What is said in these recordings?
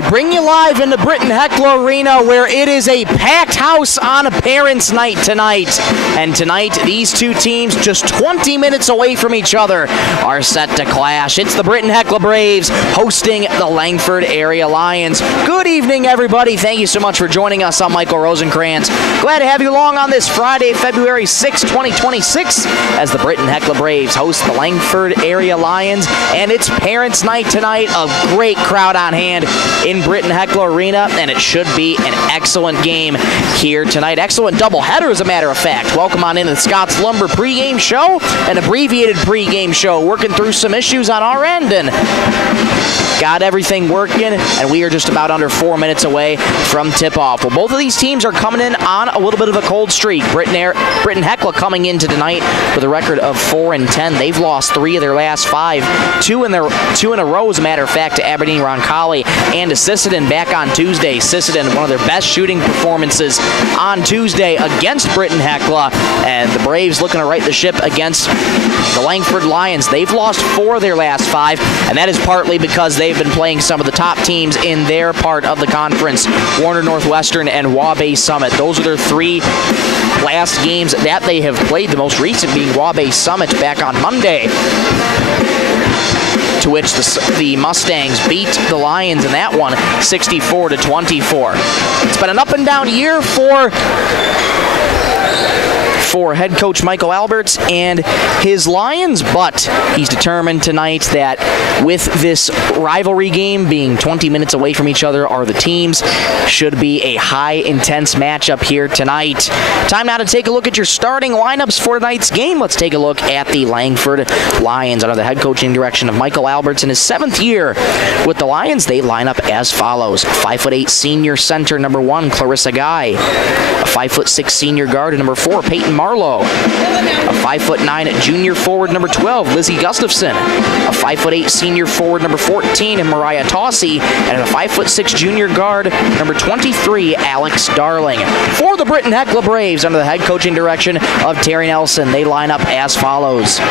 We bring you live into Britton-Hecla Arena, where it is a packed house on a parents' night tonight. And tonight, these two teams, just 20 minutes away from each other, are set to clash. It's the Britton-Hecla Braves hosting the Langford Area Lions. Good evening, everybody. Thank you so much for joining us. I'm Michael Rosenkrantz. Glad to have you along on this Friday, February 6, 2026, as the Britton-Hecla Braves host the Langford Area Lions. And it's parents' night tonight. A great crowd on hand in Britton-Hecla Arena, and it should be an excellent game here tonight. Excellent doubleheader, as a matter of fact. Welcome on into the Scott's Lumber pregame show, an abbreviated pregame show, working through some issues on our end, and got everything working, and we are just about under 4 minutes away from tip-off. Well, both of these teams are coming in on a little bit of a cold streak. Britton-Hecla coming into tonight with a record of 4-10. They've lost 3 of their last 5, 2 in a row, as a matter of fact, to Aberdeen, Roncalli, and to Sisseton back on Tuesday. Sisseton, one of their best shooting performances on Tuesday against Britton-Hecla, and the Braves looking to right the ship against the Langford Lions. They've lost 4 of their last 5, and that is partly because they've been playing some of the top teams in their part of the conference, Warner Northwestern and Waubay Summit. Those are their 3 last games that they have played, the most recent being Waubay Summit back on Monday, to which the Mustangs beat the Lions in that one 64-24. It's been an up and down year for head coach Michael Alberts and his Lions, but he's determined tonight that with this rivalry game being 20 minutes away from each other, are the teams, should be a high intense matchup here tonight. Time now to take a look at your starting lineups for tonight's game. Let's take a look at the Langford Lions. Under the head coaching direction of Michael Alberts in his 7th year with the Lions, they line up as follows. 5'8" senior center number 1, Clarissa Guy. A 5'6" senior guard number 4, Peyton Marlowe. A 5'9" junior forward number 12, Lizzie Gustafson. A 5'8" senior forward number 14, Mariah Tossi. And a 5'6" junior guard number 23, Alex Darling. For the Britton-Hecla Braves, under the head coaching direction of Terry Nelson, they line up as follows. A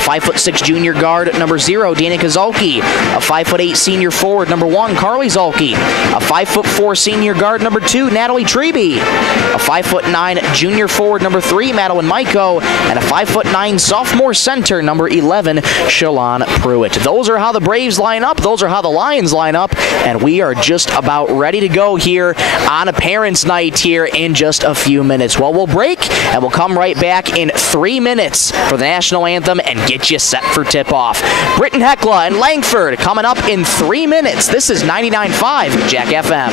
5'6" junior guard number 0, Dana Kozolki. A 5'8" senior forward number 1, Carly Zolke. A 5'4" senior guard number 2, Natalie Treby. A 5'9" junior forward number 3, Madeline Maiko, and a 5'9" sophomore center, number 11, Shalon Pruitt. Those are how the Braves line up. Those are how the Lions line up, and we are just about ready to go here on a parents' night here in just a few minutes. Well, we'll break, and we'll come right back in 3 minutes for the national anthem and get you set for tip-off. Britton-Hecla and Langford coming up in 3 minutes. This is 99.5 Jack FM.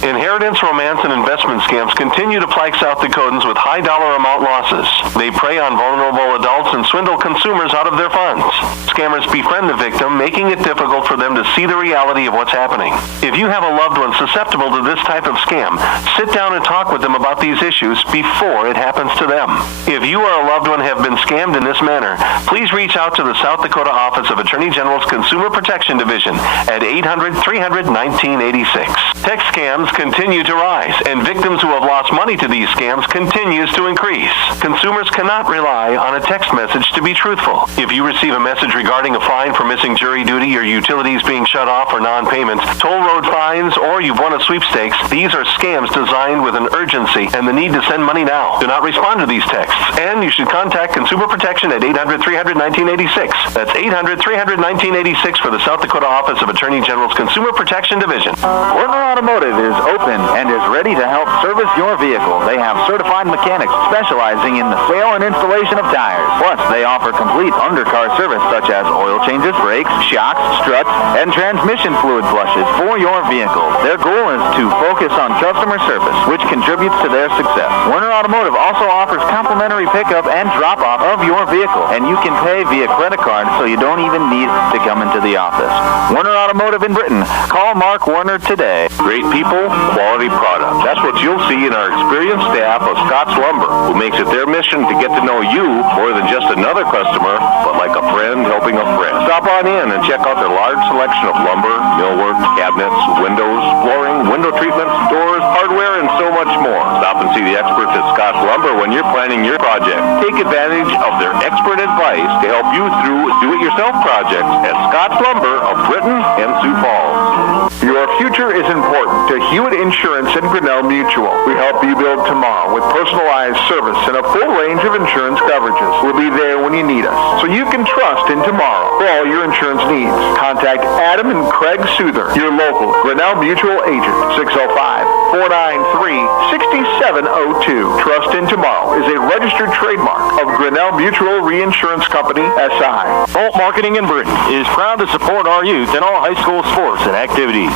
Inheritance, romance, and investment scams continue to plague South Dakotans with high dollar amount losses. They prey on vulnerable adults and swindle consumers out of their funds. Scammers befriend the victim, making it difficult for them to see the reality of what's happening. If you have a loved one susceptible to this type of scam, sit down and talk with them about these issues before it happens to them. If you or a loved one have been scammed in this manner, please reach out to the South Dakota Office of Attorney General's Consumer Protection Division at 800-300-1986. Text scams continue to rise, and victims who have lost money to these scams continues to increase. Consumers cannot rely on a text message to be truthful. If you receive a message regarding a fine for missing jury duty, your utilities being shut off for non-payments, toll road fines, or you've won a sweepstakes, these are scams designed with an urgency and the need to send money now. Do not respond to these texts, and you should contact Consumer Protection at 800-300-1986. That's 800-300-1986 for the South Dakota Office of Attorney General's Consumer Protection Division. Werner Automotive is open and is ready to help service your vehicle. They have certified mechanics specializing in the sale and installation of tires. Plus, they offer complete undercar service such as oil changes, brakes, shocks, struts, and transmission fluid flushes for your vehicle. Their goal is to focus on customer service, which contributes to their success. Werner Automotive also offers complimentary pickup and drop-off of your vehicle, and you can pay via credit card, so you don't even need to come into the office. Werner Automotive in Britton. Call Mark Werner today. Great people, quality product. That's what you'll see in our experienced staff of Scott's Lumber, who makes it their mission to get to know you more than just another customer, but like a friend helping a friend. Stop on in and check out their large selection of lumber, millwork, cabinets, windows, flooring, window treatments, doors, hardware, and so much more. Stop and see the experts at Scott's Lumber when you're planning your project. Take advantage of their expert advice to help you through do-it-yourself projects at Scott's Lumber of Britton and Sioux Falls. Your future is important to Hewitt Insurance and Grinnell Mutual. We help you build tomorrow with personalized service and a full range of insurance coverages. We'll be there when you need us, so you can trust in tomorrow for all your insurance needs. Contact Adam and Craig Souther, your local Grinnell Mutual agent, 605-493-6702. Trust in Tomorrow is a registered trademark of Grinnell Mutual Reinsurance Company, SI. Bolt Marketing in Britton is proud to support our youth in all high school sports and activities.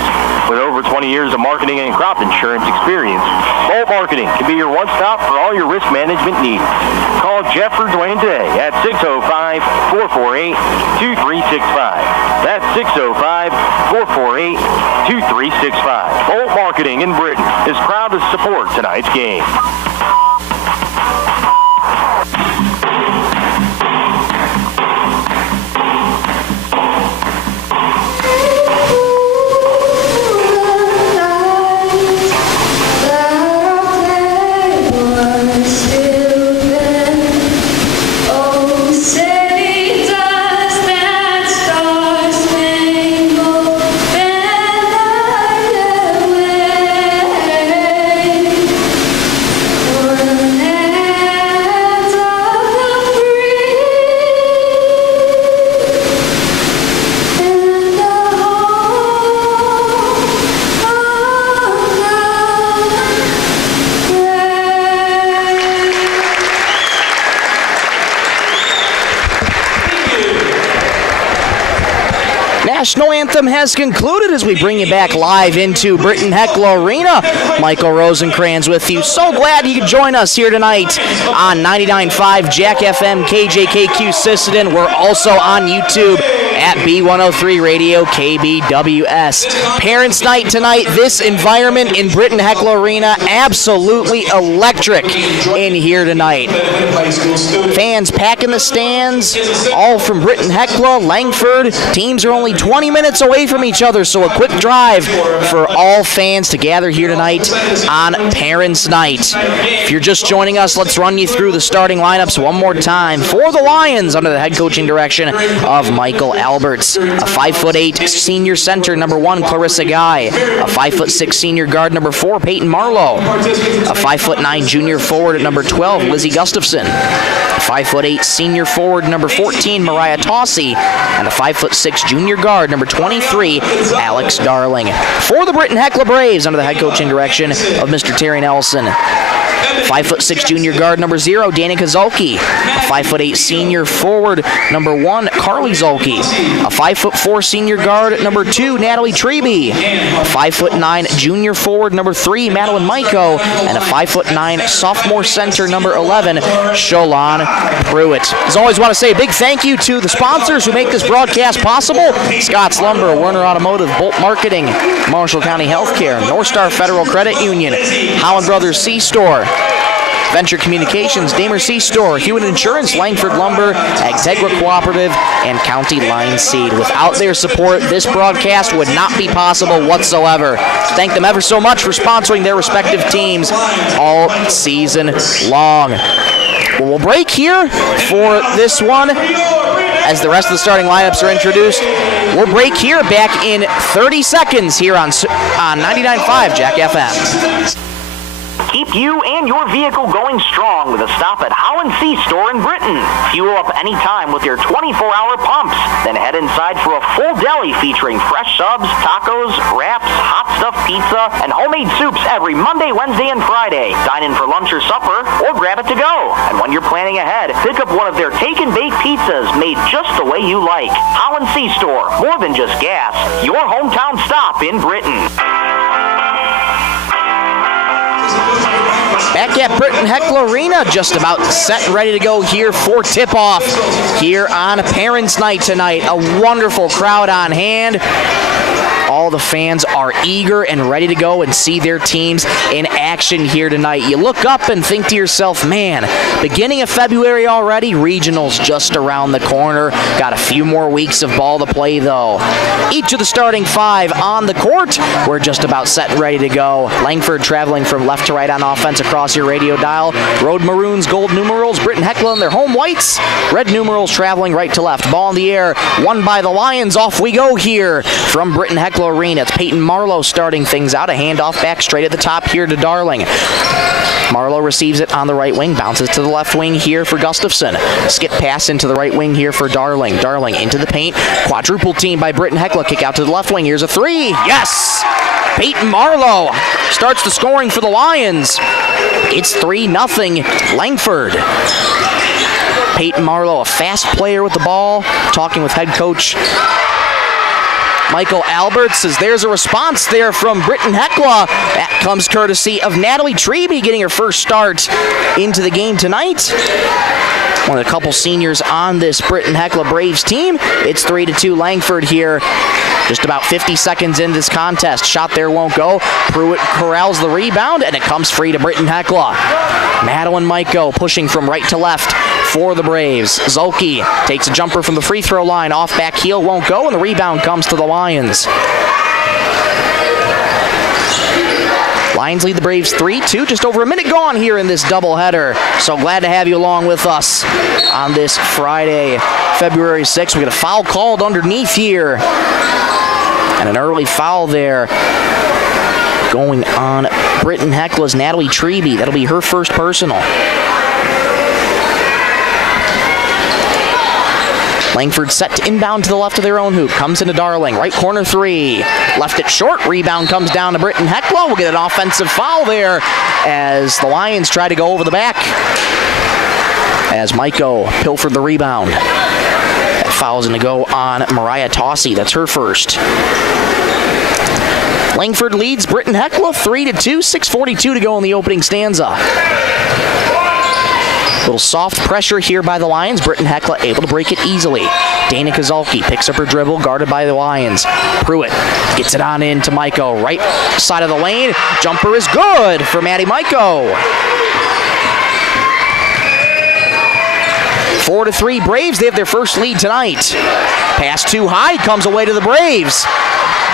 With over 20 years of marketing and crop insurance experience, Bolt Marketing can be your one-stop for all your risk management needs. Call Jeff or Dwayne today at 605-448-2365. That's 605-448-2365. Bolt Marketing in Britton is proud to support tonight's game. National anthem has concluded as we bring you back live into Britton-Hecla Arena. Michael Rosencrans with you. So glad you could join us here tonight on 99.5 Jack FM KJKQ Sisseton. We're also on YouTube at B103 Radio KBWS. Parents' Night tonight. This environment in Britton-Hecla Arena, absolutely electric in here tonight. Fans packing the stands, all from Britton-Hecla, Langford. Teams are only 20 minutes away from each other, so a quick drive for all fans to gather here tonight on Parents' Night. If you're just joining us, let's run you through the starting lineups one more time. For the Lions, under the head coaching direction of Michael Alberts, a 5'8" senior center, number 1, Clarissa Guy, a 5'6" senior guard, number 4, Peyton Marlowe, a 5'9" junior forward at number 12, Lizzie Gustafson, a 5'8" senior forward, number 14, Mariah Tossi, and a 5'6" junior guard, number 23, Alex Darling. For the Britton-Hecla Braves, under the head coaching direction of Mr. Terry Nelson, 5'6" junior guard, number 0, Dana Kozolki, a 5'8" senior forward, number 1, Carly Zolke, a 5'4" senior guard, number 2, Natalie Treby, a 5'9" junior forward, number 3, Madeline Maiko, and a 5'9" sophomore center, number 11, Sholon Pruitt. As always, want to say a big thank you to the sponsors who make this broadcast possible: Scott's Lumber, Werner Automotive, Bolt Marketing, Marshall County Healthcare, North Star Federal Credit Union, Holland Brothers C-Store, Venture Communications, Damer C-Store, Hewitt Insurance, Langford Lumber, Agtegra Cooperative, and County Line Seed. Without their support, this broadcast would not be possible whatsoever. Thank them ever so much for sponsoring their respective teams all season long. Well, we'll break here for this one as the rest of the starting lineups are introduced. We'll break here back in 30 seconds here on 99.5 Jack FM. Keep you and your vehicle going strong with a stop at Holland C-Store in Britton. Fuel up anytime with your 24-hour pumps. Then head inside for a full deli featuring fresh subs, tacos, wraps, hot stuffed pizza, and homemade soups every Monday, Wednesday, and Friday. Dine in for lunch or supper, or grab it to go. And when you're planning ahead, pick up one of their take-and-bake pizzas made just the way you like. Holland C-Store, more than just gas. Your hometown stop in Britton. Back at Britton-Hecla Arena, just about set and ready to go here for tip-off here on Parents' Night tonight. A wonderful crowd on hand. All the fans are eager and ready to go and see their teams in action here tonight. You look up and think to yourself, man, beginning of February already, regionals just around the corner. Got a few more weeks of ball to play, though. Each of the starting 5 on the court. We're just about set and ready to go. Langford traveling from left to right on offense across your radio dial. Road Maroons, gold numerals. Britton-Hecla in their home whites. Red numerals traveling right to left. Ball in the air, won by the Lions. Off we go here from Britton-Hecla Britton-Hecla Arena. It's Peyton Marlowe starting things out. A handoff back straight at the top here to Darling. Marlowe receives it on the right wing, bounces to the left wing here for Gustafson. Skip pass into the right wing here for Darling. Darling into the paint. Quadruple team by Britton-Hecla. Kick out to the left wing. Here's a three. Yes! Peyton Marlowe starts the scoring for the Lions. It's 3-0 Langford. Peyton Marlowe, a fast player with the ball, talking with head coach Michael Alberts, says there's a response there from Britton-Hecla. That comes courtesy of Natalie Treby getting her first start into the game tonight. One of the couple seniors on this Britton-Hecla Braves team. It's 3-2 Langford here. Just about 50 seconds into this contest. Shot there won't go. Pruitt corrals the rebound, and it comes free to Britton-Hecla. Madeline Maiko pushing from right to left for the Braves. Zolke takes a jumper from the free throw line. Off back heel won't go, and the rebound comes to the Lions. Lions lead the Braves 3-2. Just over a minute gone here in this doubleheader. So glad to have you along with us on this Friday, February 6th. We got a foul called underneath here. And an early foul there going on Britton-Hecla's Natalie Treby. That'll be her first personal. Langford set to inbound to the left of their own hoop. Comes into Darling. Right corner three. Left it short. Rebound comes down to Britton-Hecla. We'll get an offensive foul there as the Lions try to go over the back. As Maiko pilfered the rebound. That foul's going to go on Mariah Tossi. That's her first. Langford leads Britton-Hecla 3-2. 6:42 to go in the opening stanza. Little soft pressure here by the Lions. Britton-Hecla able to break it easily. Dana Kozalki picks up her dribble, guarded by the Lions. Pruitt gets it on in to Maiko. Right side of the lane. Jumper is good for Maddie Maiko. 4-3 Braves. They have their first lead tonight. Pass too high. Comes away to the Braves.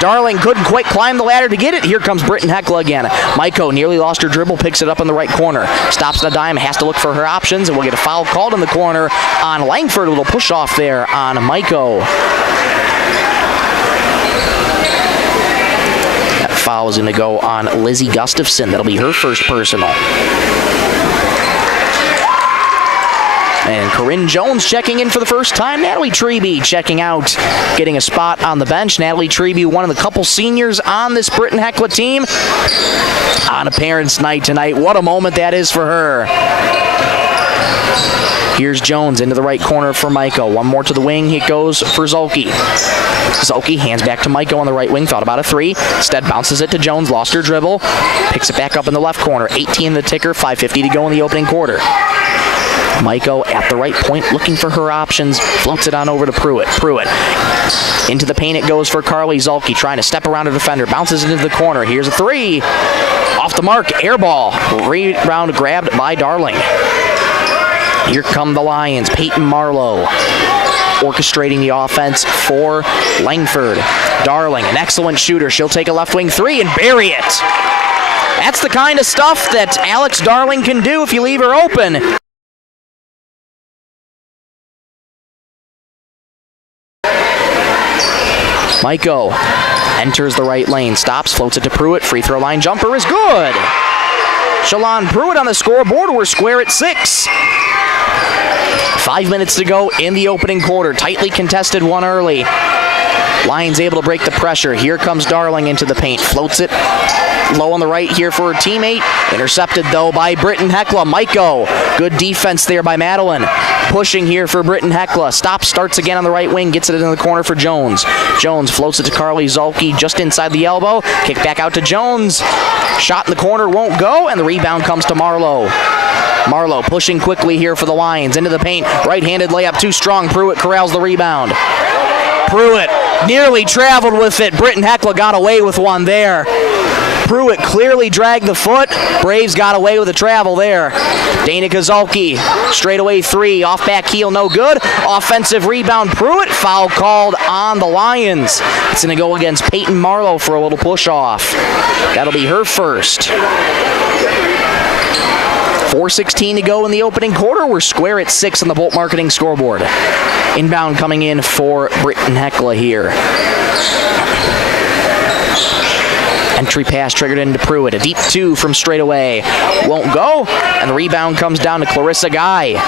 Darling couldn't quite climb the ladder to get it. Here comes Britton-Hecla again. Maiko nearly lost her dribble, picks it up in the right corner. Stops on a dime, has to look for her options, and we'll get a foul called in the corner on Langford. A little push off there on Maiko. That foul is going to go on Lizzie Gustafson. That'll be her first personal. And Corinne Jones checking in for the first time. Natalie Treby checking out, getting a spot on the bench. Natalie Treby, one of the couple seniors on this Britton-Hecla team. On a parents' night tonight. What a moment that is for her. Here's Jones into the right corner for Maiko. One more to the wing. It goes for Zolke. Zolke hands back to Maiko on the right wing. Thought about a three. Instead bounces it to Jones. Lost her dribble. Picks it back up in the left corner. 18 the ticker. 5:50 to go in the opening quarter. Maiko at the right point, looking for her options. Floats it on over to Pruitt. Pruitt into the paint it goes for Carly Zolke, trying to step around a defender. Bounces it into the corner. Here's a three. Off the mark. Air ball. Rebound grabbed by Darling. Here come the Lions. Peyton Marlowe orchestrating the offense for Langford. Darling, an excellent shooter. She'll take a left wing three and bury it. That's the kind of stuff that Alex Darling can do if you leave her open. Maiko enters the right lane, stops, floats it to Pruitt. Free throw line jumper is good. Shalon Pruitt on the scoreboard. We're square at 6. 5 minutes to go in the opening quarter. Tightly contested one early. Lions able to break the pressure. Here comes Darling into the paint. Floats it low on the right here for her teammate. Intercepted, though, by Britton-Hecla. Maiko, good defense there by Madeline. Pushing here for Britton-Hecla. Stops, starts again on the right wing. Gets it in the corner for Jones. Jones floats it to Carly Zolke just inside the elbow. Kick back out to Jones. Shot in the corner won't go, and the rebound comes to Marlowe. Marlowe pushing quickly here for the Lions. Into the paint. Right-handed layup too strong. Pruitt corrals the rebound. Pruitt nearly traveled with it. Britton-Hecla got away with one there. Pruitt clearly dragged the foot. Braves got away with the travel there. Dana Kozalki, straightaway three. Off back heel, no good. Offensive rebound, Pruitt. Foul called on the Lions. It's going to go against Peyton Marlowe for a little push-off. That'll be her first. 4:16 to go in the opening quarter. We're square at 6 on the Bolt Marketing scoreboard. Inbound coming in for Britton-Hecla here. Entry pass triggered into Pruitt. A deep 2 from straight away. Won't go. And the rebound comes down to Clarissa Guy.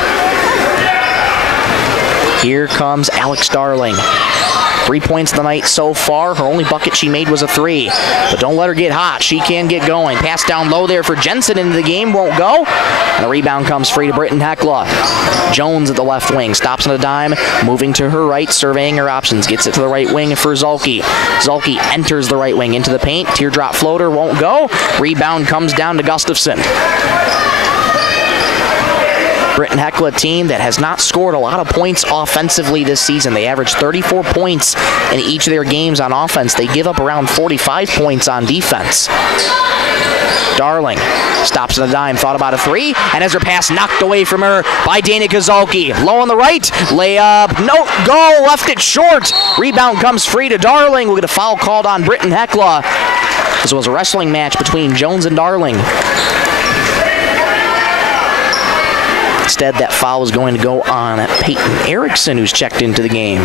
Here comes Alex Darling. 3 points of the night so far. Her only bucket she made was a 3. But don't let her get hot. She can get going. Pass down low there for Jensen into the game. Won't go. And the rebound comes free to Britton-Hecla. Jones at the left wing. Stops on a dime. Moving to her right. Surveying her options. Gets it to the right wing for Zulke. Zulke enters the right wing into the paint. Teardrop floater. Won't go. Rebound comes down to Gustafson. Britton-Hecla team that has not scored a lot of points offensively this season. They average 34 points in each of their games on offense. They give up around 45 points on defense. Darling stops on a dime, thought about a 3, and has her pass knocked away from her by Danica Zulke. Low on the right, layup, no, go, left it short. Rebound comes free to Darling. We'll get a foul called on Britton-Hecla. This was a wrestling match between Jones and Darling. Instead, that foul is going to go on Peyton Erickson, who's checked into the game.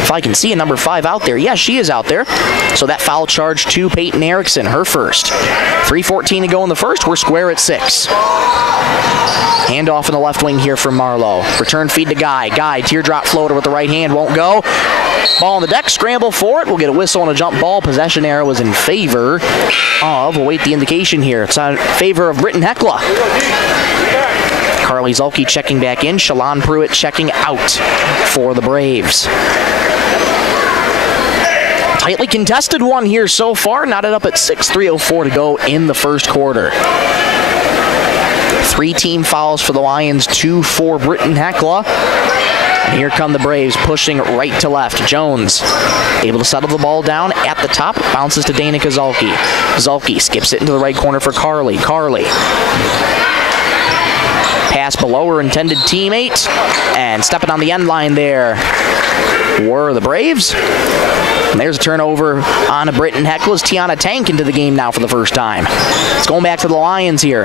If I can see a number 5 out there. Yes, she is out there. So that foul charge to Peyton Erickson, her first. 3:14 to go in the first. We're square at 6. Handoff in the left wing here from Marlowe. Return feed to Guy. Guy, teardrop floater with the right hand. Won't go. Ball on the deck. Scramble for it. We'll get a whistle and a jump ball. Possession arrow is in favor of, we'll wait the indication here. It's in favor of Britton-Hecla. Carly Zulke checking back in. Shalon Pruitt checking out for the Braves. Tightly contested one here so far. Knotted up at 6. 3:04 to go in the first quarter. 3 team fouls for the Lions, 2 for Britton-Hecla. And here come the Braves pushing right to left. Jones able to settle the ball down at the top. Bounces to Danica Zulke. Zulke skips it into the right corner for Carly. Carly. Pass below her intended teammate. And stepping on the end line there were the Braves. And there's a turnover on Britton-Hecla's Tiana Tank into the game now for the first time. It's going back to the Lions here.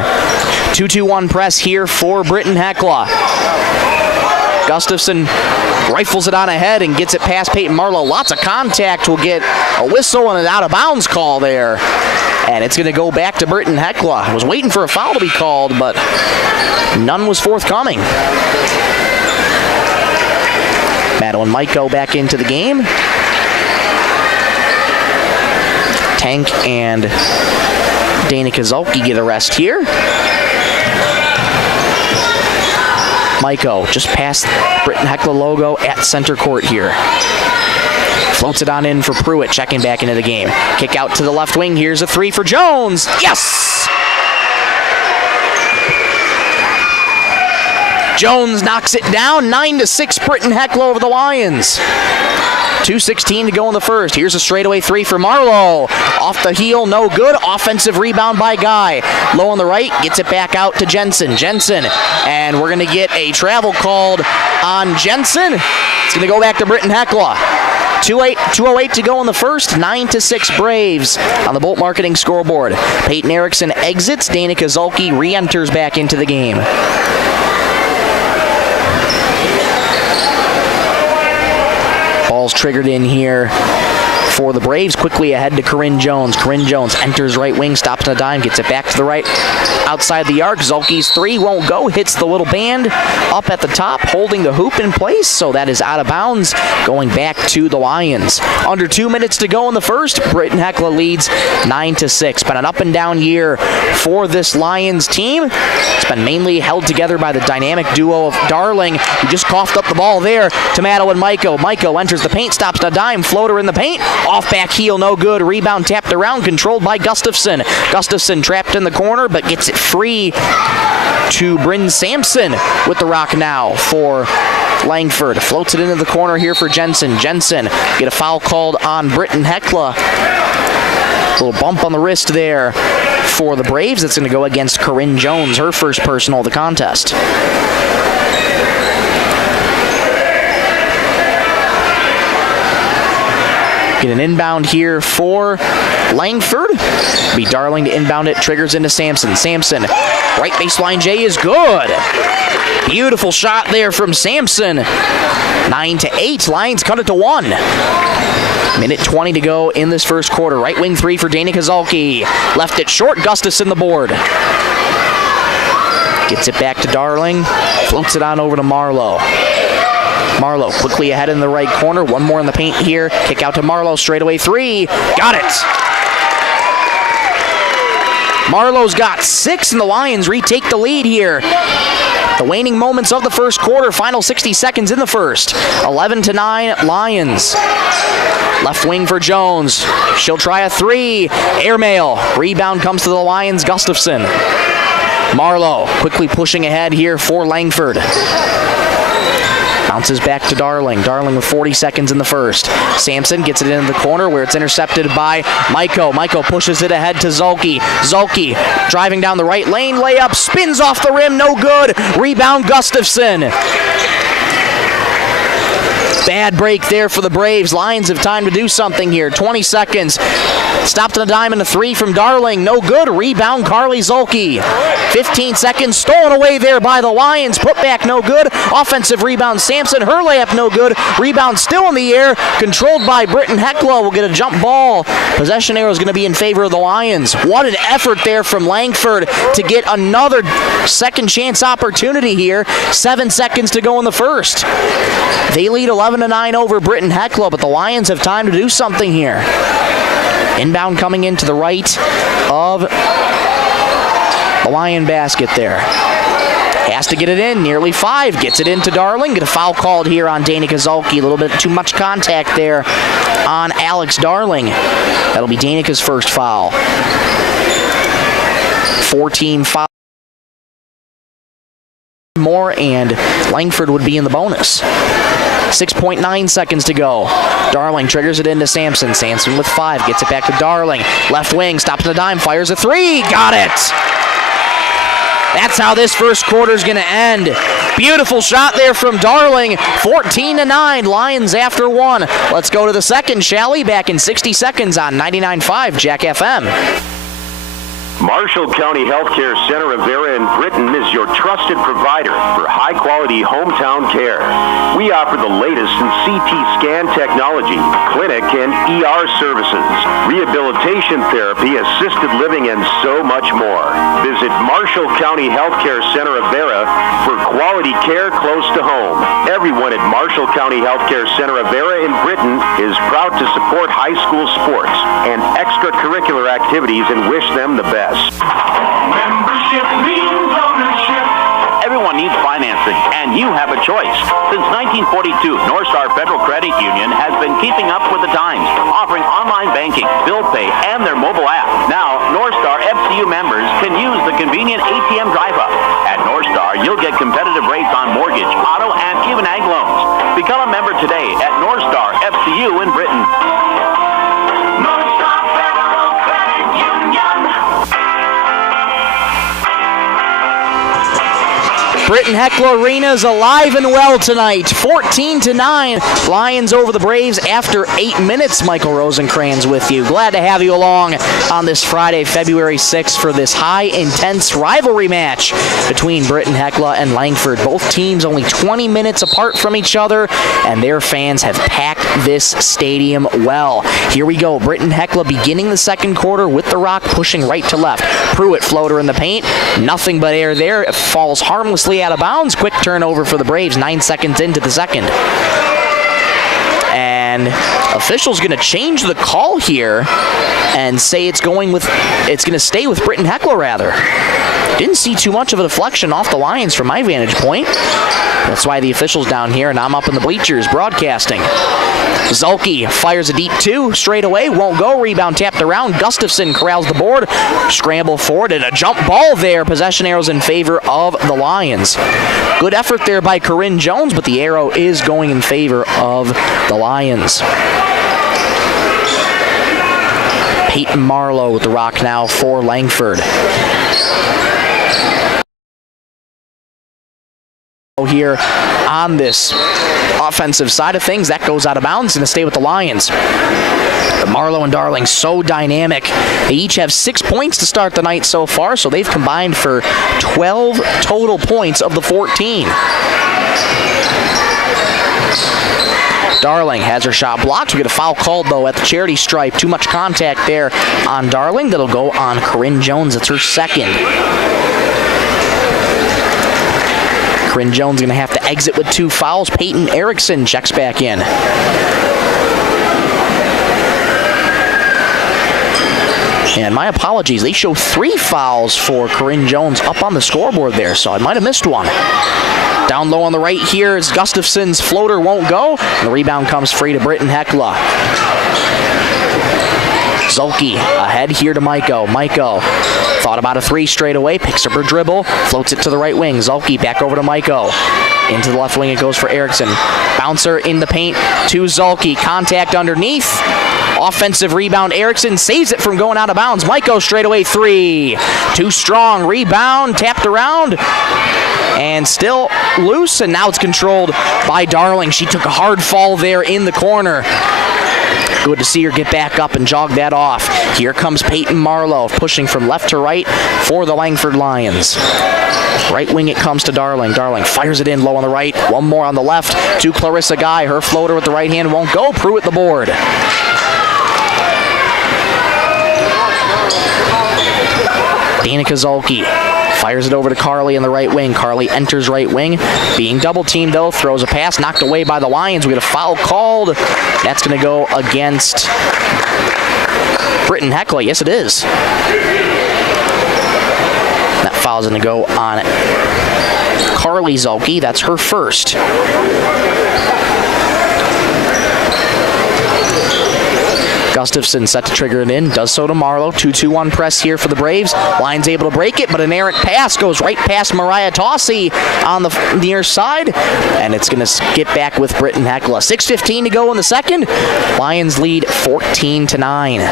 2-2-1 press here for Britton-Hecla. Gustafson rifles it on ahead and gets it past Peyton Marlowe. Lots of contact. Will get a whistle and an out-of-bounds call there. And it's going to go back to Britton-Hecla. I was waiting for a foul to be called, but none was forthcoming. Madeline Maiko back into the game. Tank and Danica Zulke get a rest here. Maiko just past Britton-Hecla logo at center court here. Floats it on in for Pruitt, checking back into the game. Kick out to the left wing. Here's a 3 for Jones. Yes! Jones knocks it down. 9-6 Britton-Hecla over the Lions. 2:16 to go in the first. Here's a straightaway 3 for Marlowe. Off the heel, no good. Offensive rebound by Guy. Low on the right, gets it back out to Jensen. Jensen, and we're going to get a travel called on Jensen. It's going to go back to Britton-Hecla. 2:08 to go in the first. 9-6 Braves on the Bolt Marketing scoreboard. Peyton Erickson exits. Danica Zulke re-enters back into the game. Ball's triggered in here for the Braves. Quickly ahead to Corinne Jones. Corinne Jones enters right wing, stops on a dime, gets it back to the right outside the arc. Zulke's 3 won't go, hits the little band up at the top, holding the hoop in place, so that is out of bounds, going back to the Lions. Under 2 minutes to go in the first. Britton-Hecla leads 9-6. Been an up and down year for this Lions team. It's been mainly held together by the dynamic duo of Darling, who just coughed up the ball there to Madeline Maiko. Maiko enters the paint, stops on a dime, floater in the paint. Off back heel, no good. Rebound tapped around, controlled by Gustafson. Gustafson trapped in the corner, but gets it free to Bryn Sampson with the rock now for Langford. Floats it into the corner here for Jensen. Jensen get a foul called on Britton-Hecla. Little bump on the wrist there for the Braves. That's going to go against Corinne Jones, her first personal of the contest. Get an inbound here for Langford. Be Darling to inbound it, triggers into Sampson. Sampson, right baseline J is good. Beautiful shot there from Sampson. 9-8, Lions cut it to 1. Minute 20 to go in this first quarter. Right wing three for Dana Kozalki. Left it short, Gustafson the board. Gets it back to Darling, floats it on over to Marlowe. Marlowe quickly ahead in the right corner. One more in the paint here. Kick out to Marlowe, straightaway three. Got it! Marlowe's got 6, and the Lions retake the lead here. The waning moments of the first quarter, final 60 seconds in the first. 11-9, Lions. Left wing for Jones. She'll try a three. Airmail. Rebound comes to the Lions, Gustafson. Marlowe quickly pushing ahead here for Langford. Bounces back to Darling. Darling with 40 seconds in the first. Sampson gets it into the corner where it's intercepted by Maiko. Maiko pushes it ahead to Zulke. Zulke driving down the right lane. Layup spins off the rim. No good. Rebound Gustafson. Bad break there for the Braves. Lions have time to do something here. 20 seconds. Stopped on a dime and a three from Darling. No good. Rebound Carly Zulke. 15 seconds. Stolen away there by the Lions. Put back no good. Offensive rebound Sampson. Her layup no good. Rebound still in the air. Controlled by Britton-Hecla. Will get a jump ball. Possession arrow is going to be in favor of the Lions. What an effort there from Langford to get another second chance opportunity here. 7 seconds to go in the first. They lead 11-9 over Britton-Hecla, but the Lions have time to do something here. Inbound coming into the right of the Lion basket there. Has to get it in, nearly 5. Gets it into Darling. Get a foul called here on Dana Kozalki. A little bit too much contact there on Alex Darling. That'll be Danica's first foul. 14 foul. More, and Langford would be in the bonus. 6.9 seconds to go. Darling triggers it into Sampson. Sampson with 5. Gets it back to Darling. Left wing, stops on a dime, fires a three. Got it! That's how this first quarter is going to end. Beautiful shot there from Darling. 14-9, Lions after 1. Let's go to the second, shall we? Back in 60 seconds on 99.5 Jack FM. Marshall County Healthcare Center of Vera in Britton is your trusted provider for high-quality hometown care. We offer the latest in CT scan technology, clinic and ER services, rehabilitation therapy, assisted living, and so much more. Visit Marshall County Healthcare Center of Vera for quality care close to home. Everyone at Marshall County Healthcare Center of Vera in Britton is proud to support high school sports and extracurricular activities and wish them the best. Membership means ownership. Everyone needs financing, and you have a choice. Since 1942, North Star Federal Credit Union has been keeping up with the times, offering online banking, bill pay, and their mobile app. Now, North Star FCU members can use the convenient ATM drive-up. At North Star, you'll get competitive rates on mortgage, auto, and even ag loans. Become a member today at North Star FCU in Britton. North Star Federal Credit Union. Britton-Hecla Arena is alive and well tonight. 14-9. Lions over the Braves after 8 minutes. Michael Rosencrans with you. Glad to have you along on this Friday, February 6th for this high-intense rivalry match between Britton-Hecla and Langford. Both teams only 20 minutes apart from each other, and their fans have packed this stadium well. Here we go. Britton-Hecla beginning the second quarter with the rock pushing right to left. Pruitt floater in the paint. Nothing but air there. It falls harmlessly out of bounds. Quick turnover for the Braves. 9 seconds into the second. And officials going to change the call here and say it's going to stay with Britton-Hecla rather. Didn't see too much of a deflection off the Lions from my vantage point. That's why the official's down here and I'm up in the bleachers broadcasting. Zulke fires a deep 2 straight away, won't go. Rebound tapped around. Gustafson corrals the board. Scramble forward and a jump ball there. Possession arrows in favor of the Lions. Good effort there by Corinne Jones, but the arrow is going in favor of the Lions. Peyton Marlowe with the rock now for Langford. here on this offensive side of things. That goes out of bounds and to stay with the Lions. But Marlowe and Darling so dynamic. They each have 6 points to start the night so far, so they've combined for 12 total points of the 14. Darling has her shot blocked. We get a foul called, though, at the charity stripe. Too much contact there on Darling. That'll go on Corinne Jones. That's her second. Corinne Jones going to have to exit with 2 fouls. Peyton Erickson checks back in. And my apologies, they show 3 fouls for Corinne Jones up on the scoreboard there, so I might have missed one. Down low on the right here is Gustafson's floater won't go. And the rebound comes free to Britton-Hecla. Zulke ahead here to Maiko. Maiko thought about a 3 straight away, picks up her dribble, floats it to the right wing. Zulke back over to Maiko. Into the left wing it goes for Erickson. Bouncer in the paint to Zulke. Contact underneath. Offensive rebound. Erickson saves it from going out of bounds. Maiko straight away 3. Too strong. Rebound. Tapped around. And still loose. And now it's controlled by Darling. She took a hard fall there in the corner. Good to see her get back up and jog that off. Here comes Peyton Marlowe pushing from left to right for the Langford Lions. Right wing it comes to Darling. Darling fires it in low on the right. One more on the left to Clarissa Guy. Her floater with the right hand won't go. Pruitt the board. Danica Zulke fires it over to Carly in the right wing. Carly enters right wing. Being double teamed, though, throws a pass knocked away by the Lions. We get a foul called. That's going to go against Britton-Hecla. Yes, it is. That foul's going to go on Carly Zulke. That's her first. Gustafson set to trigger it in, does so to Marlowe. 2-2-1 press here for the Braves. Lions able to break it, but an errant pass goes right past Mariah Tossi on the near side, and it's going to get back with Britton-Hecla. 6:15 to go in the second. Lions lead 14-9.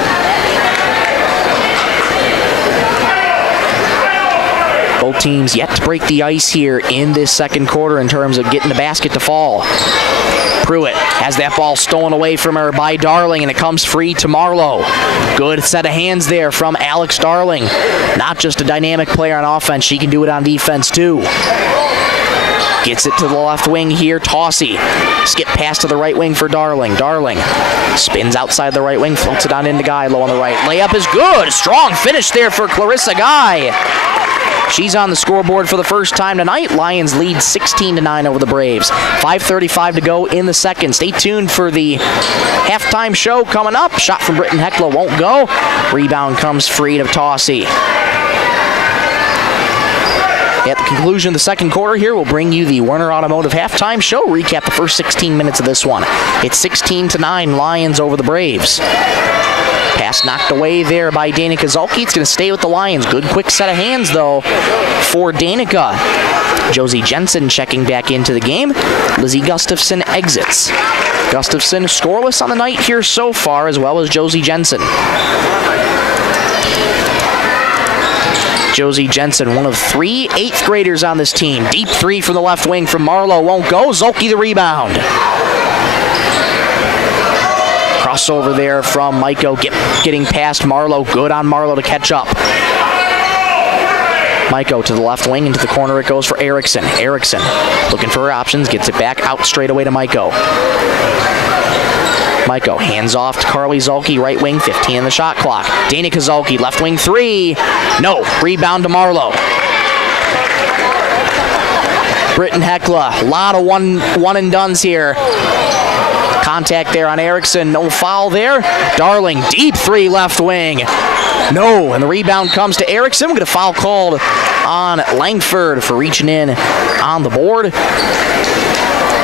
Both teams yet to break the ice here in this second quarter in terms of getting the basket to fall. Pruitt has that ball stolen away from her by Darling, and it comes free to Marlowe. Good set of hands there from Alex Darling. Not just a dynamic player on offense, she can do it on defense too. Gets it to the left wing here, Tossi. Skip pass to the right wing for Darling. Darling spins outside the right wing, floats it on into Guy low on the right. Layup is good. Strong finish there for Clarissa Guy. She's on the scoreboard for the first time tonight. Lions lead 16-9 over the Braves. 5:35 to go in the second. Stay tuned for the halftime show coming up. Shot from Britton-Hecla won't go. Rebound comes free to Tossi. At the conclusion of the second quarter here, we'll bring you the Werner Automotive halftime show. Recap the first 16 minutes of this one. It's 16-9 Lions over the Braves. Pass knocked away there by Danica Zulke. It's going to stay with the Lions. Good quick set of hands, though, for Danica. Josie Jensen checking back into the game. Lizzie Gustafson exits. Gustafson scoreless on the night here so far, as well as Josie Jensen. Josie Jensen, one of 3 8th graders on this team. Deep 3 from the left wing from Marlowe won't go. Zulke the rebound. Crossover there from Maiko getting past Marlowe. Good on Marlowe to catch up. Maiko to the left wing, into the corner it goes for Erickson. Erickson looking for her options, gets it back out straight away to Maiko. Maiko hands off to Carly Zulke, right wing, 15 in the shot clock. Danica Zulke, left wing 3. No, rebound to Marlowe. Britton-Hecla, a lot of one and dones here. Contact there on Erickson, no foul there. Darling, deep 3 left wing. No, and the rebound comes to Erickson. We get a foul called on Langford for reaching in on the board.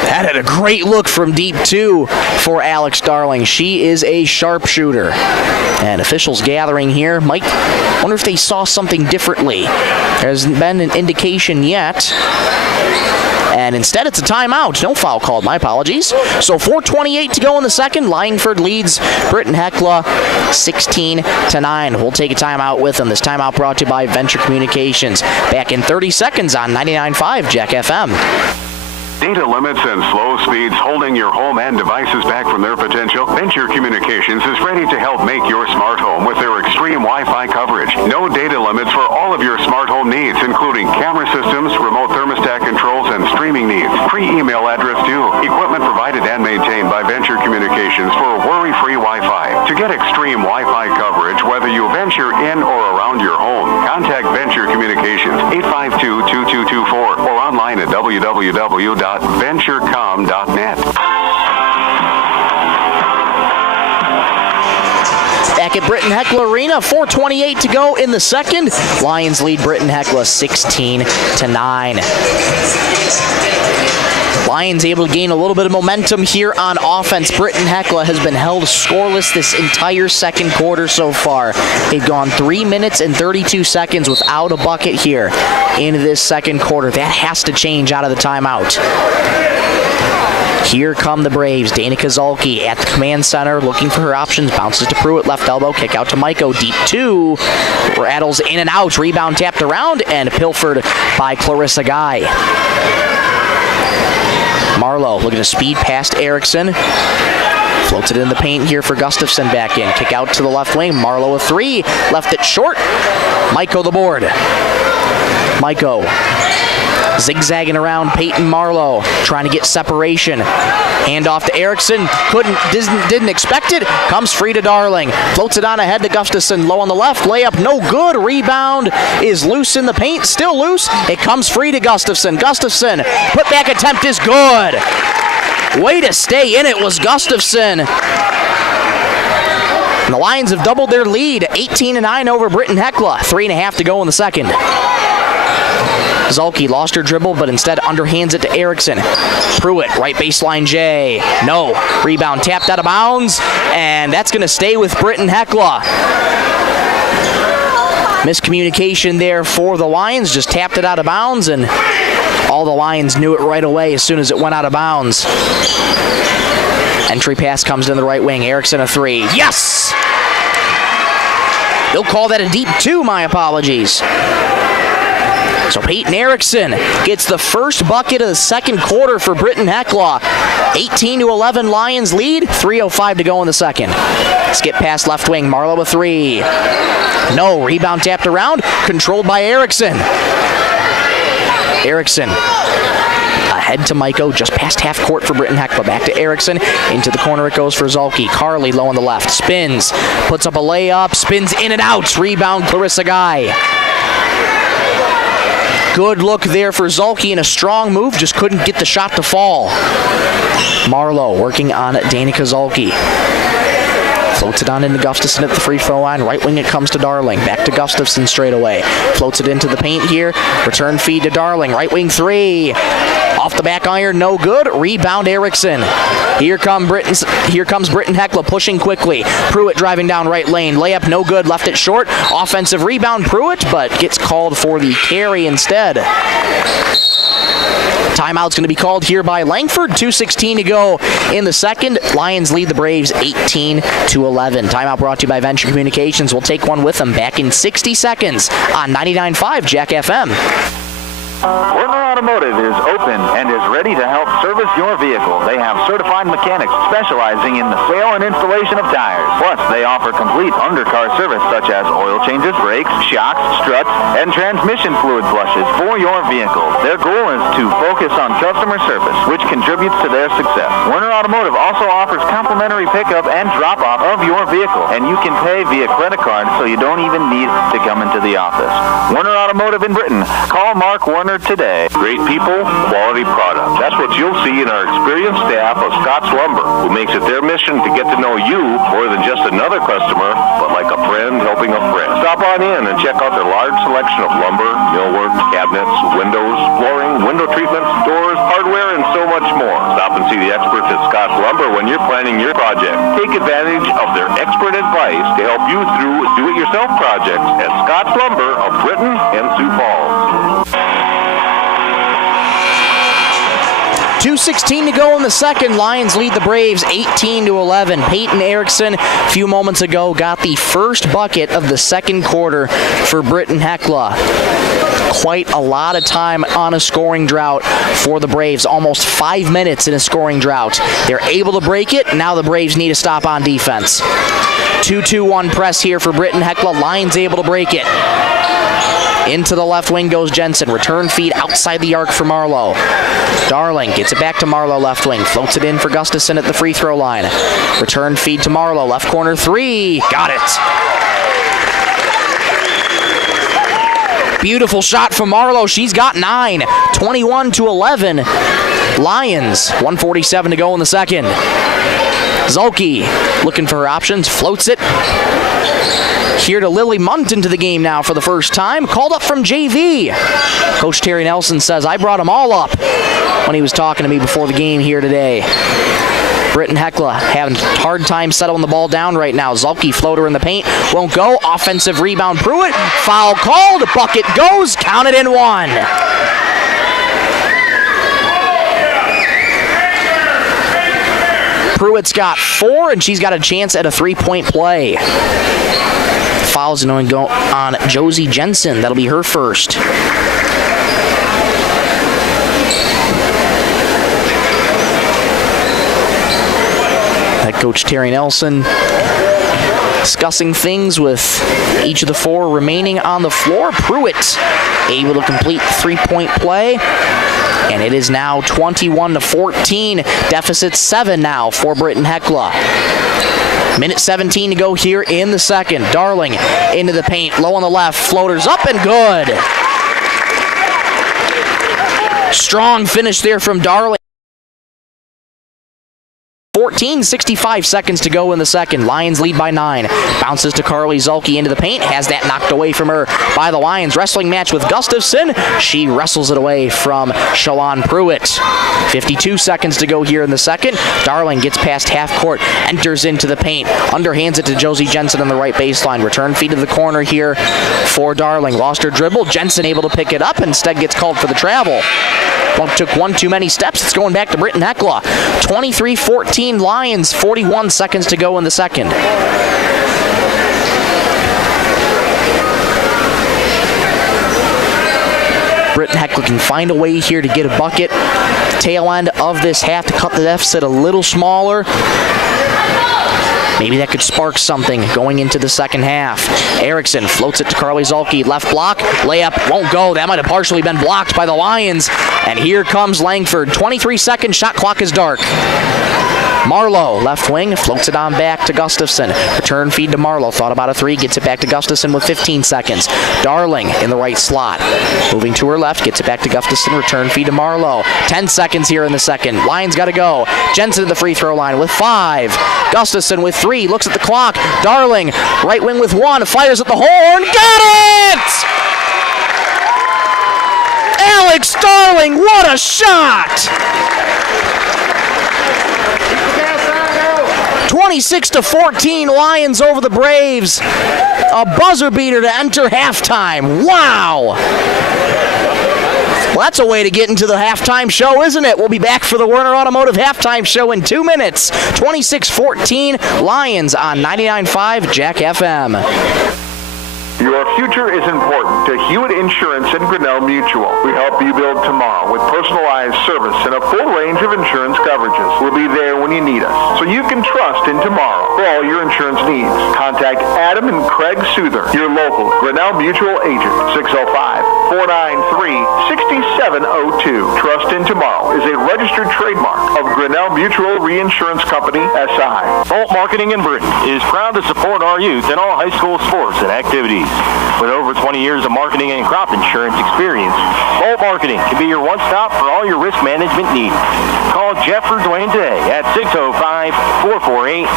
That had a great look from deep 2 for Alex Darling. She is a sharpshooter. And officials gathering here might wonder if they saw something differently. There hasn't been an indication yet. And instead, it's a timeout. No foul called. My apologies. So 4:28 to go in the second. Langford leads Britton-Hecla 16-9. We'll take a timeout with them. This timeout brought to you by Venture Communications. Back in 30 seconds on 99.5 Jack FM. Data limits and slow speeds holding your home and devices back from their potential? Venture Communications is ready to help make your smart home with their extreme Wi-Fi coverage. No data limits for all of your smart home needs, including camera systems, remote thermostat controls, and streaming needs. Free email address too. Equipment provided and maintained by Venture Communications for worry-free Wi-Fi. To get extreme Wi-Fi coverage, whether you venture in or around your home, contact Venture Communications 852-2224 or online at www.venturecom.net. Back at Britton-Hecla Arena, 4:28 to go in the second. Lions lead Britton-Hecla 16-9. Lions able to gain a little bit of momentum here on offense. Britton-Hecla has been held scoreless this entire second quarter so far. They've gone 3 minutes and 32 seconds without a bucket here in this second quarter. That has to change out of the timeout. Here come the Braves. Dana Kozalki at the command center looking for her options. Bounces to Pruitt, left elbow, kick out to Maiko. Deep two. Rattles in and out. Rebound tapped around and pilfered by Clarissa Guy. Marlowe looking to speed past Erickson. Floats it in the paint here for Gustafson back in. Kick out to the left wing. Marlowe a three. Left it short. Maiko the board. Maiko zigzagging around Peyton Marlowe, trying to get separation. Hand off to Erickson. Didn't expect it. Comes free to Darling. Floats it on ahead to Gustafson. Low on the left. Layup no good. Rebound is loose in the paint. Still loose. It comes free to Gustafson. Gustafson. Put back attempt is good. Way to stay in it was Gustafson. And the Lions have doubled their lead. 18-9 over Britton-Hecla. 3.5 to go in the second. Zalke lost her dribble, but instead underhands it to Erickson. Pruitt, right baseline J. No. Rebound tapped out of bounds, and that's going to stay with Britton-Hecla. Miscommunication there for the Lions. Just tapped it out of bounds, and all the Lions knew it right away as soon as it went out of bounds. Entry pass comes to the right wing. Erickson a three. Yes! They'll call that a deep two, my apologies. So Peyton Erickson gets the first bucket of the second quarter for Britton-Hecla. 18-11 Lions lead, 3:05 to go in the second. Skip pass left wing, Marlowe a three. No, rebound tapped around, controlled by Erickson. Erickson ahead to Maiko, just past half court for Britton-Hecla. Back to Erickson, into the corner it goes for Zalke. Carly low on the left, spins, puts up a layup, spins in and out. Rebound Clarissa Guy. Good look there for Zalke and a strong move, just couldn't get the shot to fall. Marlowe working on Dana Kozalki. Floats it on into Gustafson at the free throw line. Right wing it comes to Darling. Back to Gustafson straight away. Floats it into the paint here. Return feed to Darling. Right wing three. Off the back iron, no good. Rebound Erickson. Here comes Britton-Hecla pushing quickly. Pruitt driving down right lane. Layup no good, left it short. Offensive rebound Pruitt, but gets called for the carry instead. Timeout's going to be called here by Langford. 2:16 to go in the second. Lions lead the Braves 18-11. Timeout brought to you by Venture Communications. We'll take one with them back in 60 seconds on 99.5 Jack FM. Werner Automotive is open and is ready to help service your vehicle. They have certified mechanics specializing in the sale and installation of tires. Plus, they offer complete undercar service such as oil changes, brakes, shocks, struts, and transmission fluid flushes for your vehicle. Their goal is to focus on customer service, which contributes to their success. Werner Automotive also offers complimentary pickup and drop-off of your vehicle, and you can pay via credit card so you don't even need to come into the office. Werner Automotive in Britton. Call Mark Werner today. Great people, quality product. That's what you'll see in our experienced staff of Scott's Lumber, who makes it their mission to get to know you more than just another customer, but like a friend helping a friend. Stop on in and check out their large selection of lumber, millwork, cabinets, windows, flooring, window treatments, doors, hardware, and so much more. Stop and see the experts at Scott's Lumber when you're planning your project. Take advantage of their expert advice to help you through do-it-yourself projects at Scott's Lumber of Britton and Sioux Falls. 2:16 to go in the second. Lions lead the Braves 18-11. Peyton Erickson, a few moments ago, got the first bucket of the second quarter for Britton-Hecla. Quite a lot of time on a scoring drought for the Braves. Almost 5 minutes in a scoring drought. They're able to break it. Now the Braves need a stop on defense. 2-2-1 press here for Britton-Hecla. Lions able to break it. Into the left wing goes Jensen. Return feed outside the arc for Marlowe. Darling gets it back to Marlowe left wing. Floats it in for Gustafson at the free throw line. Return feed to Marlowe. Left corner three. Got it. Beautiful shot from Marlowe. She's got 9. 21-11. Lions. 1:47 to go in the second. Zulke looking for her options. Floats it. Here to Lily Munt into the game now for the first time. Called up from JV. Coach Terry Nelson says, I brought them all up when he was talking to me before the game here today. Britton-Hecla having a hard time settling the ball down right now. Zulke floater in the paint. Won't go. Offensive rebound. Pruitt. Foul called. Bucket goes. Counted in 1. Pruitt's got 4, and she's got a chance at a 3-point play. Foul's going to go on Josie Jensen. That'll be her first. Head coach Terry Nelson discussing things with each of the 4 remaining on the floor. Pruitt able to complete the 3-point play. And it is now 21-14. Deficit 7 now for Britton-Hecla. Minute 17 to go here in the second. Darling into the paint. Low on the left. Floaters up and good. Strong finish there from Darling. 65 seconds to go in the second. Lions lead by 9. Bounces to Carly Zulke into the paint. Has that knocked away from her by the Lions. Wrestling match with Gustafson. She wrestles it away from Shalon Pruitt. 52 seconds to go here in the second. Darling gets past half court. Enters into the paint. Underhands it to Josie Jensen on the right baseline. Return feed to the corner here for Darling. Lost her dribble. Jensen able to pick it up. Instead gets called for the travel. Took one too many steps. It's going back to Britton-Hecla. 23-14 Lions. 41 seconds to go in the second. Britton-Hecla can find a way here to get a bucket. Tail end of this half to cut the deficit a little smaller. Maybe that could spark something going into the second half. Erickson floats it to Carly Zulke. Left block. Layup won't go. That might have partially been blocked by the Lions. And here comes Langford. 23 seconds. Shot clock is dark. Marlowe, left wing, floats it on back to Gustafson. Return feed to Marlowe. Thought about a 3. Gets it back to Gustafson with 15 seconds. Darling in the right slot. Moving to her left. Gets it back to Gustafson. Return feed to Marlowe. 10 seconds here in the second. Lions got to go. Jensen to the free throw line with 5. Gustafson with 3. Looks at the clock. Darling, right wing with 1. Fires at the horn. Got it! Alex Darling, what a shot! 26-14, Lions over the Braves. A buzzer beater to enter halftime. Wow! Well, that's a way to get into the halftime show, isn't it? We'll be back for the Werner Automotive halftime show in 2 minutes. 26-14, Lions on 99.5 Jack FM. Your future is important to Hewitt Insurance and Grinnell Mutual. We help you build tomorrow with personalized service and a full range of insurance coverages. We'll be there when you need us, so you can trust in tomorrow for all your insurance needs. Contact Adam and Craig Souther, your local Grinnell Mutual agent, 605-493-6702. Trust in Tomorrow is a registered trademark of Grinnell Mutual Reinsurance Company, SI. Bolt Marketing in Britton is proud to support our youth in all high school sports and activities. With over 20 years of marketing and crop insurance experience, Bolt Marketing can be your one-stop for all your risk management needs. Call Jeff or Dwayne today at 605-448-2365.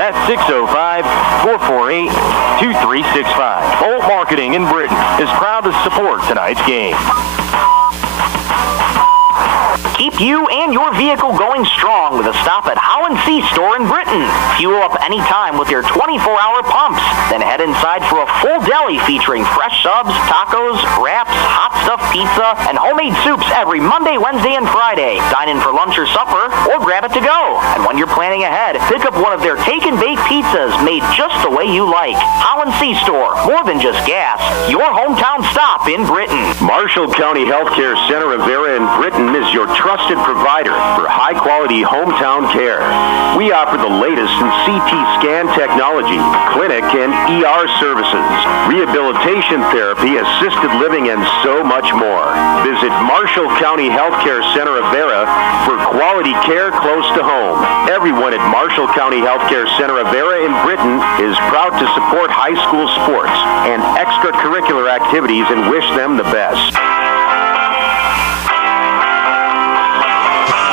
That's 605-448-2365. Bolt Marketing in Britton is proud to support tonight's game. Keep you and your vehicle going strong with a stop at Holland C Store in Britton. Fuel up anytime with your 24-hour pumps. Then head inside for a full deli featuring fresh subs, tacos, wraps, hot stuff pizza, and homemade soups every Monday, Wednesday, and Friday. Dine in for lunch or supper, or grab it to go. And when you're planning ahead, pick up one of their take and bake pizzas made just the way you like. Holland C Store, more than just gas. Your hometown stop in Britton. Marshall County Healthcare Center Rivera in Britton is your trusted provider for high-quality hometown care. We offer the latest in CT scan technology, clinic and ER services, rehabilitation therapy, assisted living, and so much more. Visit Marshall County Healthcare Center Rivera for quality care close to home. Everyone at Marshall County Healthcare Center Rivera in Britton is proud to support high school sports and extracurricular activities and wish them the best.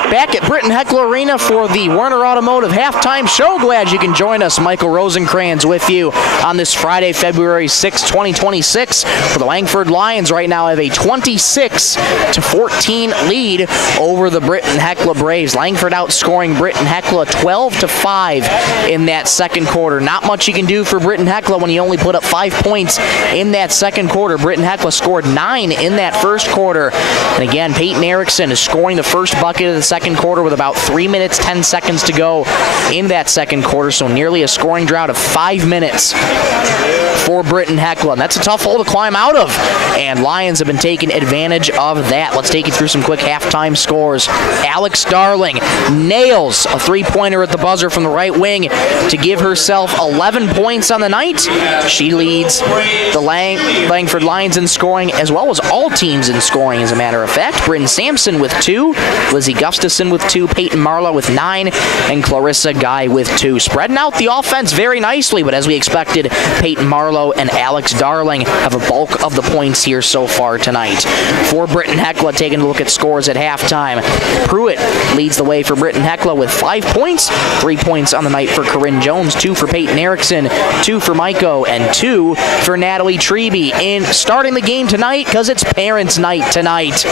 Back at Britton-Hecla Arena for the Werner Automotive halftime show. Glad you can join us. Michael Rosencrans with you on this Friday, February 6, 2026. For the Langford Lions right now have a 26-14 lead over the Britton-Hecla Braves. Langford outscoring Britton-Hecla 12-5 in that second quarter. Not much you can do for Britton-Hecla when you only put up 5 points in that second quarter. Britton-Hecla scored 9 in that first quarter. And again, Peyton Erickson is scoring the first bucket of the second quarter with about 3 minutes, 10 seconds to go in that second quarter, so nearly a scoring drought of 5 minutes for Britton-Hecla. And that's a tough hole to climb out of, and Lions have been taking advantage of that. Let's take you through some quick halftime scores. Alex Darling nails a three-pointer at the buzzer from the right wing to give herself 11 points on the night. She leads the Langford Lions in scoring, as well as all teams in scoring, as a matter of fact. Bryn Sampson with 2, Lizzie Gustafson with 2, Peyton Marlowe with 9, and Clarissa Guy with 2. Spreading out the offense very nicely, but as we expected, Peyton Marlowe and Alex Darling have a bulk of the points here so far tonight. For Britton-Hecla, taking a look at scores at halftime. Pruitt leads the way for Britton-Hecla with 5 points, 3 points on the night for Corinne Jones, 2 for Peyton Erickson, 2 for Maiko, and 2 for Natalie Treby. In starting the game tonight, because it's parents' night tonight.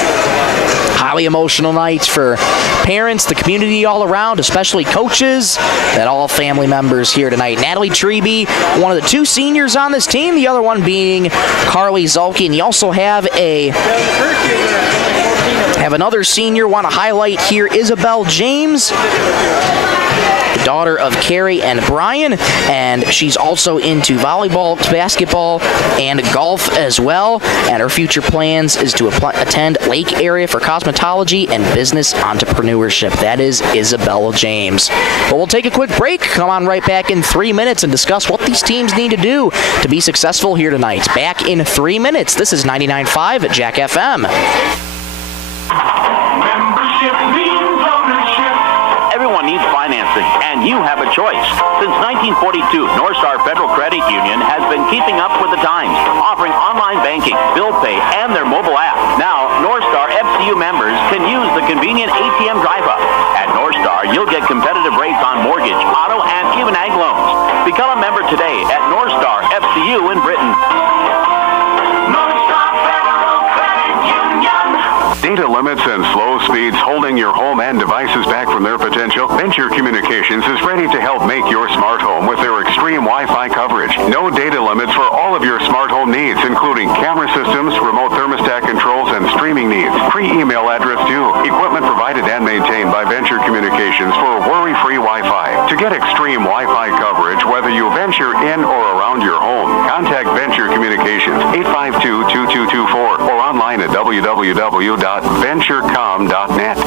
Highly emotional night for parents, the community all around, especially coaches, and all family members here tonight. Natalie Treby, one of the 2 seniors on this team, the other one being Carly Zulke. And you also have another senior. Want to highlight here Isabel James, the daughter of Carrie and Brian, and she's also into volleyball, basketball, and golf as well. And her future plans is to attend Lake Area for cosmetology and business entrepreneurship. That is Isabella James. But we'll take a quick break, come on right back in 3 minutes, and discuss what these teams need to do to be successful here tonight. Back in 3 minutes. This is 99.5 at Jack FM. Membership means ownership. Everyone needs financing, and you have a choice. Since 1942, Northstar Federal Credit Union has been keeping up with the times, offering online banking, bill pay, and their mobile app. Now, Northstar FCU members can use the convenient ATM drive-up. At Northstar, you'll get competitive rates on mortgage, auto, and even ag loans. Become a member today at Northstar FCU in Britton. Northstar Federal Credit Union. Data limits and slow speeds holding your home and devices back from their potential? Venture Communications is ready to help make your smart home with their extreme Wi-Fi coverage. No data limits for all of your smart home needs, including camera systems, remote thermostat controls, and streaming needs. Free email address too. Equipment provided and maintained by Venture Communications for worry-free Wi-Fi. To get extreme Wi-Fi coverage, whether you venture in or around your home, contact Venture Communications 852-2224 or online at www.venturecom.net.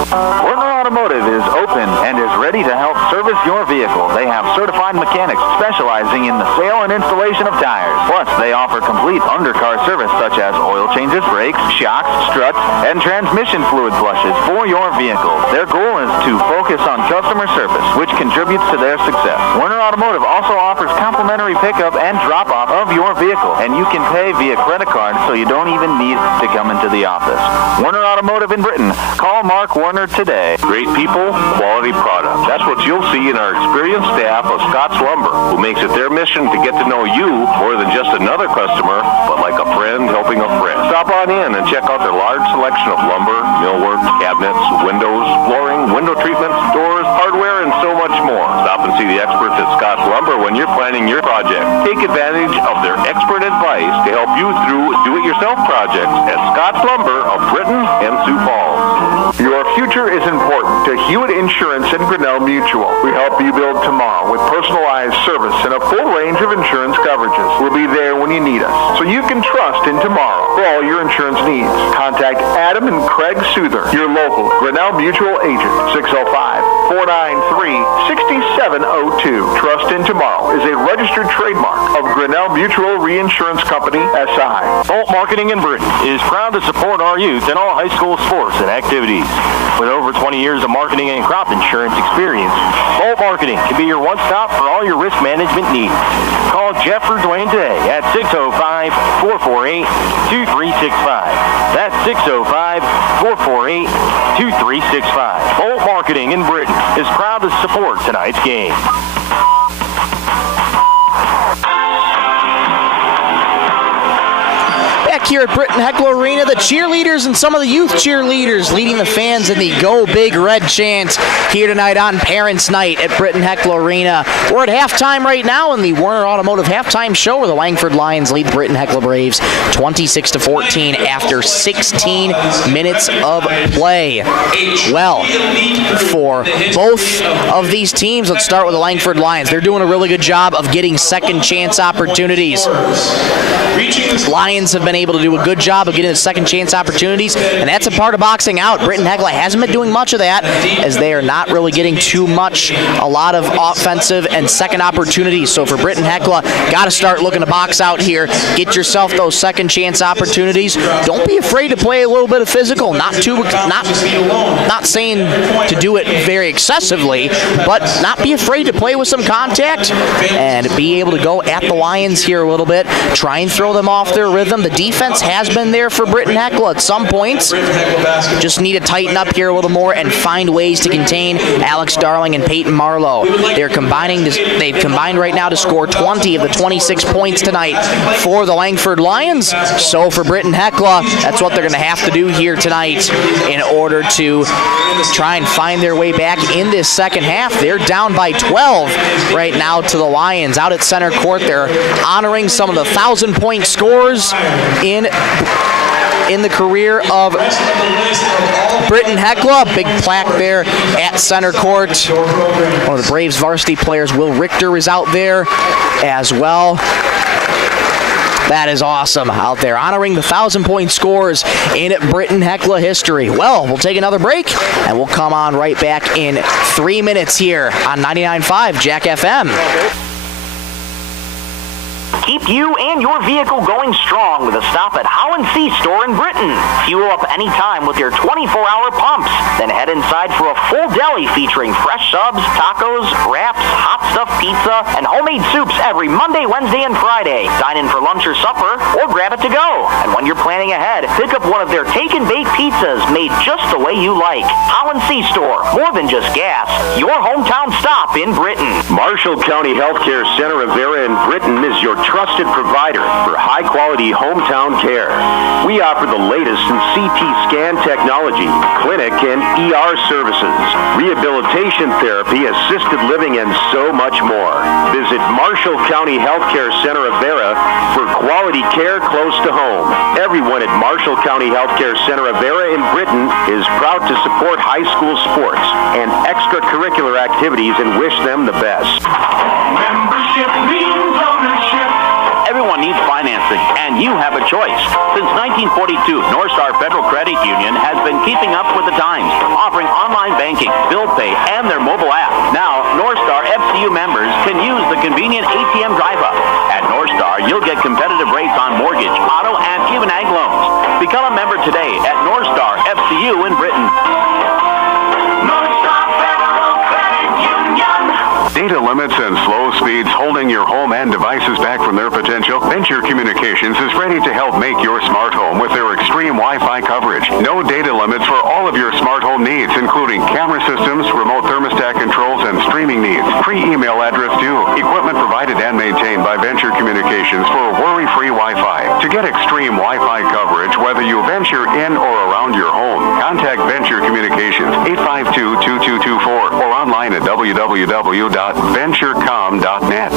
Werner Automotive is open and is ready to help service your vehicle. They have certified mechanics specializing in the sale and installation of tires. Plus, they offer complete undercar service such as oil changes, brakes, shocks, struts, and transmission fluid flushes for your vehicle. Their goal is to focus on customer service, which contributes to their success. Werner Automotive also offers complimentary pickup and drop-off of your vehicle, and you can pay via credit card so you don't even need to come into the office. Werner Automotive in Britton. Call Mark Werner today. Great people, quality product. That's what you'll see in our experienced staff of Scott's Lumber, who makes it their mission to get to know you more than just another customer, but like a friend helping a friend. Stop on in and check out their large selection of lumber, millwork, cabinets, windows, flooring, window treatments, doors, hardware, and so much more. Stop and see the experts at Scott's Lumber when you're planning your project. Take advantage of their expert advice to help you through do-it-yourself projects at Scott's Lumber of Britton and Sioux Falls. Your future is important to Hewitt Insurance and Grinnell Mutual. We help you build tomorrow with personalized service and a full range of insurance coverages. We'll be there when you need us, so you can trust in tomorrow for all your insurance needs. Contact Adam and Craig Souther, your local Grinnell Mutual agent, 605-493-6702. Trust in Tomorrow is a registered trademark of Grinnell Mutual Reinsurance Company, SI. Bolt Marketing in Britton is proud to support our youth in all high school sports and activities. With over 20 years of marketing and crop insurance experience, Bolt Marketing can be your one-stop for all your risk management needs. Call Jeff or Dwayne today at 605-448-2365. That's 605-448-2365. Bolt Marketing in Britton is proud to support tonight's game. Back here at Britton-Hecla Arena, the cheerleaders and some of the youth cheerleaders leading the fans in the Go Big Red chant here tonight on Parents' Night at Britton-Hecla Arena. We're at halftime right now in the Warner Automotive halftime show where the Langford Lions lead the Britton-Hecla Braves 26-14 after 16 minutes of play. Well, for both of these teams, let's start with the Langford Lions. They're doing a really good job of getting second chance opportunities. Lions have been able to do a good job of getting the second chance opportunities, and that's a part of boxing out. Britton-Hecla hasn't been doing much of that, as they are not really getting a lot of offensive and second opportunities. So for Britton-Hecla, got to start looking to box out here. Get yourself those second chance opportunities. Don't be afraid to play a little bit of physical. Not saying to do it very excessively, but not be afraid to play with some contact and be able to go at the Lions here a little bit. Try and throw them off their rhythm. The defense has been there for Britton-Hecla at some points. Just need to tighten up here a little more and find ways to contain Alex Darling and Peyton Marlowe. They've combined right now to score 20 of the 26 points tonight for the Langford Lions. So for Britton-Hecla, that's what they're going to have to do here tonight in order to try and find their way back in this second half. They're down by 12 right now to the Lions. Out at center court, they're honoring some of the 1,000-point scores in the career of Britton-Hecla. Big plaque there at center court. One of the Braves varsity players, Will Richter, is out there as well. That is awesome out there, honoring the 1,000-point scores in Britton-Hecla history. Well, we'll take another break, and we'll come on right back in 3 minutes here on 99.5 Jack FM. Keep you and your vehicle going strong with a stop at Holland C Store in Britton. Fuel up anytime with your 24-hour pumps. Then head inside for a full deli featuring fresh subs, tacos, wraps, hot stuffed pizza, and homemade soups every Monday, Wednesday, and Friday. Dine in for lunch or supper, or grab it to go. And when you're planning ahead, pick up one of their take and bake pizzas made just the way you like. Holland C Store, more than just gas. Your hometown stop in Britton. Marshall County Healthcare Center of Vera in Britton is your trusted provider for high-quality hometown care. We offer the latest in CT scan technology, clinic and ER services, rehabilitation therapy, assisted living, and so much more. Visit Marshall County Healthcare Center of Vera for quality care close to home. Everyone at Marshall County Healthcare Center of Vera in Britton is proud to support high school sports and extracurricular activities and wish them the best. Membership means ownership. Everyone needs financing, and you have a choice. Since 1942, North Star Federal Credit Union has been keeping up with the times, offering online banking, bill pay, and their mobile app. Now, North Star FCU members can use the convenient ATM drive-up. At North Star, you'll get competitive rates on mortgage, auto, and even ag loans. Become a member today at North Star FCU in Britton. North Star Federal Credit Union. Data limits and slow speeds holding your home and devices back from their potential? Venture Communications is ready to help make your smart home with their extreme Wi-Fi coverage. No data limits for all of your smart home needs, including camera systems, remote thermostat controls, and streaming needs. Free email address too. Equipment provided and maintained by Venture Communications for worry-free Wi-Fi. To get extreme Wi-Fi coverage, whether you venture in or around your home, contact Venture Communications 852-2224 or online at www.vcc.com. www.venturecom.net.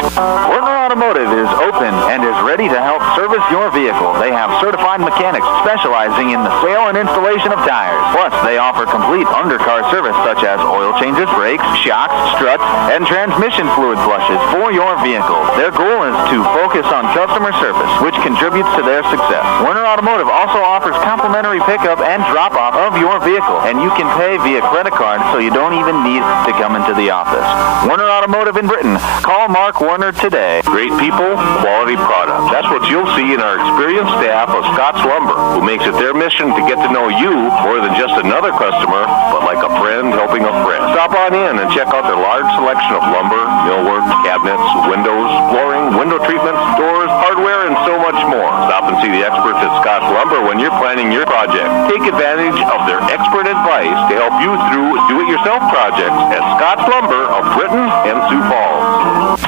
Werner Automotive is open and is ready to help service your vehicle. They have certified mechanics specializing in the sale and installation of tires. Plus, they offer complete undercar service such as oil changes, brakes, shocks, struts, and transmission fluid flushes for your vehicle. Their goal is to focus on customer service, which contributes to their success. Werner Automotive also offers complimentary pickup and drop-off of your vehicle, and you can pay via credit card so you don't even need to come into the office. Werner Automotive in Britton. Call Mark Werner today. Great people, quality product. That's what you'll see in our experienced staff of Scott's Lumber, who makes it their mission to get to know you more than just another customer, but like a friend helping a friend. Stop on in and check out their large selection of lumber, millwork, cabinets, windows, flooring, window treatments, doors, hardware, and so much more. Stop and see the experts at Scott's Lumber when you're planning your project. Take advantage of their expert advice to help you through do-it-yourself projects at Scott's Lumber of Britton and Sioux Falls.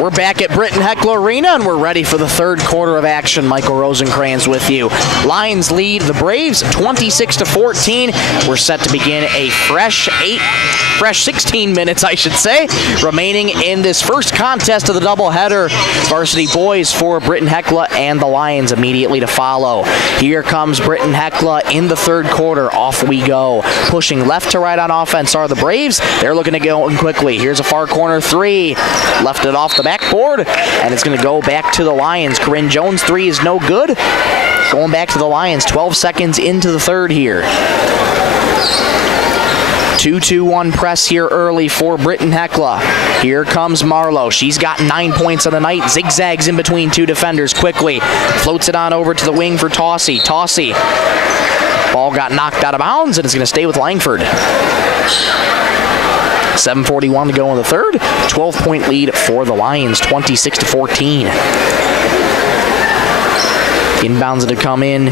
We're back at Britton-Hecla Arena, and we're ready for the third quarter of action. Michael Rosencrans with you. Lions lead the Braves 26-14. We're set to begin a fresh 16 minutes, I should say, remaining in this first contest of the doubleheader. Varsity boys for Britton-Hecla and the Lions immediately to follow. Here comes Britton-Hecla in the third quarter. Off we go. Pushing left to right on offense are the Braves. They're looking to go in quickly. Here's a far corner three. Left it off the backboard, and it's going to go back to the Lions. Corinne Jones' three is no good. Going back to the Lions, 12 seconds into the third here. 2-2-1 press here early for Britton-Hecla. Here comes Marlowe. She's got 9 points on the night. Zigzags in between two defenders quickly. Floats it on over to the wing for Tossy. Tossy. Ball got knocked out of bounds, and it's going to stay with Langford. 7:41 to go in the third. 12-point lead for the Lions, 26-14. Inbounds to come in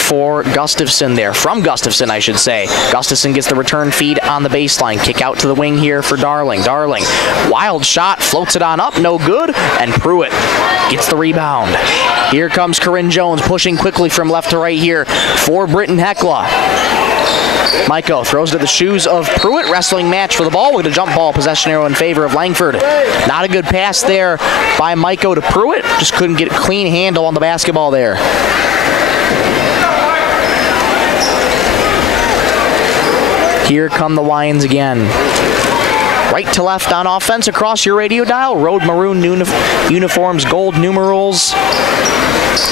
for Gustafson there. From Gustafson, I should say. Gustafson gets the return feed on the baseline. Kick out to the wing here for Darling. Darling, wild shot, floats it on up, no good, and Pruitt gets the rebound. Here comes Corinne Jones, pushing quickly from left to right here for Britton-Hecla. Maiko throws it at the shoes of Pruitt. Wrestling match for the ball with a jump ball. Possession arrow in favor of Langford. Not a good pass there by Maiko to Pruitt. Just couldn't get a clean handle on the basketball there. Here come the Lions again. Right to left on offense across your radio dial. Road maroon uniforms, gold numerals.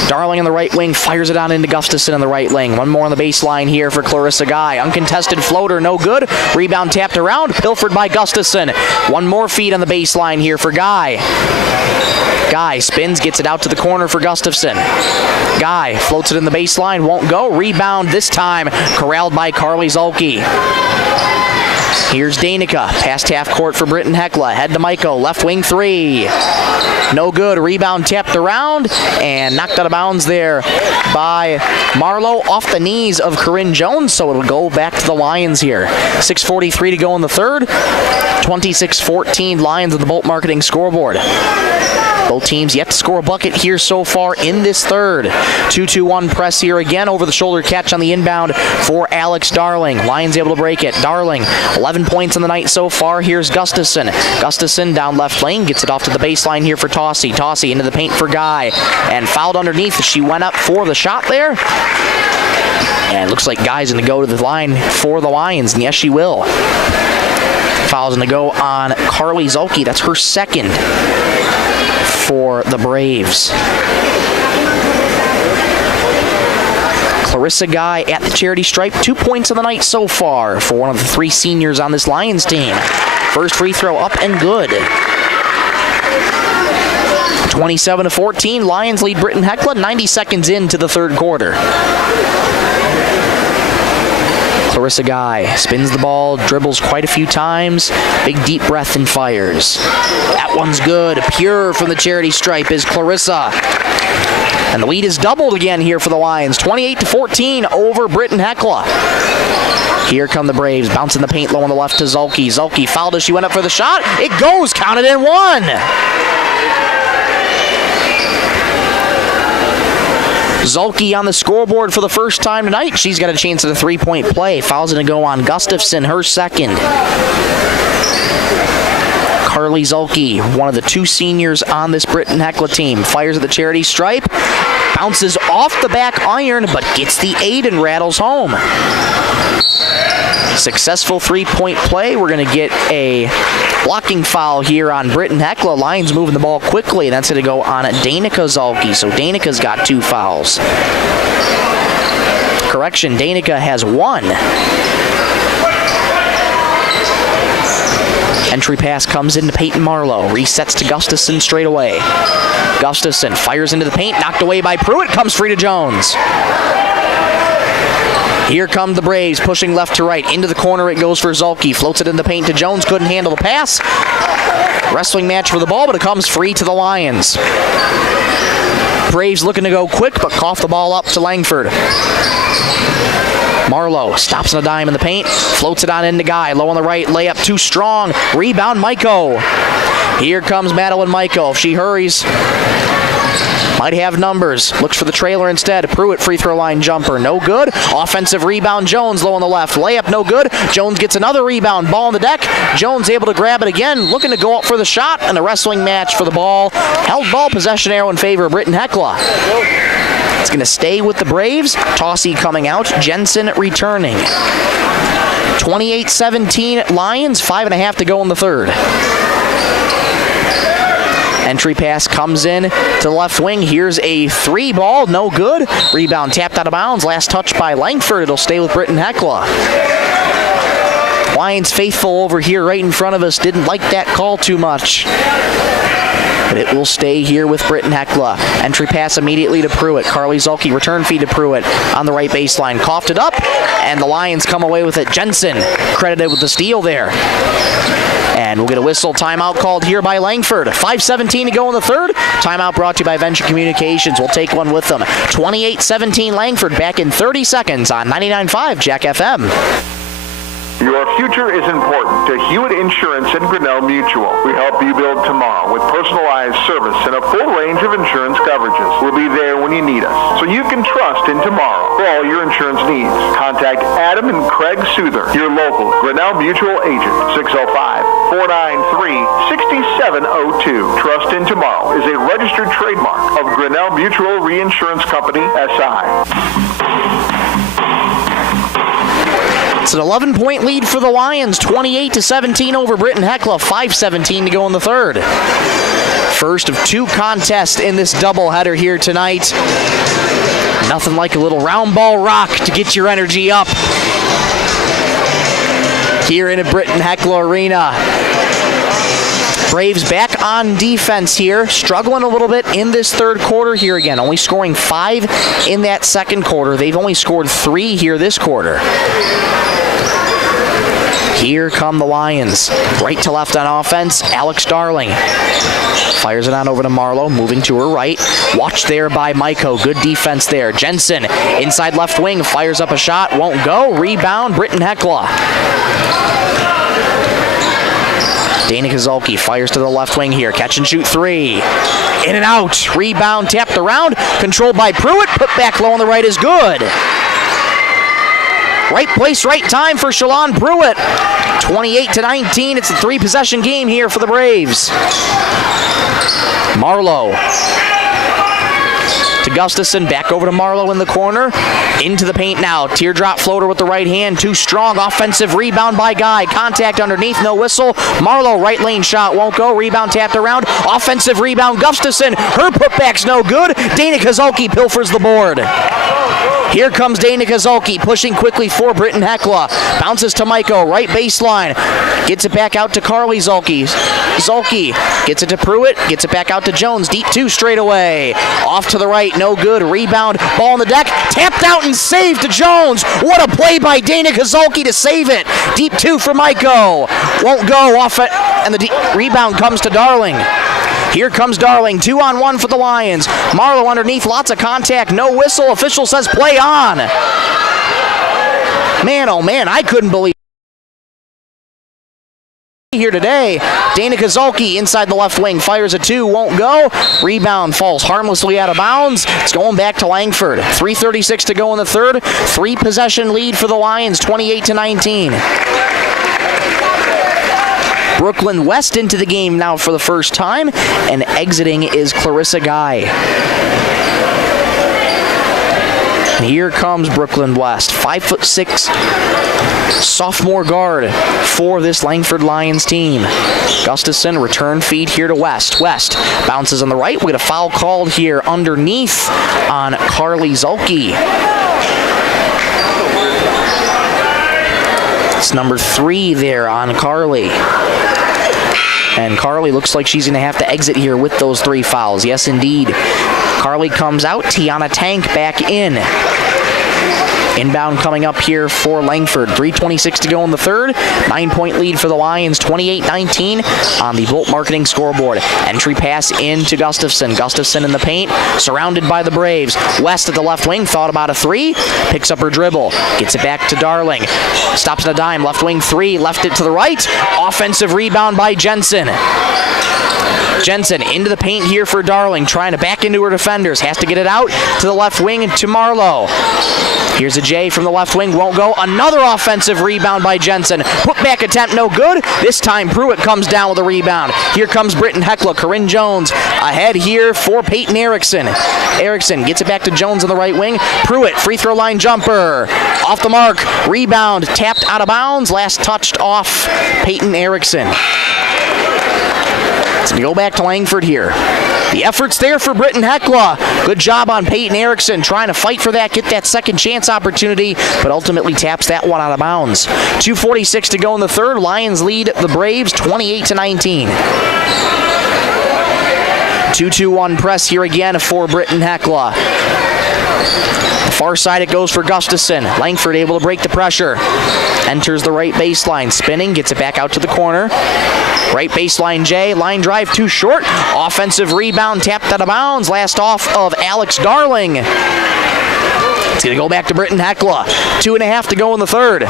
Darling in the right wing fires it on into Gustafson in the right wing. One more on the baseline here for Clarissa Guy. Uncontested floater, no good. Rebound tapped around, pilfered by Gustafson. One more feed on the baseline here for Guy. Guy spins, gets it out to the corner for Gustafson. Guy floats it in the baseline, won't go. Rebound this time, corralled by Carly Zulke. Here's Danica, past half court for Britton-Hecla. Head to Maiko, left wing three. No good. Rebound tapped around and knocked out of bounds there by Marlowe off the knees of Corinne Jones, so it'll go back to the Lions here. 6:43 to go in the third. 26-14 Lions on the Bolt Marketing scoreboard. Both teams yet to score a bucket here so far in this third. 2-2-1 press here again. Over the shoulder catch on the inbound for Alex Darling. Lions able to break it. Darling, 11 points on the night so far. Here's Gustafson. Gustafson down left lane. Gets it off to the baseline here for Tossy. Tossy into the paint for Guy. And fouled underneath. She went up for the shot there. And it looks like Guy's going to go to the line for the Lions. And yes, she will. Foul's going to go on Carly Zulke. That's her second for the Braves. Clarissa Guy at the charity stripe. 2 points on the night so far for one of the three seniors on this Lions team. First free throw up and good. 27-14. Lions lead Britton-Hecla. 90 seconds into the third quarter. Clarissa Guy spins the ball, dribbles quite a few times, big deep breath and fires. That one's good. Pure from the charity stripe is Clarissa. And the lead is doubled again here for the Lions. 28-14 over Britton-Hecla. Here come the Braves, bouncing the paint low on the left to Zulke. Zulke fouled as she went up for the shot. It goes, counted in one. Zulke on the scoreboard for the first time tonight. She's got a chance at a three-point play. Foul's going to go on Gustafson, her second. Carly Zulke, one of the two seniors on this Britton-Hecla team, fires at the charity stripe, bounces off the back iron, but gets the 8 and rattles home. Successful three-point play. We're going to get a blocking foul here on Britton-Hecla. Lions moving the ball quickly. That's going to go on Danica Zulke. So Danica's got 2 fouls. Correction, Danica has 1. Entry pass comes into Peyton Marlowe. Resets to Gustafson straight away. Gustafson fires into the paint. Knocked away by Pruitt. Comes free to Jones. Here come the Braves, pushing left to right. Into the corner it goes for Zulke. Floats it in the paint to Jones. Couldn't handle the pass. Wrestling match for the ball, but it comes free to the Lions. Braves looking to go quick, but cough the ball up to Langford. Marlowe stops on a dime in the paint. Floats it on into Guy. Low on the right. Layup too strong. Rebound, Maiko. Here comes Madeline Maiko. If she hurries, might have numbers. Looks for the trailer instead. Pruitt free throw line jumper. No good. Offensive rebound. Jones low on the left. Layup no good. Jones gets another rebound. Ball on the deck. Jones able to grab it again. Looking to go up for the shot. And a wrestling match for the ball. Held ball possession arrow in favor of Britton-Hecla. It's going to stay with the Braves. Tossy coming out. Jensen returning. 28-17 Lions. 5.5 to go in the third. Entry pass comes in to the left wing. Here's a 3 ball. No good. Rebound tapped out of bounds. Last touch by Langford. It'll stay with Britton-Hecla. Lions faithful over here right in front of us didn't like that call too much. But it will stay here with Britton-Hecla. Entry pass immediately to Pruitt. Carly Zulke return feed to Pruitt on the right baseline. Coughed it up, and the Lions come away with it. Jensen credited with the steal there. And we'll get a whistle timeout called here by Langford. 5:17 to go in the third. Timeout brought to you by Venture Communications. We'll take one with them. 28-17 Langford back in 30 seconds on 99.5 Jack FM. Your future is important to Hewitt Insurance and Grinnell Mutual. We help you build tomorrow with personalized service and a full range of insurance coverages. We'll be there when you need us, so you can trust in tomorrow for all your insurance needs. Contact Adam and Craig Souther, your local Grinnell Mutual agent, 605-493-6702. Trust in Tomorrow is a registered trademark of Grinnell Mutual Reinsurance Company, SI. It's an 11-point lead for the Lions, 28-17 over Britton-Hecla, 5:17 to go in the third. First of 2 contests in this doubleheader here tonight. Nothing like a little round ball rock to get your energy up here in a Britton-Hecla arena. Braves back on defense here, struggling a little bit in this third quarter here again, only scoring 5 in that second quarter. They've only scored 3 here this quarter. Here come the Lions. Right to left on offense, Alex Darling. Fires it on over to Marlowe, moving to her right. Watched there by Maiko. Good defense there. Jensen, inside left wing, fires up a shot. Won't go. Rebound, Britton-Hecla. Danica Zulke fires to the left wing here. Catch and shoot 3. In and out. Rebound tapped around. Controlled by Pruitt. Put back low on the right is good. Right place, right time for Shalon Pruitt. 28-19. It's a 3-possession game here for the Braves. Marlowe to Gustafson. Back over to Marlowe in the corner. Into the paint now. Teardrop floater with the right hand. Too strong. Offensive rebound by Guy. Contact underneath. No whistle. Marlowe right lane shot. Won't go. Rebound tapped around. Offensive rebound. Gustafson. Her putback's no good. Danica Zulke pilfers the board. Here comes Danica Zulke pushing quickly for Britton-Hecla. Bounces to Maiko, right baseline. Gets it back out to Carly Zulke. Zulke gets it to Pruitt, gets it back out to Jones. Deep 2 straight away. Off to the right, no good. Rebound, ball on the deck. Tapped out and saved to Jones. What a play by Danica Zulke to save it. Deep 2 for Maiko. Won't go off it, and the rebound comes to Darling. Here comes Darling, 2-on-1 for the Lions. Marlowe underneath, lots of contact, no whistle. Official says play on. Man, oh man, I couldn't believe here today. Dana Kozolki inside the left wing, fires a 2, won't go. Rebound falls harmlessly out of bounds. It's going back to Langford. 3:36 to go in the third. 3-possession lead for the Lions, 28-19. Brooklyn West into the game now for the first time, and exiting is Clarissa Guy. And here comes Brooklyn West, 5'6", sophomore guard for this Langford Lions team. Gustafson, return feed here to West. West bounces on the right. We get a foul called here underneath on Carly Zulke. It's number 3 there on Carly. And Carly looks like she's going to have to exit here with those 3 fouls. Yes, indeed. Carly comes out. Tiana Tank back in. Inbound coming up here for Langford. 3:26 to go in the third. 9-point lead for the Lions, 28-19 on the Bolt Marketing scoreboard. Entry pass into Gustafson. Gustafson in the paint, surrounded by the Braves. West at the left wing, thought about a 3. Picks up her dribble. Gets it back to Darling. Stops on a dime. Left wing 3. Left it to the right. Offensive rebound by Jensen. Jensen into the paint here for Darling, trying to back into her defenders. Has to get it out to the left wing and to Marlowe. Here's a J from the left wing, won't go. Another offensive rebound by Jensen. Put back attempt, no good. This time Pruitt comes down with a rebound. Here comes Britton-Hecla. Corinne Jones ahead here for Peyton Erickson. Erickson gets it back to Jones on the right wing. Pruitt, free throw line jumper. Off the mark, rebound, tapped out of bounds. Last touched off Peyton Erickson. It's going to go back to Langford here. The effort's there for Britton-Hecla. Good job on Peyton Erickson trying to fight for that, get that second chance opportunity, but ultimately taps that one out of bounds. 2:46 to go in the third. Lions lead the Braves 28-19. 2-2-1 press here again for Britton-Hecla. Far side it goes for Gustafson. Langford able to break the pressure. Enters the right baseline. Spinning, gets it back out to the corner. Right baseline J. Line drive too short. Offensive rebound tapped out of bounds. Last off of Alex Darling. It's going to go back to Britton-Hecla. 2.5 to go in the third.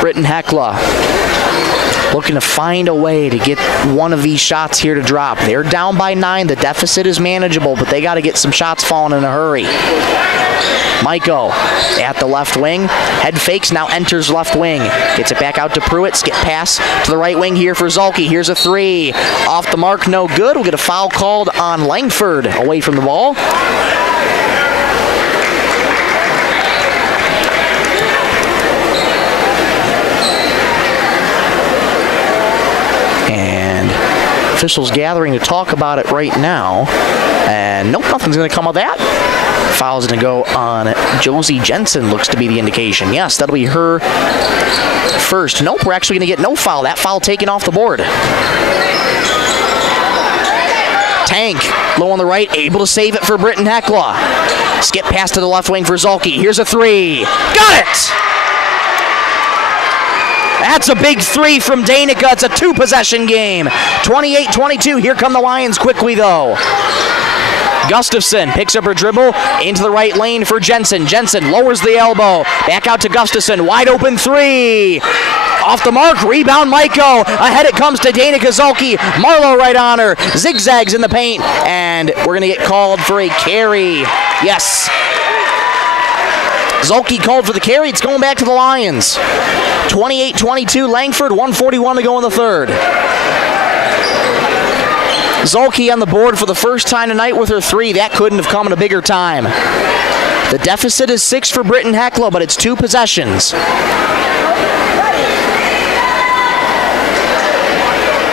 Britton-Hecla looking to find a way to get one of these shots here to drop. They're down by 9. The deficit is manageable, but they got to get some shots falling in a hurry. Maiko at the left wing. Head fakes, now enters left wing. Gets it back out to Pruitt. Skip pass to the right wing here for Zulke. Here's a 3. Off the mark, no good. We'll get a foul called on Langford away from the ball. Officials gathering to talk about it right now. And nope, nothing's going to come of that. Foul's going to go on Josie Jensen, looks to be the indication. Yes, that'll be her first. Nope, we're actually going to get no foul. That foul taken off the board. Tank, low on the right, able to save it for Britton-Hecla. Skip pass to the left wing for Zulke. Here's a 3. Got it! That's a big 3 from Danica. It's a 2-possession game. 28-22. Here come the Lions quickly, though. Gustafson picks up her dribble into the right lane for Jensen. Jensen lowers the elbow. Back out to Gustafson. Wide open 3. Off the mark. Rebound Maiko. Ahead it comes to Dana Kozolki. Marlowe right on her. Zigzags in the paint. And we're going to get called for a carry. Yes. Zulke called for the carry. It's going back to the Lions. 28-22 Langford, 1:41 to go in the third. Zulke on the board for the first time tonight with her 3. That couldn't have come at a bigger time. The deficit is 6 for Britton-Hecla, but it's 2 possessions.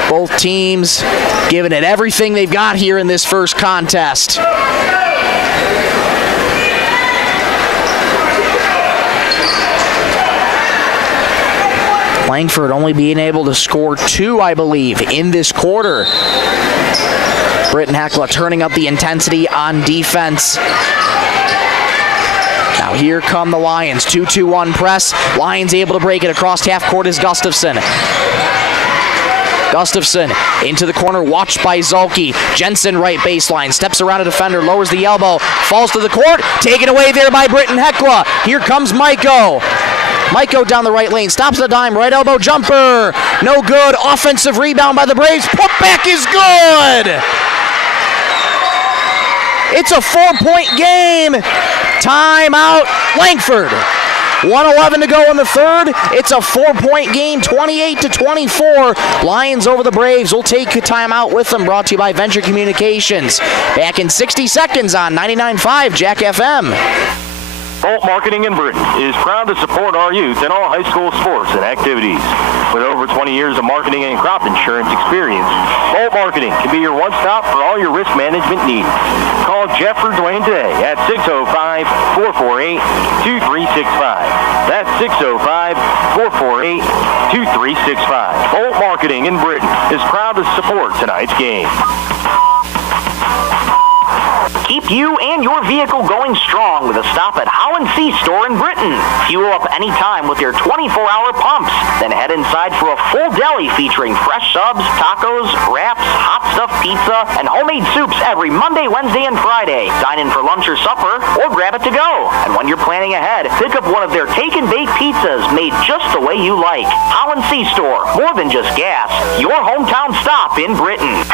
Both teams giving it everything they've got here in this first contest. Langford only being able to score 2, I believe, in this quarter. Britton-Hecla turning up the intensity on defense. Now here come the Lions. 2-2-1 press. Lions able to break it across half court is Gustafson. Gustafson into the corner, watched by Zolke. Jensen right baseline, steps around a defender, lowers the elbow, falls to the court, taken away there by Britton-Hecla. Here comes Maiko. Maiko down the right lane, stops the dime, right elbow jumper. No good. Offensive rebound by the Braves. Putback is good. It's a 4-point game. Timeout, Langford. 1:11 to go in the third. It's a 4-point game, 28-24. Lions over the Braves. We'll take a timeout with them. Brought to you by Venture Communications. Back in 60 seconds on 99.5 Jack FM. Bolt Marketing in Britton is proud to support our youth in all high school sports and activities. With over 20 years of marketing and crop insurance experience, Bolt Marketing can be your one-stop for all your risk management needs. Call Jeff or Dwayne today at 605-448-2365. That's 605-448-2365. Bolt Marketing in Britton is proud to support tonight's game. Keep you and your vehicle going strong with a stop at Holland C Store in Britton. Fuel up anytime with your 24-hour pumps. Then head inside for a full deli featuring fresh subs, tacos, wraps, hot stuffed pizza, and homemade soups every Monday, Wednesday, and Friday. Dine in for lunch or supper, or grab it to go. And when you're planning ahead, pick up one of their take-and-bake pizzas made just the way you like. Holland C Store, more than just gas. Your hometown stop in Britton.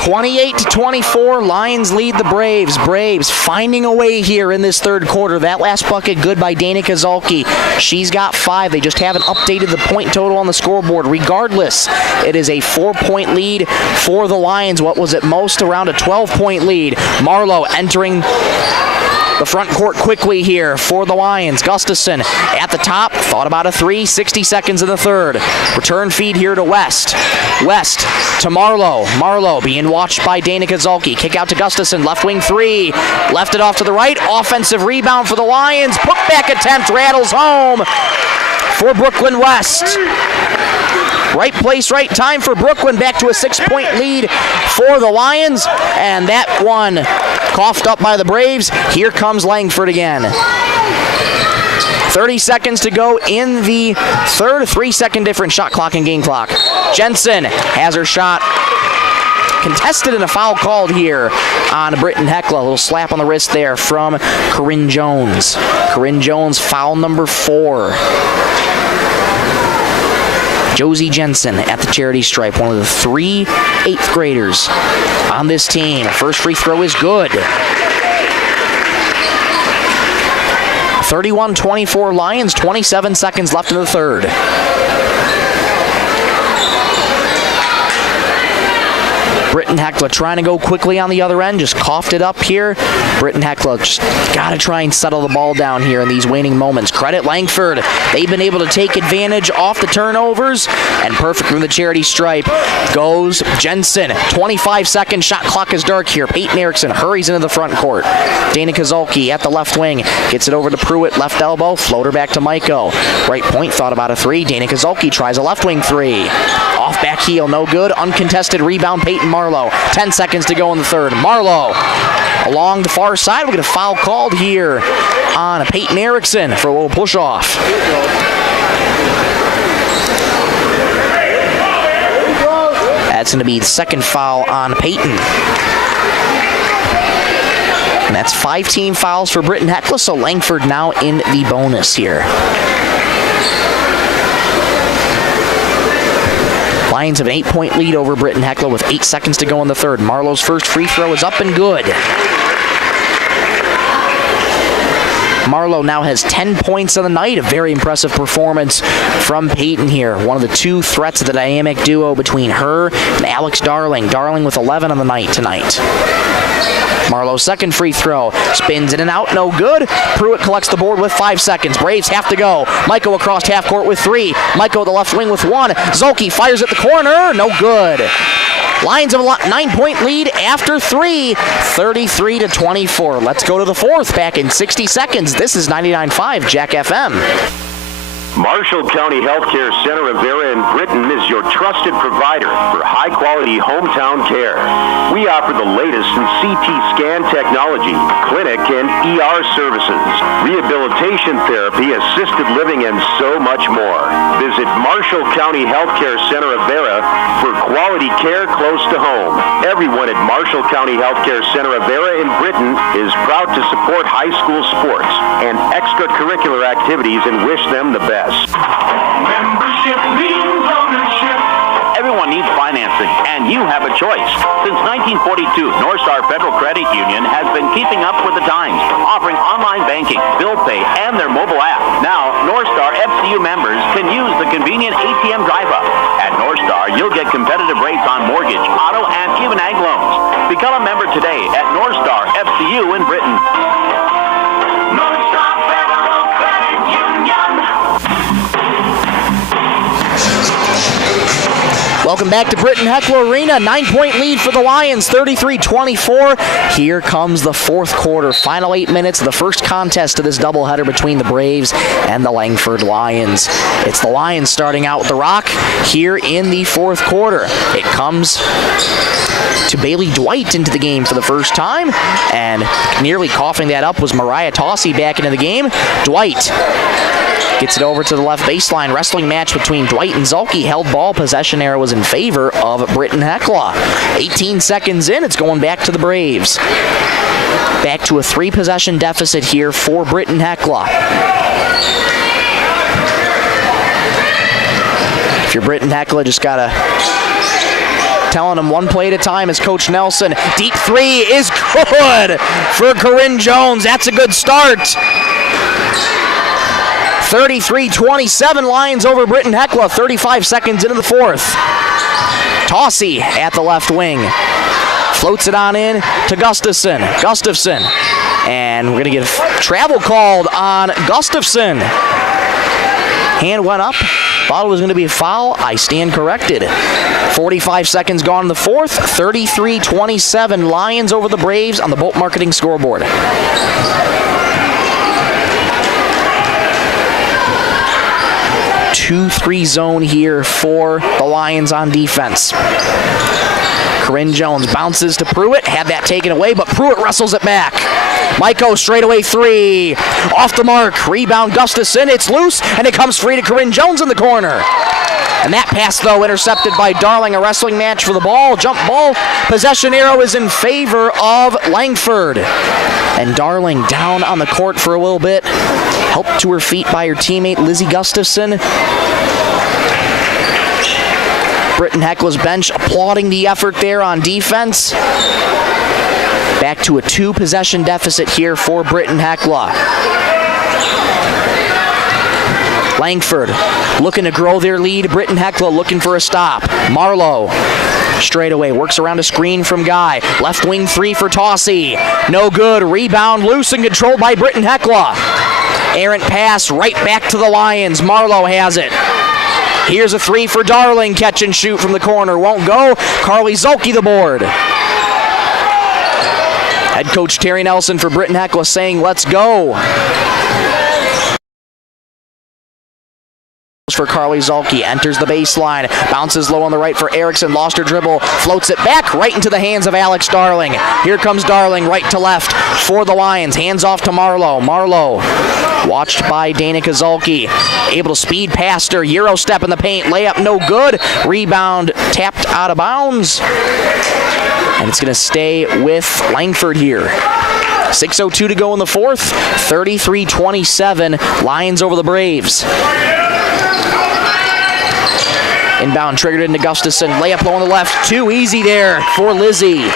28-24, Lions lead the Braves. Braves finding a way here in this third quarter. That last bucket good by Danica Zolke. She's got 5. They just haven't updated the point total on the scoreboard. Regardless, it is a 4-point lead for the Lions. What was at most around a 12-point lead. Marlowe entering the front court quickly here for the Lions. Gustafson at the top, thought about a 3, 60 seconds in the third. Return feed here to West. West to Marlowe. Marlowe being watched by Danica Zolke. Kick out to Gustafson, left wing 3. Left it off to the right. Offensive rebound for the Lions. Putback attempt rattles home for Brooklyn West. Right place, right time for Brooklyn. Back to a 6-point lead for the Lions. And that one coughed up by the Braves. Here comes Langford again. 30 seconds to go in the third. 3-second difference, shot clock and game clock. Jensen has her shot contested and a foul called here on Britton-Hecla. A little slap on the wrist there from Corinne Jones. Corinne Jones, foul number 4. Josie Jensen at the charity stripe, one of the 3 8th graders on this team. First free throw is good. 31-24 Lions, 27 seconds left in the third. Britton-Hecla trying to go quickly on the other end, just coughed it up here. Britton-Hecla just got to try and settle the ball down here in these waning moments. Credit Langford. They've been able to take advantage off the turnovers, and perfect from the charity stripe goes Jensen. 25 seconds, shot clock is dark here. Peyton Erickson hurries into the front court. Danica Zolke at the left wing, gets it over to Pruitt, left elbow, floater back to Maiko. Right point, thought about a 3. Danica Zolke tries a left wing 3. Off back heel, no good. Uncontested rebound, Peyton Marlowe. 10 seconds to go in the third. Marlowe along the far side. We'll get a foul called here on Peyton Erickson for a little push off. That's going to be the second foul on Peyton. And that's 5 team fouls for Britton-Hecla, so Langford now in the bonus here. Lions have an 8-point lead over Britton-Hecla with 8 seconds to go in the third. Marlowe's first free throw is up and good. Marlowe now has 10 points on the night. A very impressive performance from Peyton here. One of the 2 threats of the dynamic duo between her and Alex Darling. Darling with 11 on the night tonight. Marlowe's second free throw. Spins in and out, no good. Pruitt collects the board with 5 seconds. Braves have to go. Maiko across half court with 3. Maiko the left wing with 1. Zolke fires at the corner, no good. Lions have a 9-point lead after 3, 33-24. Let's go to the fourth back in 60 seconds. This is 99.5 Jack FM. Marshall County Healthcare Center of Vera in Britton is your trusted provider for high-quality hometown care. We offer the latest in CT scan technology, clinic and ER services, rehabilitation therapy, assisted living, and so much more. Visit Marshall County Healthcare Center of Vera for quality care close to home. Everyone at Marshall County Healthcare Center of Vera in Britton is proud to support high school sports and extracurricular activities and wish them the best. Membership means ownership. Everyone needs financing, and you have a choice. Since 1942, North Star Federal Credit Union has been keeping up with the times, offering online banking, bill pay, and their mobile app. Now, North Star FCU members can use the convenient ATM drive-up. At North Star, you'll get competitive rates on mortgage, auto, and even ag loans. Become a member today at North Star FCU in Britton. North Star Federal Credit Union. Welcome back to Britton-Hecla Arena. 9-point lead for the Lions, 33-24. Here comes the fourth quarter. Final 8 minutes of the first contest of this doubleheader between the Braves and the Langford Lions. It's the Lions starting out with the rock here in the fourth quarter. It comes to Bailey Dwight into the game for the first time, and nearly coughing that up was Mariah Tossey back into the game. Dwight gets it over to the left baseline. Wrestling match between Dwight and Zulke. Held ball. Possession arrow was in favor of Britton-Hecla. 18 seconds in, it's going back to the Braves. Back to a 3-possession deficit here for Britton-Hecla. If you're Britton-Hecla, just gotta telling them one play at a time as Coach Nelson. Deep three is good for Corinne Jones. That's a good start. 33-27, Lions over Britton-Hecla, 35 seconds into the fourth. Tossey at the left wing. Floats it on in to Gustafson. And we're going to get a travel called on Gustafson. Hand went up. Thought it was going to be a foul. I stand corrected. 45 seconds gone in the fourth. 33-27, Lions over the Braves on the Bolt Marketing scoreboard. 2-3 zone here for the Lions on defense. Corinne Jones bounces to Pruitt. Had that taken away, but Pruitt wrestles it back. Maiko straightaway three. Off the mark. Rebound Gustafson. It's loose, and it comes free to Corinne Jones in the corner. And that pass, though, intercepted by Darling. A wrestling match for the ball. Jump ball. Possession arrow is in favor of Langford. And Darling down on the court for a little bit. Helped to her feet by her teammate, Lizzie Gustafson. Britton-Hecla's bench applauding the effort there on defense. Back to a 2-possession deficit here for Britton-Hecla. Langford looking to grow their lead. Britton-Hecla looking for a stop. Marlowe straight away works around a screen from Guy. Left wing three for Tossey. No good. Rebound loose and controlled by Britton-Hecla. Errant pass right back to the Lions. Marlowe has it. Here's a three for Darling. Catch and shoot from the corner. Won't go. Carly Zulke the board. Head coach Terry Nelson for Britton-Hecla saying, let's go. For Carly Zulke, enters the baseline, bounces low on the right for Erickson, lost her dribble, floats it back right into the hands of Alex Darling. Here comes Darling, right to left for the Lions, hands off to Marlowe. Marlowe, watched by Danica Zulke, able to speed past her, Euro step in the paint, layup no good, rebound tapped out of bounds, and it's going to stay with Langford here. 6:02 to go in the fourth, 33-27, Lions over the Braves. Inbound triggered into Gustafson. Layup low on the left. Too easy there for Lizzie.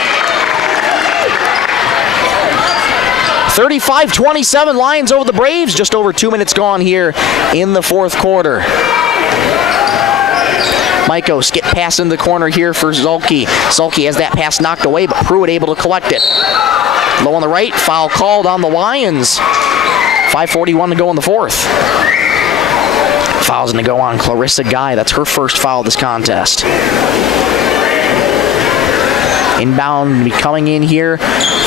35-27, Lions over the Braves. Just over 2 minutes gone here in the fourth quarter. Maiko skip pass in the corner here for Zulke. Zulke has that pass knocked away, but Pruitt able to collect it. Low on the right. Foul called on the Lions. 5:41 to go in the fourth. Foul's going to go on Clarissa Guy. That's her first foul of this contest. Inbound be coming in here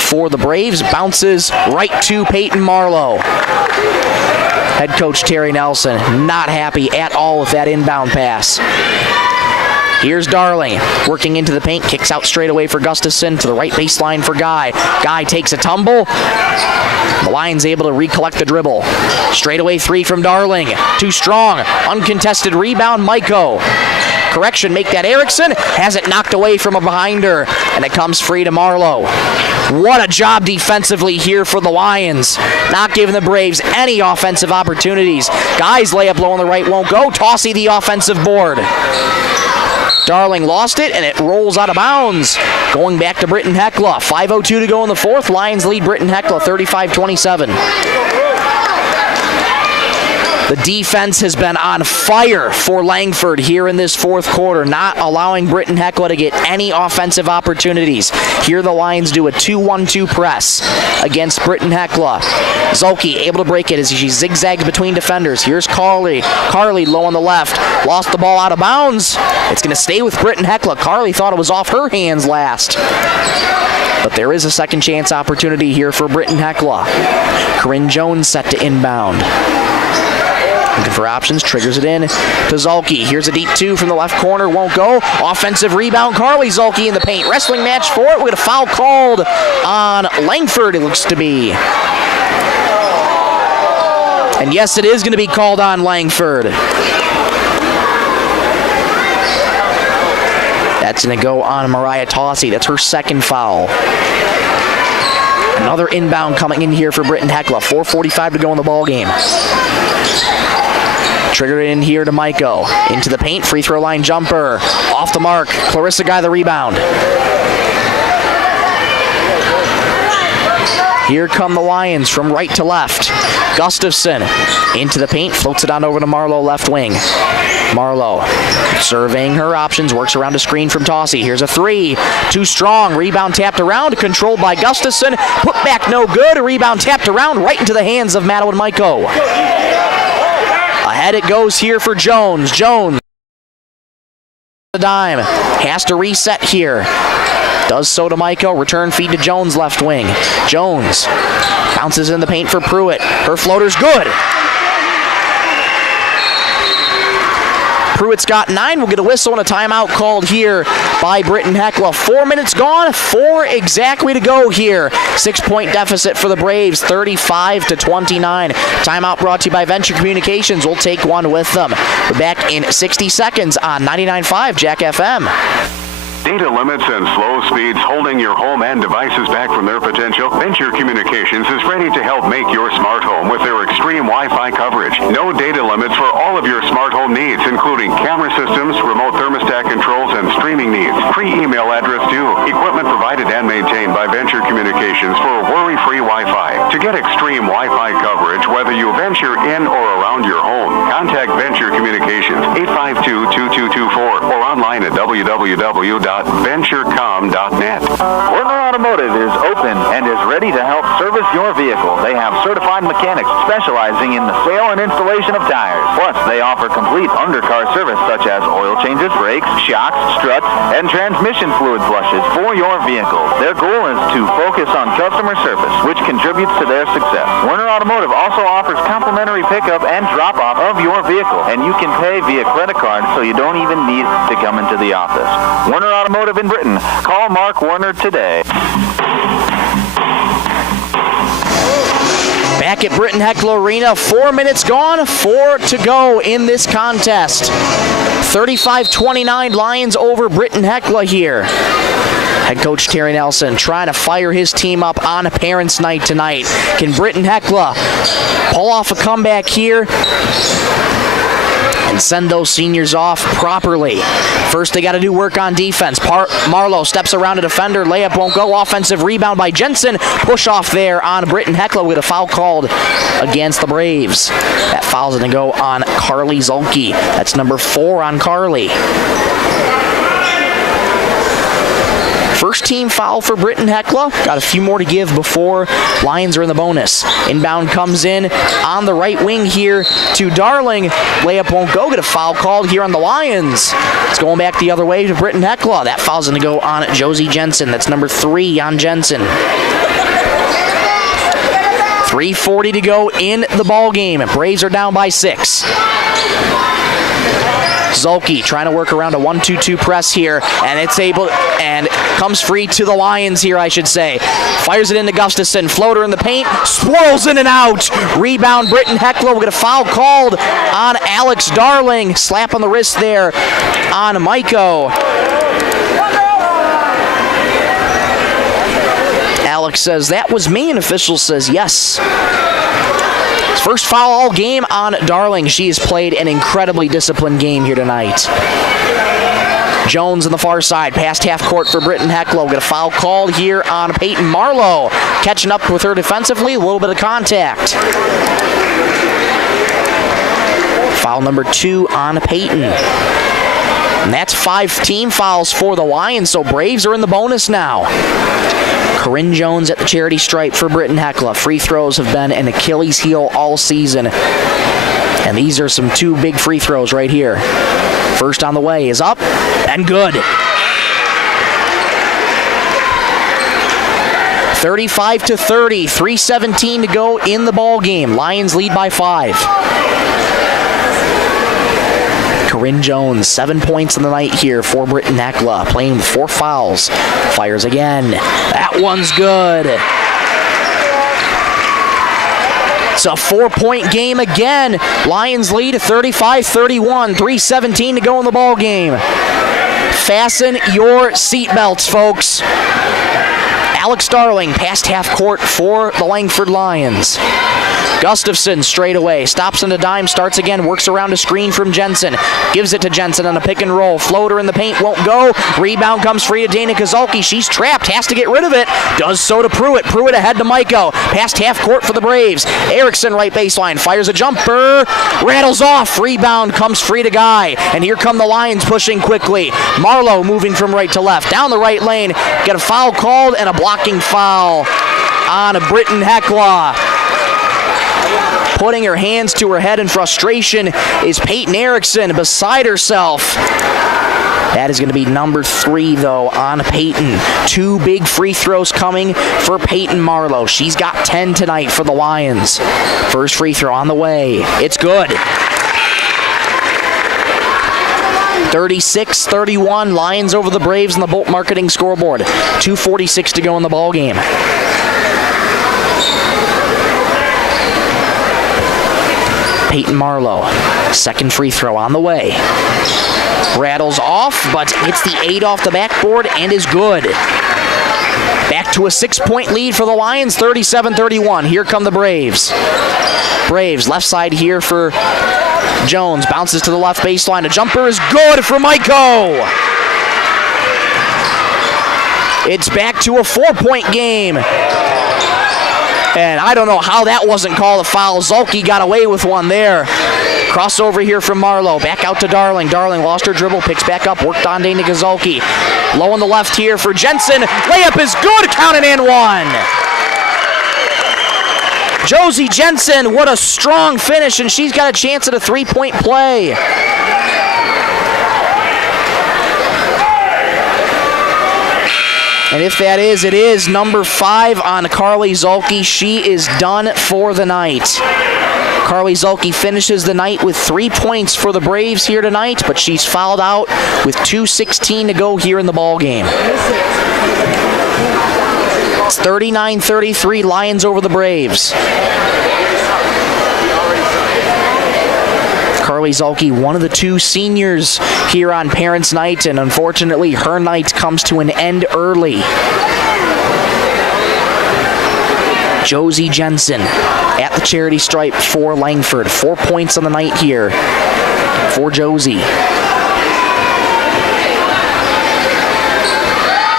for the Braves. Bounces right to Peyton Marlowe. Head coach Terry Nelson not happy at all with that inbound pass. Here's Darling, working into the paint, kicks out straight away for Gustafson to the right baseline for Guy. Guy takes a tumble. The Lions able to recollect the dribble. Straight away three from Darling. Too strong. Uncontested rebound, Maiko. Correction, make that Erickson. Has it knocked away from a behinder, and it comes free to Marlowe. What a job defensively here for the Lions. Not giving the Braves any offensive opportunities. Guy's layup low on the right won't go. Tossy the offensive board. Darling lost it, and it rolls out of bounds. Going back to Britton-Hecla. 5:02 to go in the fourth. Lions lead Britton-Hecla 35-27. The defense has been on fire for Langford here in this fourth quarter, not allowing Britton-Hecla to get any offensive opportunities. Here the Lions do a 2-1-2 press against Britton-Hecla. Zolke able to break it as she zigzags between defenders. Here's Carly. Carly low on the left. Lost the ball out of bounds. It's going to stay with Britton-Hecla. Carly thought it was off her hands last. But there is a second chance opportunity here for Britton-Hecla. Corinne Jones set to inbound. Looking for options, triggers it in to Zolke. Here's a deep two from the left corner, won't go. Offensive rebound, Carly Zolke in the paint. Wrestling match for it. We got a foul called on Langford, it looks to be. And yes, it is going to be called on Langford. That's going to go on Mariah Tossy. That's her second foul. Another inbound coming in here for Britton-Hecla. 4:45 to go in the ball game. Triggered in here to Maiko. Into the paint, free throw line jumper. Off the mark. Clarissa Guy the rebound. Here come the Lions from right to left. Gustafson into the paint, floats it on over to Marlowe left wing. Marlowe surveying her options, works around a screen from Tossy. Here's a three. Too strong. Rebound tapped around, controlled by Gustafson. Put back no good. A rebound tapped around right into the hands of Madeline Maiko. Ahead it goes here for Jones. Jones. The dime. Has to reset here. Does so to Maiko. Return feed to Jones left wing. Jones bounces in the paint for Pruitt. Her floater's good. Pruitt's got 9. We'll get a whistle and a timeout called here by Britton-Hecla. 4 minutes gone, 4 exactly to go here. 6-point deficit for the Braves, 35-29. Timeout brought to you by Venture Communications. We'll take one with them. We're back in 60 seconds on 99.5 Jack FM. Data limits and slow speeds holding your home and devices back from their potential? Venture Communications is ready to help make your smart home with their extreme Wi-Fi coverage. No data limits for all of your smart home needs, including camera systems, remote thermostat controls, and streaming needs. Free email address too. Equipment provided and maintained by Venture Communications for worry-free Wi-Fi. To get extreme Wi-Fi coverage, whether you venture in or around your home, contact Venture Communications 852-2224 or online at www.venturecom.net. Werner Automotive is open and is ready to help service your vehicle. They have certified mechanics specializing in the sale and installation of tires. Plus, they offer complete undercar service such as oil changes, brakes, shocks, struts, and transmission fluid flushes for your vehicle. Their goal is to focus on customer service, which contributes to their success. Werner Automotive also offers complimentary pickup and drop-off of your vehicle, and you can pay via credit card so you don't even need to come into the office. Werner Automotive in Britain. Call Mark Werner today. Back at Britton-Hecla Arena, 4 minutes gone, 4 to go in this contest. 35-29 Lions over Britton-Hecla here. Head coach Terry Nelson trying to fire his team up on Parents' Night tonight. Can Britton-Hecla pull off a comeback here and send those seniors off properly? First, they got to do work on defense. Marlowe steps around a defender. Layup won't go. Offensive rebound by Jensen. Push off there on Britton-Hecla with a foul called against the Braves. That foul's going to go on Carly Zolke. That's number 4 on Carly. First team foul for Britton-Hecla. Got a few more to give before Lions are in the bonus. Inbound comes in on the right wing here to Darling. Layup won't go. Get a foul called here on the Lions. It's going back the other way to Britton-Hecla. That foul's going to go on Josie Jensen. That's number 3 on Jensen. 3:40 to go in the ball game. Braves are down by 6. Zolke trying to work around a 1-2-2 press here, and comes free to the Lions here, I should say. Fires it into Gustafson, floater in the paint, swirls in and out. Rebound, Britton-Hecla. We'll get a foul called on Alex Darling. Slap on the wrist there on Maiko. Alex says that was me, and official says yes. First foul all game on Darling. She has played an incredibly disciplined game here tonight. Jones on the far side, past half court for Britton-Hecla. We'll get a foul called here on Peyton Marlowe. Catching up with her defensively, a little bit of contact. Foul number 2 on Peyton. And that's 5 team fouls for the Lions, so Braves are in the bonus now. Corinne Jones at the charity stripe for Britton-Hecla. Free throws have been an Achilles heel all season. And these are some 2 big free throws right here. First on the way is up and good. 35-30, 3:17 to go in the ball game. Lions lead by 5. Corinne Jones, 7 points in the night here for Britton-Hecla, playing with 4 fouls. Fires again. That one's good. It's a 4-point game again. Lions lead at 35-31, 3:17 to go in the ball game. Fasten your seatbelts, folks. Alex Darling, past half court for the Langford Lions. Gustafson straight away, stops on the dime, starts again, works around a screen from Jensen. Gives it to Jensen on a pick and roll. Floater in the paint, won't go. Rebound comes free to Dana Kozulke. She's trapped, has to get rid of it. Does so to Pruitt. Pruitt ahead to Maiko. Past half court for the Braves. Erickson right baseline, fires a jumper. Rattles off. Rebound comes free to Guy. And here come the Lions pushing quickly. Marlowe moving from right to left. Down the right lane. Get a foul called and a blocking foul on Britton-Hecla. Putting her hands to her head in frustration is Peyton Erickson, beside herself. That is going to be number 3, though, on Peyton. 2 big free throws coming for Peyton Marlowe. She's got 10 tonight for the Lions. First free throw on the way. It's good. 36-31, Lions over the Braves on the Bolt Marketing scoreboard. 2:46 to go in the ball game. Peyton Marlowe, second free throw on the way. Rattles off, but hits the 8 off the backboard and is good. Back to a 6-point lead for the Lions, 37-31. Here come the Braves. Braves, left side here for Jones. Bounces to the left baseline. A jumper is good for Maiko. It's back to a 4-point game. And I don't know how that wasn't called a foul. Zolke got away with one there. Crossover here from Marlowe. Back out to Darling. Darling lost her dribble. Picks back up. Worked on Dana Kozulke. Low on the left here for Jensen. Layup is good. Counted and 1. Josie Jensen, what a strong finish. And she's got a chance at a 3-point play. And if that is, it is number 5 on Carly Zolke. She is done for the night. Carly Zolke finishes the night with 3 points for the Braves here tonight, but she's fouled out with 2:16 to go here in the ball game. It's 39-33, Lions over the Braves. Carly Zolke, one of the 2 seniors here on Parents' Night, and unfortunately her night comes to an end early. Josie Jensen at the charity stripe for Langford. 4 points on the night here for Josie.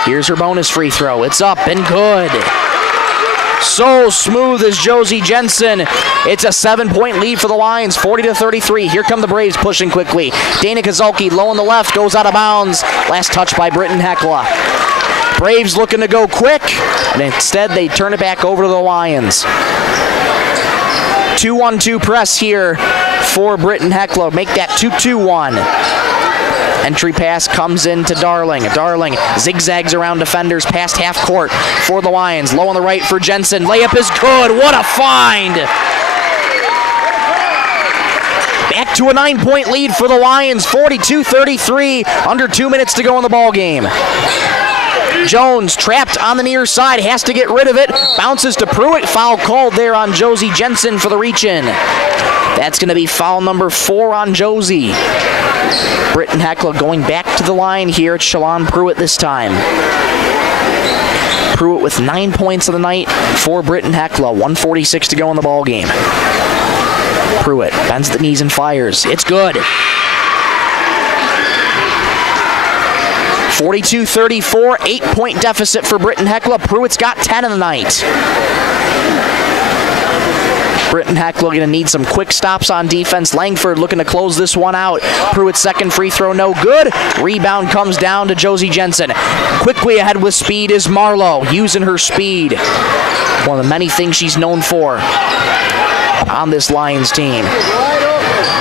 Here's her bonus free throw. It's up and good. So smooth as Josie Jensen. It's a 7-point lead for the Lions, 40-33. Here come the Braves pushing quickly. Dana Kozulke low on the left, goes out of bounds. Last touch by Britton-Hecla. Braves looking to go quick, and instead they turn it back over to the Lions. 2-1-2 press here for Britton-Hecla. Make that 2-2-1. Entry pass comes in to Darling. Darling zigzags around defenders past half court for the Lions. Low on the right for Jensen. Layup is good. What a find! Back to a 9-point lead for the Lions. 42-33. Under 2 minutes to go in the ball game. Jones trapped on the near side, has to get rid of it. Bounces to Pruitt. Foul called there on Josie Jensen for the reach-in. That's going to be foul number 4 on Josie. Britton-Hecla going back to the line here. It's Shalon Pruitt this time. Pruitt with 9 points of the night for Britton-Hecla. 1:46 to go in the ball game. Pruitt bends the knees and fires. It's good. 42-34, 8-point deficit for Britton-Hecla. Pruitt's got 10 in the night. Britton-Hecla going to need some quick stops on defense. Langford looking to close this one out. Pruitt's second free throw, no good. Rebound comes down to Josie Jensen. Quickly ahead with speed is Marlowe, using her speed. One of the many things she's known for on this Lions team.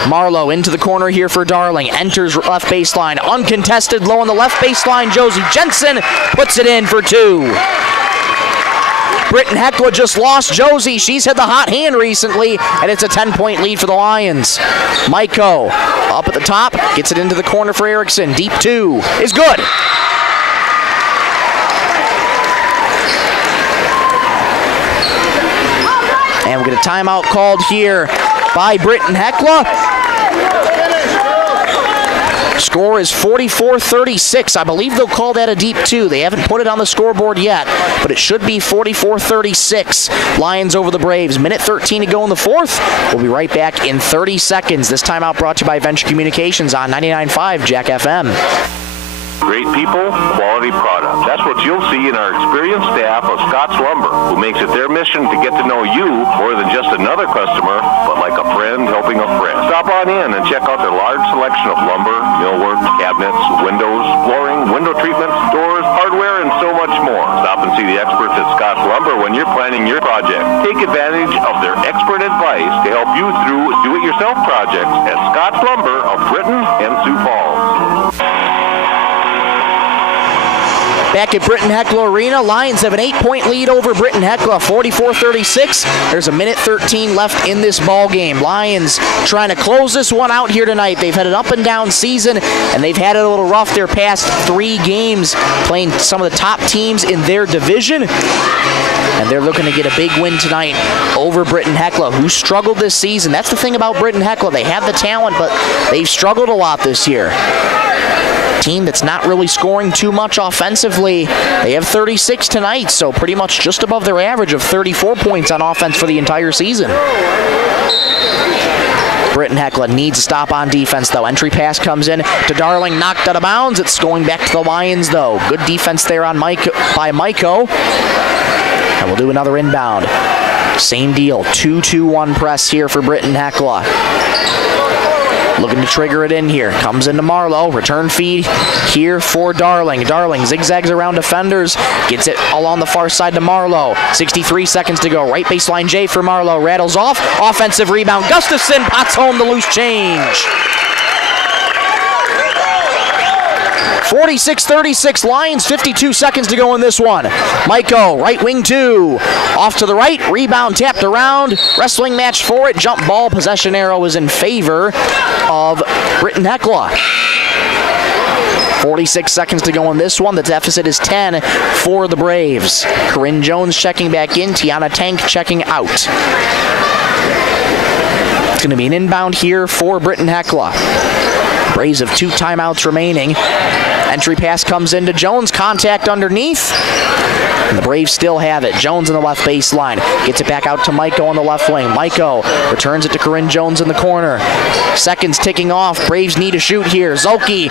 Marlowe into the corner here for Darling. Enters left baseline. Uncontested low on the left baseline. Josie Jensen puts it in for 2. Britton-Hecla just lost Josie. She's had the hot hand recently, and it's a 10-point lead for the Lions. Maiko up at the top. Gets it into the corner for Erickson. Deep 2 is good. And we get a timeout called here by Britton-Hecla. Score is 44-36. I believe they'll call that a deep 2. They haven't put it on the scoreboard yet, but it should be 44-36. Lions over the Braves. Minute 13 to go in the fourth. We'll be right back in 30 seconds. This timeout brought to you by Venture Communications on 99.5 Jack FM. Great people, quality product. That's what you'll see in our experienced staff of Scott's Lumber, who makes it their mission to get to know you more than just another customer, but like a friend helping a friend. Stop on in and check out their large selection of lumber, millwork, cabinets, windows, flooring, window treatments, doors, hardware, and so much more. Stop and see the experts at Scott's Lumber when you're planning your project. Take advantage of their expert advice to help you through do-it-yourself projects at Scott's Lumber of Britton and Sioux Falls. Back at Britton-Hecla Arena, Lions have an 8-point lead over Britton-Hecla, 44-36. There's a minute 13 left in this ball game. Lions trying to close this one out here tonight. They've had an up and down season, and they've had it a little rough their past 3 games, playing some of the top teams in their division. And they're looking to get a big win tonight over Britton-Hecla, who struggled this season. That's the thing about Britton-Hecla. They have the talent, but they've struggled a lot this year. Team that's not really scoring too much offensively. They have 36 tonight, so pretty much just above their average of 34 points on offense for the entire season. Britton-Hecla needs a stop on defense, though. Entry pass comes in to Darling, knocked out of bounds. It's going back to the Lions, though. Good defense there on by Maiko. And we'll do another inbound. Same deal, 2-2-1 press here for Britton-Hecla. Looking to trigger it in here. Comes into Marlowe. Return feed here for Darling. Darling zigzags around defenders. Gets it along the far side to Marlowe. 63 seconds to go. Right baseline J for Marlowe. Rattles off. Offensive rebound. Gustafson pots home the loose change. 46-36 Lions, 52 seconds to go in this one. Maiko, right wing 2. Off to the right, rebound tapped around. Wrestling match for it. Jump ball, possession arrow is in favor of Britton-Hecla. 46 seconds to go in this one. The deficit is 10 for the Braves. Corinne Jones checking back in. Tiana Tank checking out. It's going to be an inbound here for Britton-Hecla. Braves have 2 timeouts remaining. Entry pass comes into Jones. Contact underneath. And the Braves still have it. Jones on the left baseline. Gets it back out to Maiko on the left wing. Maiko returns it to Corinne Jones in the corner. Seconds ticking off. Braves need to shoot here. Zolke,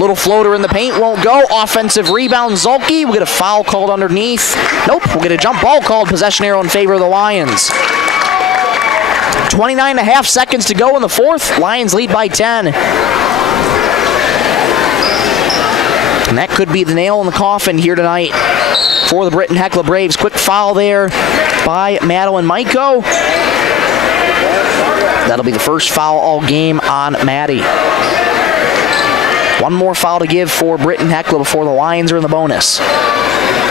little floater in the paint, won't go. Offensive rebound, Zolke. We'll get a foul called underneath. Nope, we'll get a jump ball called. Possession arrow in favor of the Lions. 29.5 seconds to go in the fourth. Lions lead by 10. And that could be the nail in the coffin here tonight for the Britton-Hecla Braves. Quick foul there by Madeline Maiko. That'll be the first foul all game on Maddie. One more foul to give for Britton-Hecla before the Lions are in the bonus.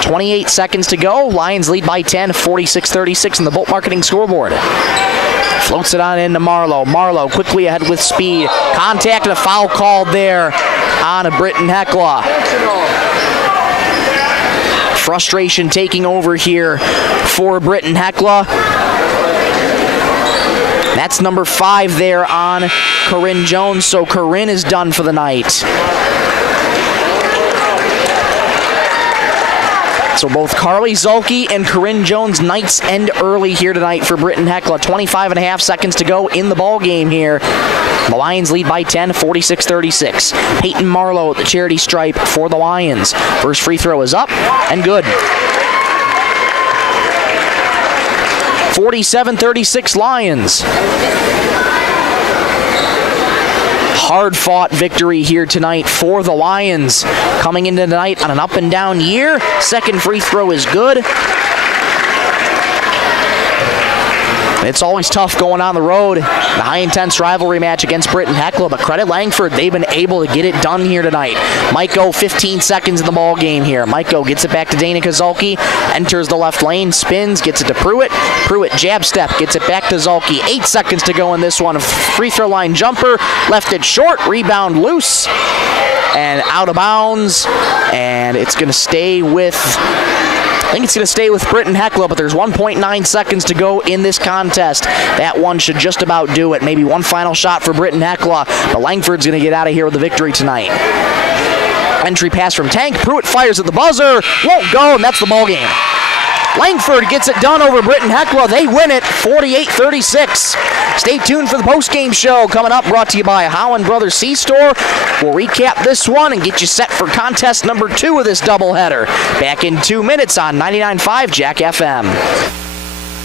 28 seconds to go. Lions lead by 10, 46-36 in the Bolt Marketing scoreboard. Floats it on into Marlowe. Marlowe quickly ahead with speed. Contact and a foul called there on a Britton-Hecla. Frustration taking over here for Britton-Hecla. That's number 5 there on Corinne Jones, so Corinne is done for the night. So both Carly Zulke and Corinne Jones nights end early here tonight for Britton-Hecla. 25.5 seconds to go in the ball game here. The Lions lead by 10, 46-36. Peyton Marlowe at the charity stripe for the Lions. First free throw is up and good. 47-36 Lions. Hard-fought victory here tonight for the Lions. Coming into tonight on an up-and-down year. Second free throw is good. It's always tough going on the road. The high-intense rivalry match against Britton-Hecla, but credit Langford, they've been able to get it done here tonight. Maiko, 15 seconds in the ball game here. Maiko gets it back to Dana Zulke, enters the left lane, spins, gets it to Pruitt. Pruitt jab step, gets it back to Zulke. 8 seconds to go in this one. Free throw line jumper, left it short, rebound loose, and out of bounds, and it's going to stay with... I think it's going to stay with Britton-Hecla, but there's 1.9 seconds to go in this contest. That one should just about do it. Maybe one final shot for Britton-Hecla, but Langford's going to get out of here with the victory tonight. Entry pass from Tank. Pruitt fires at the buzzer. Won't go, and that's the ball game. Langford gets it done over Britton-Hecla. They win it 48-36. Stay tuned for the post-game show coming up, brought to you by Howland Brothers C-Store. We'll recap this one and get you set for contest number 2 of this doubleheader. Back in 2 minutes on 99.5 Jack FM.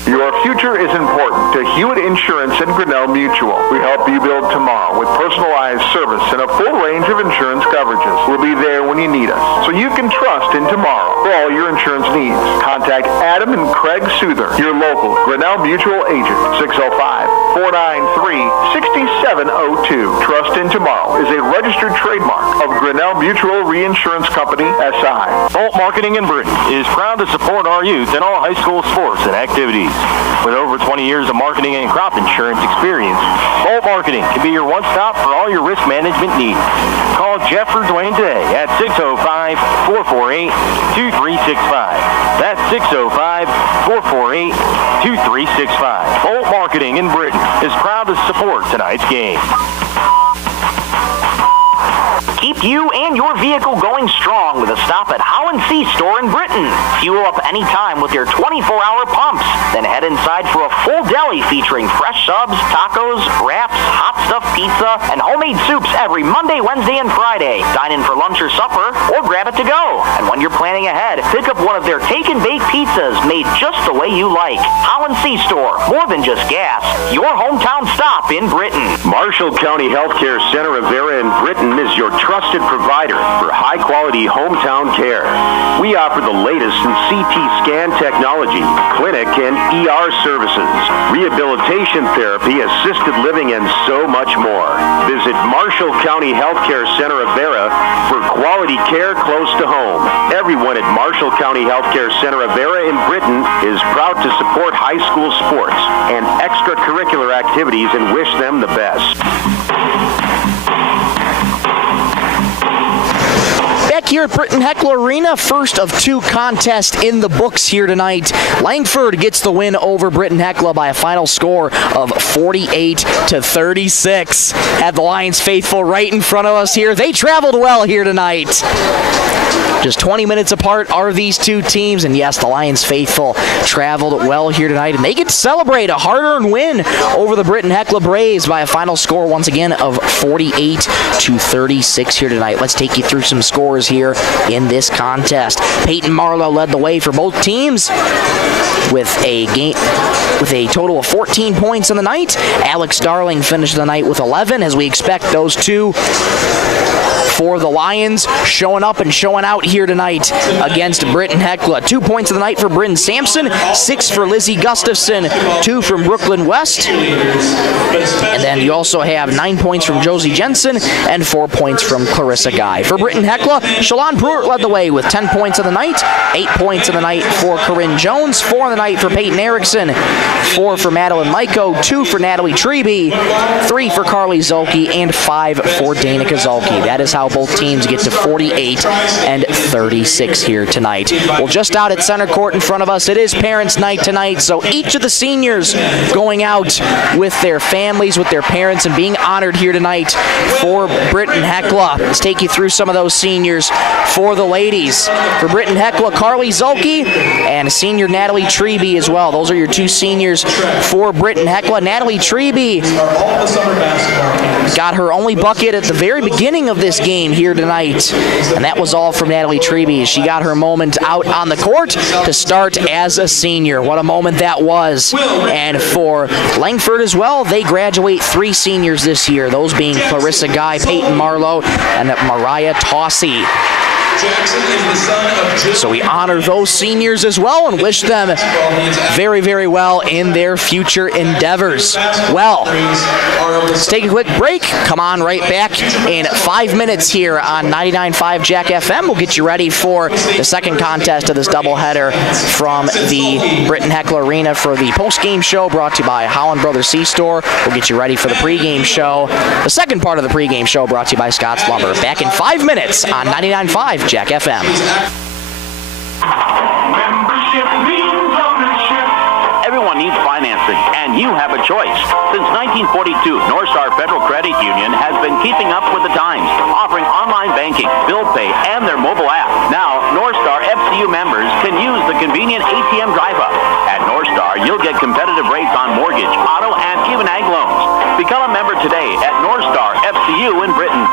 Your future is important to Hewitt Insurance and Grinnell Mutual. We help you build tomorrow with personalized service and a full range of insurance coverages. We'll be there when you need us, so you can trust in tomorrow for all your insurance needs. Contact Adam and Craig Souther, your local Grinnell Mutual agent, 605-493-6702. Trust in Tomorrow is a registered trademark of Grinnell Mutual Reinsurance Company, SI. Bolt Marketing in Britton is proud to support our youth in all high school sports and activities. With over 20 years of marketing and crop insurance experience, Bolt Marketing can be your one-stop for all your risk management needs. Call Jeff or Dwayne today at 605-448-2365. That's 605-448-2365. Bolt Marketing in Britton is proud to support tonight's game. Keep you and your vehicle going strong with a stop at Howland C-Store in Britton. Fuel up anytime with your 24-hour pumps. Then head inside for a full deli featuring fresh subs, tacos, wraps, hot stuffed pizza, and homemade soups every Monday, Wednesday, and Friday. Dine in for lunch or supper, or grab it to go. And when you're planning ahead, pick up one of their take-and-bake pizzas made just the way you like. Howland C-Store, more than just gas. Your hometown stop in Britton. Marshall County Healthcare Center of Vera in Britton is your trusted provider for high-quality hometown care. We offer the latest in CT scan technology, clinic and ER services, rehabilitation therapy, assisted living, and so much more. Visit Marshall County Healthcare Center of Vera for quality care close to home. Everyone at Marshall County Healthcare Center of Vera in Britton is proud to support high school sports and extracurricular activities and wish them the best. Back here at Britton-Hecla Arena, first of 2 contests in the books here tonight. Langford gets the win over Britton-Hecla by a final score of 48-36. Had the Lions faithful right in front of us here. They traveled well here tonight. Just 20 minutes apart are these 2 teams, and yes, the Lions faithful traveled well here tonight, and they get to celebrate a hard-earned win over the Britton-Hecla Braves by a final score, once again, of 48-36 here tonight. Let's take you through some scores here in this contest. Peyton Marlowe led the way for both teams with a total of 14 points in the night. night. Alex Darling finished the night with 11, as we expect those two for the Lions showing up and showing out here tonight against Britton-Hecla. 2 points of the night for Bryn Sampson, 6 for Lizzie Gustafson, 2 from Brooklyn West. And then you also have 9 points from Josie Jensen and 4 points from Clarissa Guy. For Britton-Hecla, Shalon Pruitt led the way with 10 points of the night, 8 points of the night for Corinne Jones, 4 of the night for Peyton Erickson, 4 for Madeline Myko, 2 for Natalie Treby, 3 for Carly Zolke, and 5 for Danica Zolke. That is how both teams get to 48 and 36 here tonight. Well, just out at center court in front of us, it is Parents' Night tonight, so each of the seniors going out with their families, with their parents, and being honored here tonight for Britton-Hecla. Let's take you through some of those seniors for the ladies. For Britton-Hecla, Carly Zolke and senior Natalie Treby as well. Those are your two seniors for Britton-Hecla. Natalie Treby got her only bucket at the very beginning of this game here tonight, and that was all from Natalie Treby. She got her moment out on the court to start as a senior. What a moment that was. And for Langford as well, they graduate 3 seniors this year, those being Clarissa Guy, Peyton Marlowe, and Mariah Tossie. So we honor those seniors as well and wish them very, very well in their future endeavors. Well, let's take a quick break. Come on right back in 5 minutes here on 99.5 Jack FM. We'll get you ready for the second contest of this doubleheader from the Britton-Hecla Arena for the post-game show brought to you by Holland Brothers C-Store. We'll get you ready for the pregame show, the second part of the pregame show brought to you by Scott's Lumber. Back in 5 minutes on 99.5 Jack FM. Membership means ownership. Everyone needs financing, and you have a choice. Since 1942, North Star Federal Credit Union has been keeping up with the times, offering online banking, bill pay, and their mobile app. Now, North Star FCU members can use the convenient ATM drive-up. At North Star, you'll get competitive rates on mortgage, auto, and even ag loans. Become a member today at North Star FCU in Britain.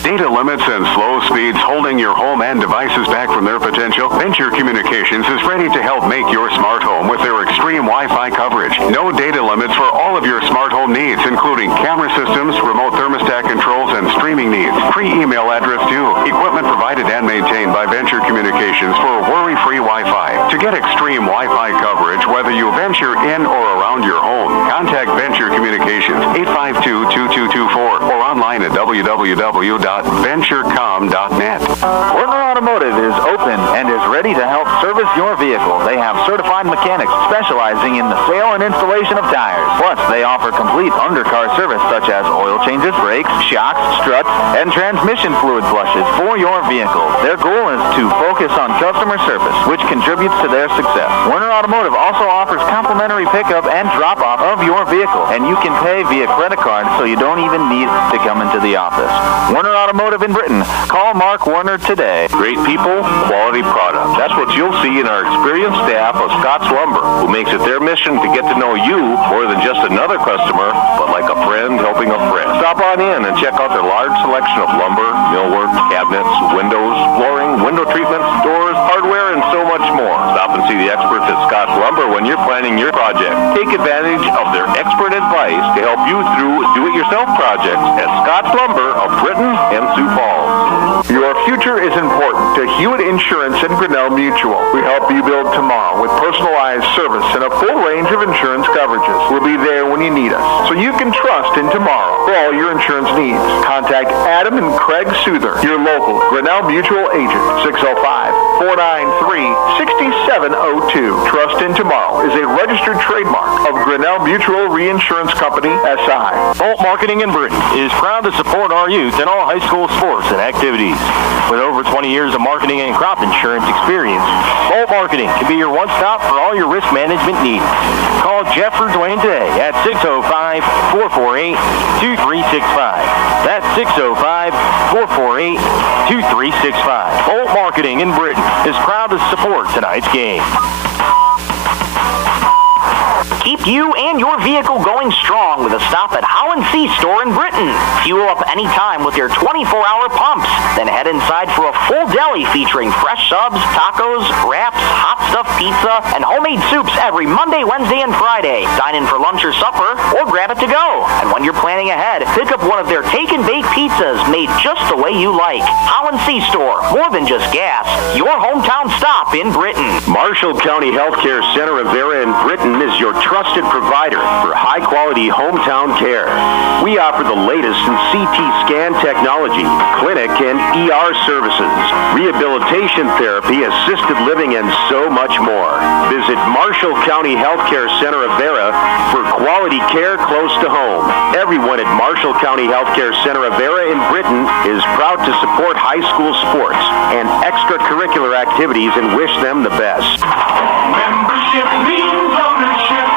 Data limits and slow speeds holding your home and devices back from their potential? Venture Communications is ready to help make your smart home with their extreme Wi-Fi coverage. No data limits for all of your smart home needs, including camera systems, remote thermostat controls, and streaming needs. Free email address too. Equipment provided and maintained by Venture Communications for worry-free Wi-Fi. To get extreme Wi-Fi coverage, whether you venture in or around your home, contact Venture Communications 852-2224 or online at www.venturecom.net. Werner Automotive is open and is ready to help service your vehicle. They have certified mechanics specializing in the sale and installation of tires. Plus, they offer complete undercar service such as oil changes, brakes, shocks, struts, and transmission fluid flushes for your vehicle. Their goal is to focus on customer service, which contributes to their success. Werner Automotive also offers complimentary pickup and drop-off of your vehicle, and you can pay via credit card so you don't even need to come into the office. Werner Automotive in Britain. Call Mark Werner today. Great people, quality product. That's what you'll see in our experienced staff of Scott's Lumber, who makes it their mission to get to know you more than just another customer, but like a friend helping a friend. Stop on in and check out their large selection of lumber, millwork, cabinets, windows, flooring, window treatments, doors, hardware, and so much more. Stop and see the experts at Scott's Lumber when you're planning your project. Take advantage of their expert advice to help you through do-it-yourself projects at Scott's Lumber of Britton and Sioux Falls. Your future is important to Hewitt Insurance and Grinnell Mutual. We help you build tomorrow with personalized service and a full range of insurance coverages. We'll be there when you need us, so you can trust in tomorrow for all your insurance needs. Contact Adam and Craig Souther, your local Grinnell Mutual agent, 605-493-6702. Trust in Tomorrow is a registered trademark of Grinnell Mutual Reinsurance Company, SI. Bolt Marketing in Britain is proud to support our youth in all high school sports and activities. With over 20 years of marketing and crop insurance experience, Bolt Marketing can be your one-stop for all your risk management needs. Call Jeff or Dwayne today at 605-448-2365. That's 605-448-2365. Bolt Marketing in Britain is proud to support tonight's game. Keep you and your vehicle going strong with a stop at Holland C-Store in Britain. Fuel up anytime with your 24-hour pumps. Then head inside for a full deli featuring fresh subs, tacos, wraps, hot hot stuffed pizza, and homemade soups every Monday, Wednesday, and Friday. Dine in for lunch or supper, or grab it to go. And when you're planning ahead, pick up one of their take and bake pizzas made just the way you like. Holland C Store, more than just gas. Your hometown stop in Britton. Marshall County Healthcare Center of Vera in Britton is your trusted provider for high-quality hometown care. We offer the latest in CT scan technology, clinic and ER services, rehabilitation therapy, assisted living, and so much more. Visit Marshall County Healthcare Center of Vera for quality care close to home. Everyone at Marshall County Healthcare Center of Vera in Britton is proud to support high school sports and extracurricular activities and wish them the best. Membership means ownership.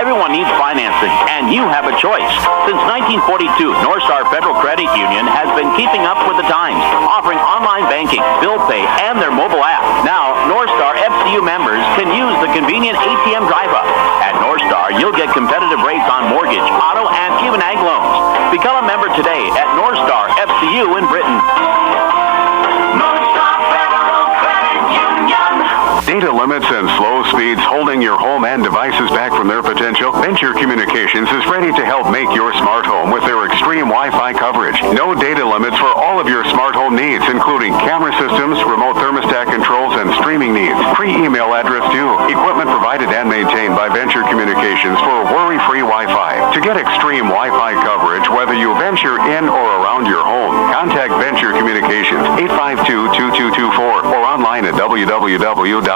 Everyone needs financing, and you have a choice. Since 1942, North Star Federal Credit Union has been keeping up with the times, offering online banking, bill pay, and their mobile app. Now, North Star FCU members can use the convenient ATM drive-up. At North Star, you'll get competitive rates on mortgage, auto, and even ag loans. Become a member today at North Star FCU in Britton. North Star Federal Credit Union. Data limits and slow speeds holding your home and devices back from their potential? Venture Communications is ready to help make your smart home with their extreme Wi-Fi coverage. No data limits for all of your smart home needs, including camera systems, remote thermostat controls, and streaming needs. Free email address too. Equipment provided and maintained by Venture Communications for worry-free Wi-Fi. To get extreme Wi-Fi coverage, whether you venture in or around your home, contact Venture Communications 852-2224 or online at www.venturecom.net.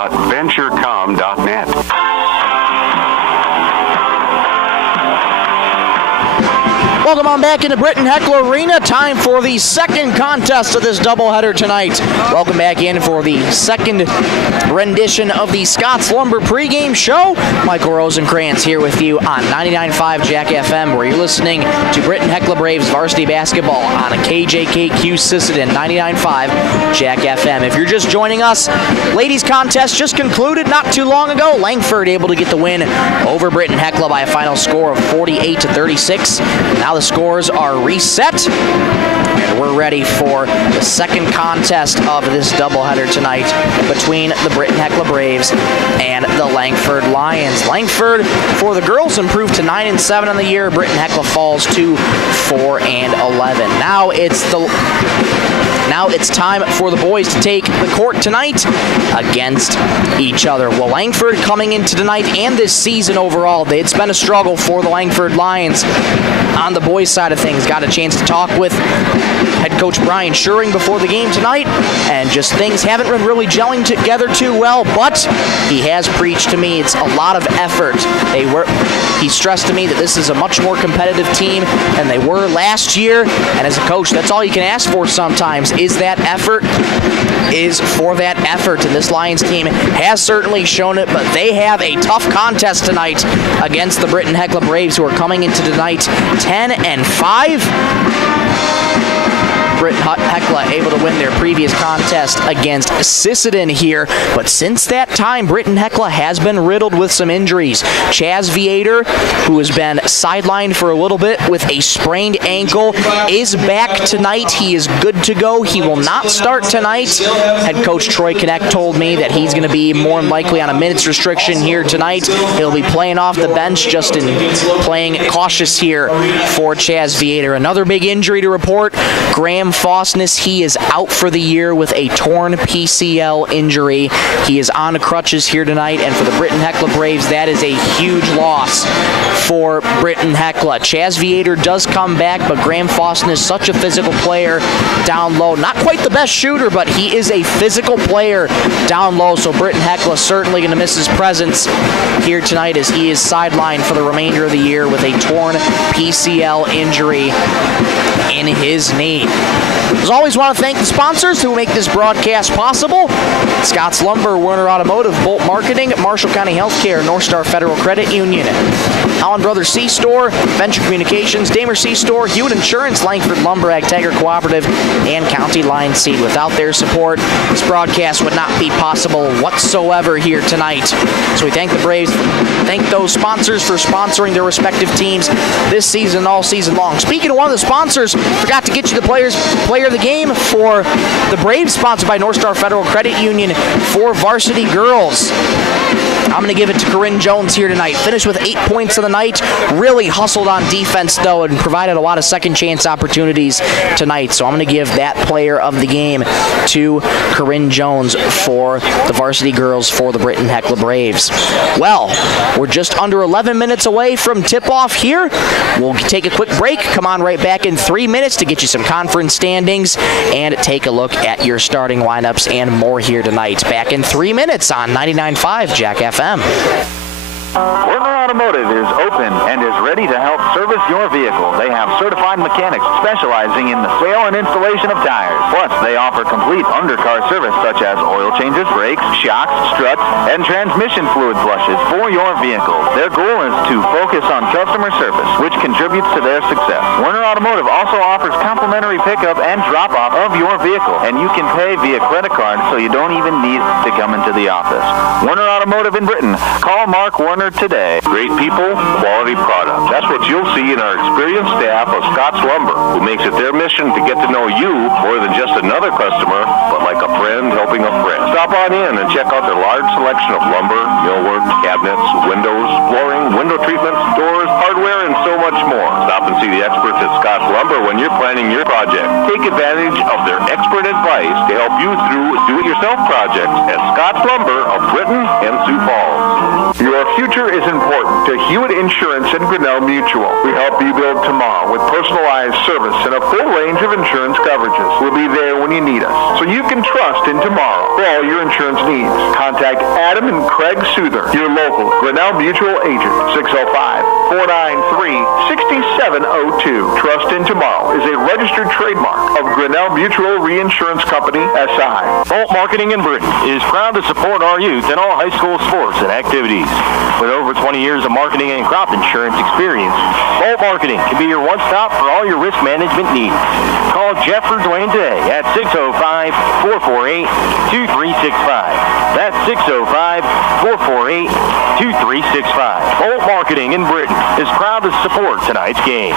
Welcome on back into Britton-Hecla Arena. Time for the second contest of this doubleheader tonight. Welcome back in for the second rendition of the Scott's Lumber pregame show. Michael Rosenkrantz here with you on 99.5 Jack FM, where you're listening to Britton-Hecla Braves varsity basketball on a KJKQ Sisseton 99.5 Jack FM. If you're just joining us, ladies contest just concluded not too long ago. Langford able to get the win over Britton-Hecla by a final score of 48-36. Now the scores are reset, and we're ready for the second contest of this doubleheader tonight between the Britton-Hecla Braves and the Langford Lions. Langford, for the girls, improved to 9-7 on the year. Britton-Hecla falls to 4-11. Now it's time for the boys to take the court tonight against each other. Well, Langford coming into tonight and this season overall, it's been a struggle for the Langford Lions. On the boys' side of things, got a chance to talk with head coach Brian Schuring before the game tonight, and just things haven't been really gelling together too well, but he has preached to me it's a lot of effort. He stressed to me that this is a much more competitive team than they were last year, and as a coach, that's all you can ask for sometimes, is that effort, and this Lions team has certainly shown it, but they have a tough contest tonight against the Britton-Hecla Braves, who are coming into tonight 10-5. Britton-Hecla able to win their previous contest against Sisseton here, but since that time, Britton-Hecla has been riddled with some injuries. Chaz Viator, who has been sidelined for a little bit with a sprained ankle, is back tonight. He is good to go. He will not start tonight. Head coach Troy Kinect told me that he's going to be more than likely on a minutes restriction here tonight. He'll be playing off the bench, just in playing cautious here for Chaz Viator. Another big injury to report, Graham Fosness. He is out for the year with a torn PCL injury. He is on crutches here tonight, and for the Britton-Hecla Braves, that is a huge loss for Britton-Hecla. Chaz Viator does come back, but Graham Fosness, such a physical player down low. Not quite the best shooter, but he is a physical player down low, so Britton-Hecla certainly going to miss his presence here tonight as he is sidelined for the remainder of the year with a torn PCL injury in his knee. As always, want to thank the sponsors who make this broadcast possible: Scott's Lumber, Werner Automotive, Bolt Marketing, Marshall County Healthcare, North Star Federal Credit Union. Allen Brothers C-Store, Venture Communications, Damer C-Store, Hewitt Insurance, Langford Lumber, Ag Tiger Cooperative, and County Line Seed. Without their support, this broadcast would not be possible whatsoever here tonight. So we thank the Braves, thank those sponsors for sponsoring their respective teams this season, all season long. Speaking of one of the sponsors, forgot to get you the player of the game for the Braves, sponsored by North Star Federal Credit Union for varsity girls. I'm going to give it to Corinne Jones here tonight. Finished with 8 points of the night. Really hustled on defense, though, and provided a lot of second-chance opportunities tonight. So I'm going to give that player of the game to Corinne Jones for the varsity girls for the Britton-Hecla Braves. Well, we're just under 11 minutes away from tip-off here. We'll take a quick break. Come on right back in 3 minutes to get you some conference standings and take a look at your starting lineups and more here tonight. Back in 3 minutes on 99.5 Jack FM. Werner Automotive is open and is ready to help service your vehicle. They have certified mechanics specializing in the sale and installation of tires. Plus, they offer complete undercar service such as oil changes, brakes, shocks, struts, and transmission fluid flushes for your vehicle. Their goal is to focus on customer service, which contributes to their success. Werner Automotive also offers complimentary pickup and drop-off of your vehicle, and you can pay via credit card so you don't even need to come into the office. Werner Automotive in Britton. Call Mark Werner today. Great people, quality product. That's what you'll see in our experienced staff of Scott's Lumber, who makes it their mission to get to know you more than just another customer, but like a friend helping a friend. Stop on in and check out their large selection of lumber, millwork, cabinets, windows, flooring, window treatments, doors, hardware, and so much more. Stop and see the experts at Scott's Lumber when you're planning your project. Take advantage of their expert advice to help you through do-it-yourself projects at Scott's Lumber of Britton and Sioux Falls. Your future is important to Hewitt Insurance and Grinnell Mutual. We help you build tomorrow with personalized service and a full range of insurance coverages. We'll be there when you need us, so you can trust in tomorrow for all your insurance needs. Contact Adam and Craig Souther, your local Grinnell Mutual agent, 605-493-6702. Trust in Tomorrow is a registered trademark of Grinnell Mutual Reinsurance Company, SI. Bolt Marketing in Britton is proud to support our youth in all high school sports and activities. With over 20 years of marketing and crop insurance experience, Bolt Marketing can be your one-stop for all your risk management needs. Call Jeff or Dwayne today at 605-448-2365. That's 605-448-2365. Bolt Marketing in Britton is proud to support tonight's game.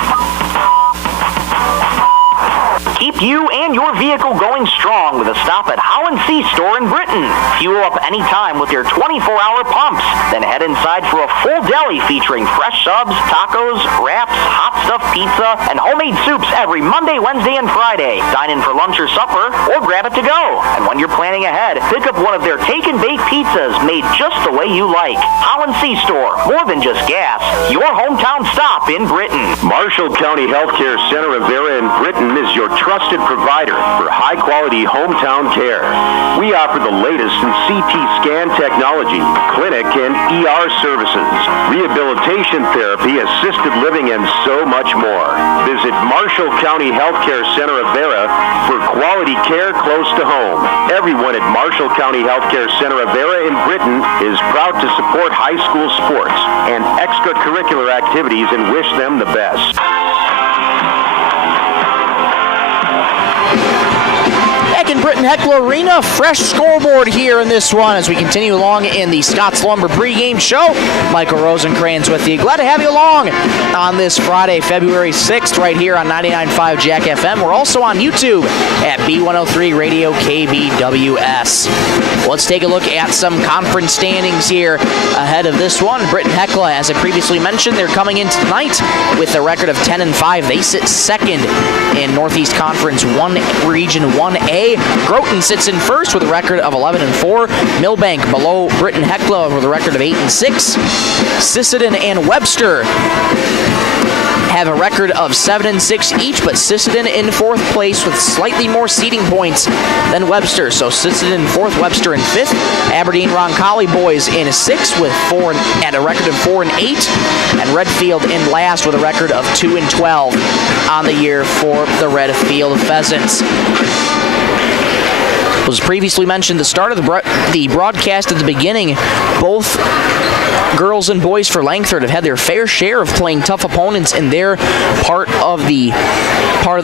Keep you and your vehicle going strong with a stop at Holland C-Store in Britton. Fuel up anytime with your 24-hour pumps. Then head inside for a full deli featuring fresh subs, tacos, wraps, hot stuffed pizza, and homemade soups every Monday, Wednesday, and Friday. Dine in for lunch or supper, or grab it to go. And when you're planning ahead, pick up one of their take-and-bake pizzas made just the way you like. Holland C-Store, more than just gas. Your hometown stop in Britton. Marshall County Healthcare Center of Vera in Britton is your trusted provider for high-quality hometown care. We offer the latest in CT scan technology, clinic and ER services, rehabilitation therapy, assisted living, and so much more. Visit Marshall County Healthcare Center of Vera for quality care close to home. Everyone at Marshall County Healthcare Center of Vera in Britton is proud to support high school sports and extracurricular activities and wish them the best. Back in Britton-Hecla Arena, fresh scoreboard here in this one as we continue along in the Scott's Lumber pregame show. Michael Rosencrans with you. Glad to have you along on this Friday, February 6th, right here on 99.5 Jack FM. We're also on YouTube at B103 Radio KBWS. Let's take a look at some conference standings here ahead of this one. Britton-Hecla, as I previously mentioned, they're coming in tonight with a record of 10-5. They sit second in Northeast Conference 1 Region 1A. Groton sits in first with a record of 11-4. Millbank below Britton-Hecla with a record of 8-6. Sisseton and Webster have a record of 7-6 each, but Sisseton in fourth place with slightly more seeding points than Webster. So Sisseton in fourth, Webster in fifth. Aberdeen Roncalli boys in sixth with at a record of 4-8, and Redfield in last with a record of 2-12 on the year for the Redfield Pheasants. was previously mentioned the start of the broadcast at the beginning. Both girls and boys for Langford have had their fair share of playing tough opponents in their part of the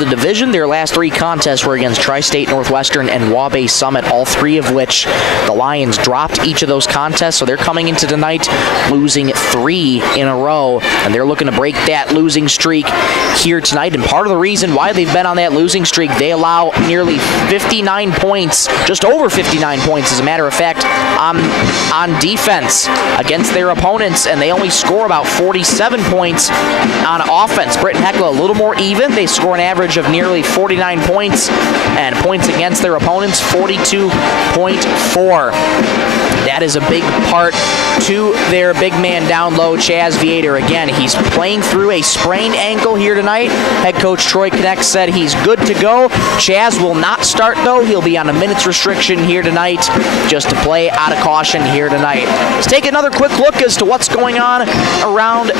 division. Their last 3 contests were against Tri-State, Northwestern, and Waubay Summit, all 3 of which the Lions dropped each of those contests, so they're coming into tonight losing 3 in a row, and they're looking to break that losing streak here tonight. And part of the reason why they've been on that losing streak, they allow nearly 59 points, just over 59 points as a matter of fact, on defense against their opponents, and they only score about 47 points on offense. Britton-Hecla a little more even. They score an average of nearly 49 points, and points against their opponents 42.4. That is a big part to their big man down low, Chaz Viator. Again, he's playing through a sprained ankle here tonight. Head coach Troy Knecht said he's good to go. Chaz will not start, though. He'll be on a minutes restriction here tonight, just to play out of caution here tonight. Let's take another quick look as to what's going on around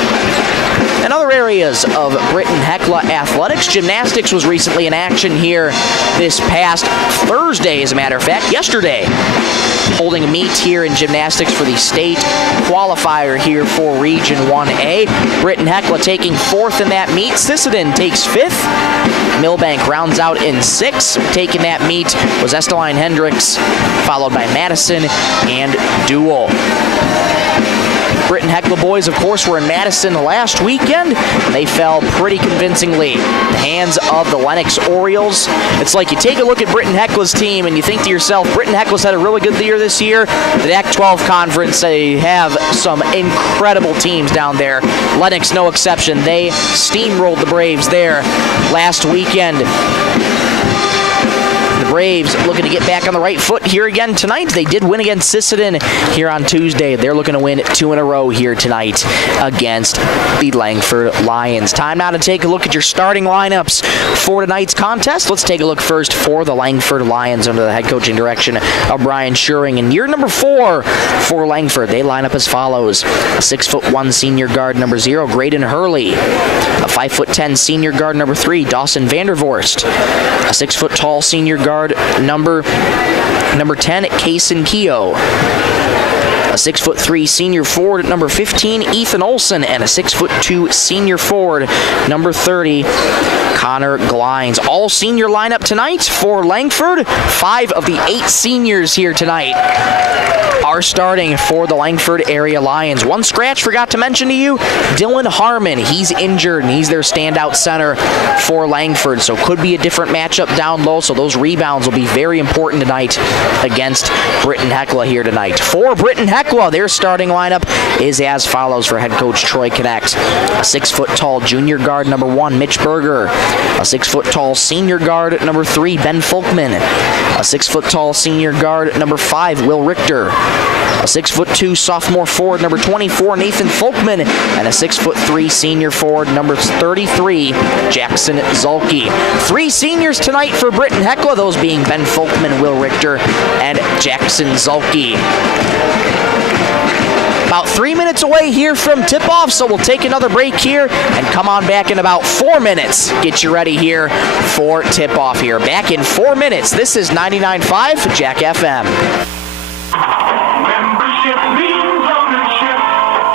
in other areas of Britton-Hecla athletics. Gymnastics was recently in action here this past Thursday, as a matter of fact, yesterday, holding a meet here in gymnastics for the state qualifier here for Region 1A. Britton-Hecla taking 4th in that meet. Sisseton takes 5th. Millbank rounds out in 6th. Taking that meet was Esteline Hendricks, followed by Madison and Dual. Britton-Hecla boys, of course, were in Madison last weekend, and they fell pretty convincingly in the hands of the Lennox Orioles. It's like you take a look at Britton-Hecla's team and you think to yourself, Britton-Hecla's had a really good year this year. The Pac-12 Conference, they have some incredible teams down there. Lennox, no exception. They steamrolled the Braves there last weekend. Braves looking to get back on the right foot here again tonight. They did win against Sisseton here on Tuesday. They're looking to win 2 in a row here tonight against the Langford Lions. Time now to take a look at your starting lineups for tonight's contest. Let's take a look first for the Langford Lions under the head coaching direction of Brian Schuring. And year number 4 for Langford, they line up as follows. 6'1" senior guard number 0, Graydon Hurley. A 5'10" senior guard number 3, Dawson Vandervorst. A 6' tall senior guard number 10, Kaysen Keogh. A 6'3" senior forward at number 15, Ethan Olson, and a 6'2" senior forward, number 30, Connor Glines. All senior lineup tonight for Langford. 5 of the 8 seniors here tonight are starting for the Langford area Lions. One scratch forgot to mention to you, Dylan Harmon. He's injured, and he's their standout center for Langford, so could be a different matchup down low, so those rebounds will be very important tonight against Britton-Hecla here tonight. For Britton-Hecla, their starting lineup is as follows for head coach Troy Knecht. A 6' tall junior guard number 1, Mitch Berger. A 6' tall senior guard number 3, Ben Folkman. A 6' tall senior guard number 5, Will Richter. A 6'2" sophomore forward number 24, Nathan Folkman, and a 6'3" senior forward number 33, Jackson Zulke. 3 seniors tonight for Britton-Hecla, those being Ben Folkman, Will Richter, and Jackson Zulke. About 3 minutes away here from tip-off, so we'll take another break here and come on back in about 4 minutes. Get you ready here for tip-off here. Back in 4 minutes. This is 99.5 Jack FM. Membership means ownership.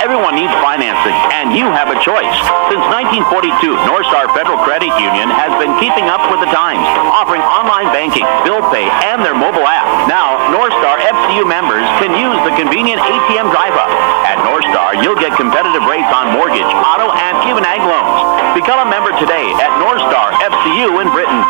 Everyone needs financing, and you have a choice. Since 1942, Northstar Federal Credit Union has been keeping up with the times, offering online banking, bill pay, and their mobile app. Now, Northstar FCU members can use the convenient ATM drive-up. At Northstar, you'll get competitive rates on mortgage, auto, and even ag loans. Become a member today at Northstar FCU in Britain.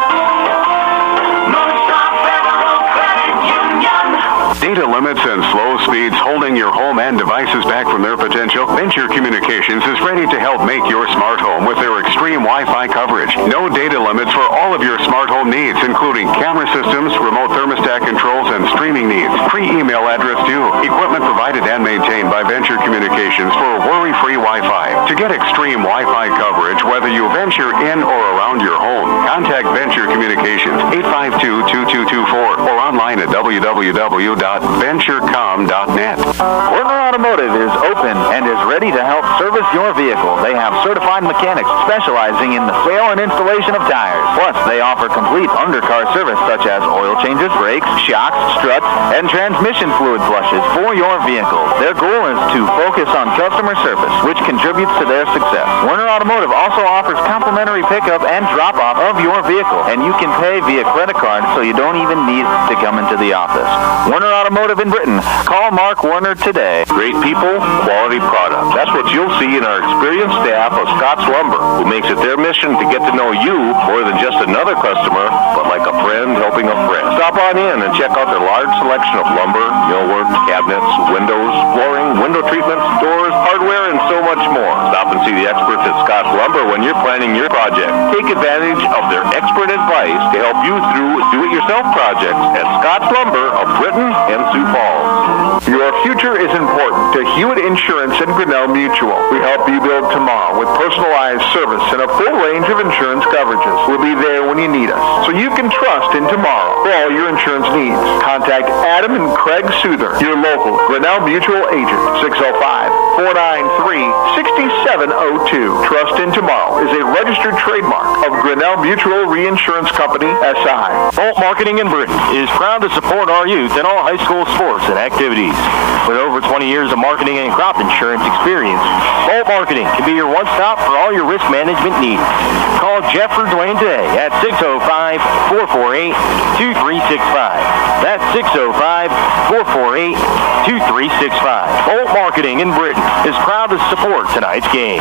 Northstar Federal Credit Union. Data limits and slow speeds holding your home and devices back from their potential? Venture Communications is ready to help make your smart home with their extreme Wi-Fi coverage. No data limits for all of your smart home needs, including camera systems, remote thermostat controls, and streaming needs. Free email address too. Equipment provided and maintained by Venture Communications for worry-free Wi-Fi. To get extreme Wi-Fi coverage, whether you venture in or around your home, contact Venture Communications 852-2224 or online at www.venturecom.net. Werner Automotive is open and is is ready to help service your vehicle. They have certified mechanics specializing in the sale and installation of tires. Plus, they offer complete undercar service such as oil changes, brakes, shocks, struts, and transmission fluid flushes for your vehicle. Their goal is to focus on customer service, which contributes to their success. Werner Automotive also offers complimentary pickup and drop-off of your vehicle, and you can pay via credit card so you don't even need to come into the office. Werner Automotive in Britton. Call Mark Werner today. Great people, quality product. That's what you'll see in our experienced staff of Scott's Lumber, who makes it their mission to get to know you more than just another customer, but like a friend helping a friend. Stop on in and check out their large selection of lumber, millwork, cabinets, windows, flooring, window treatments, doors, hardware, and so much more. Stop and see the experts at Scott's Lumber when you're planning your project. Take advantage of their expert advice to help you through do-it-yourself projects at Scott's Lumber of Britton and Sioux Falls. Your future is important to Hewitt Insurance and Grinnell Mutual. We help you build tomorrow with personalized service and a full range of insurance coverages. We'll be there when you need us, so you can trust in tomorrow for all your insurance needs. Contact Adam and Craig Souther, your local Grinnell Mutual agent, 605-493-6702. Trust in Tomorrow is a registered trademark of Grinnell Mutual Reinsurance Company, SI. Bolt Marketing in Britton is proud to support our youth in all high school sports and activities. With over 20 years of marketing and crop insurance experience, Bolt Marketing can be your one-stop for all your risk management needs. Call Jeff or Dwayne today at 605-448-2365. That's 605-448-2365. Bolt Marketing in Britton is proud to support tonight's game.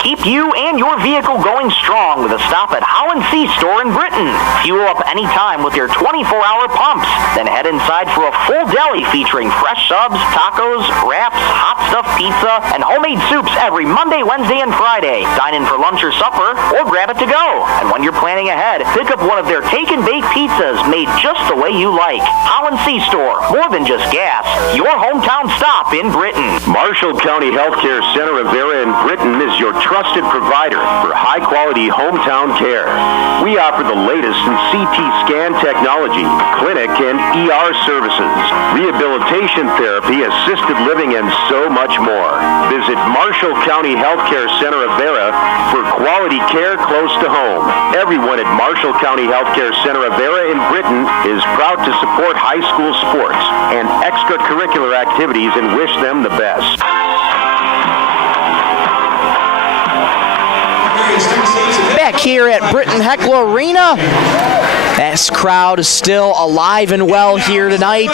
Keep you and your vehicle going strong with a stop at Holland C Store in Britton. Fuel up anytime with your 24-hour pumps. Then head inside for a full deli featuring fresh subs, tacos, wraps, hot stuffed pizza, and homemade soups every Monday, Wednesday, and Friday. Dine in for lunch or supper, or grab it to go. And when you're planning ahead, pick up one of their take and bake pizzas made just the way you like. Holland C Store, more than just gas. Your hometown stop in Britton. Marshall County Healthcare Center of Vera in Britton is your trusted provider for high-quality hometown care. We offer the latest in CT scan technology, clinic and ER services, rehabilitation therapy, assisted living, and so much more. Visit Marshall County Healthcare Center of Vera for quality care close to home. Everyone at Marshall County Healthcare Center of Vera in Britton is proud to support high school sports and extracurricular activities and wish them the best. Back here at Britton-Hecla Arena. This crowd is still alive and well here tonight.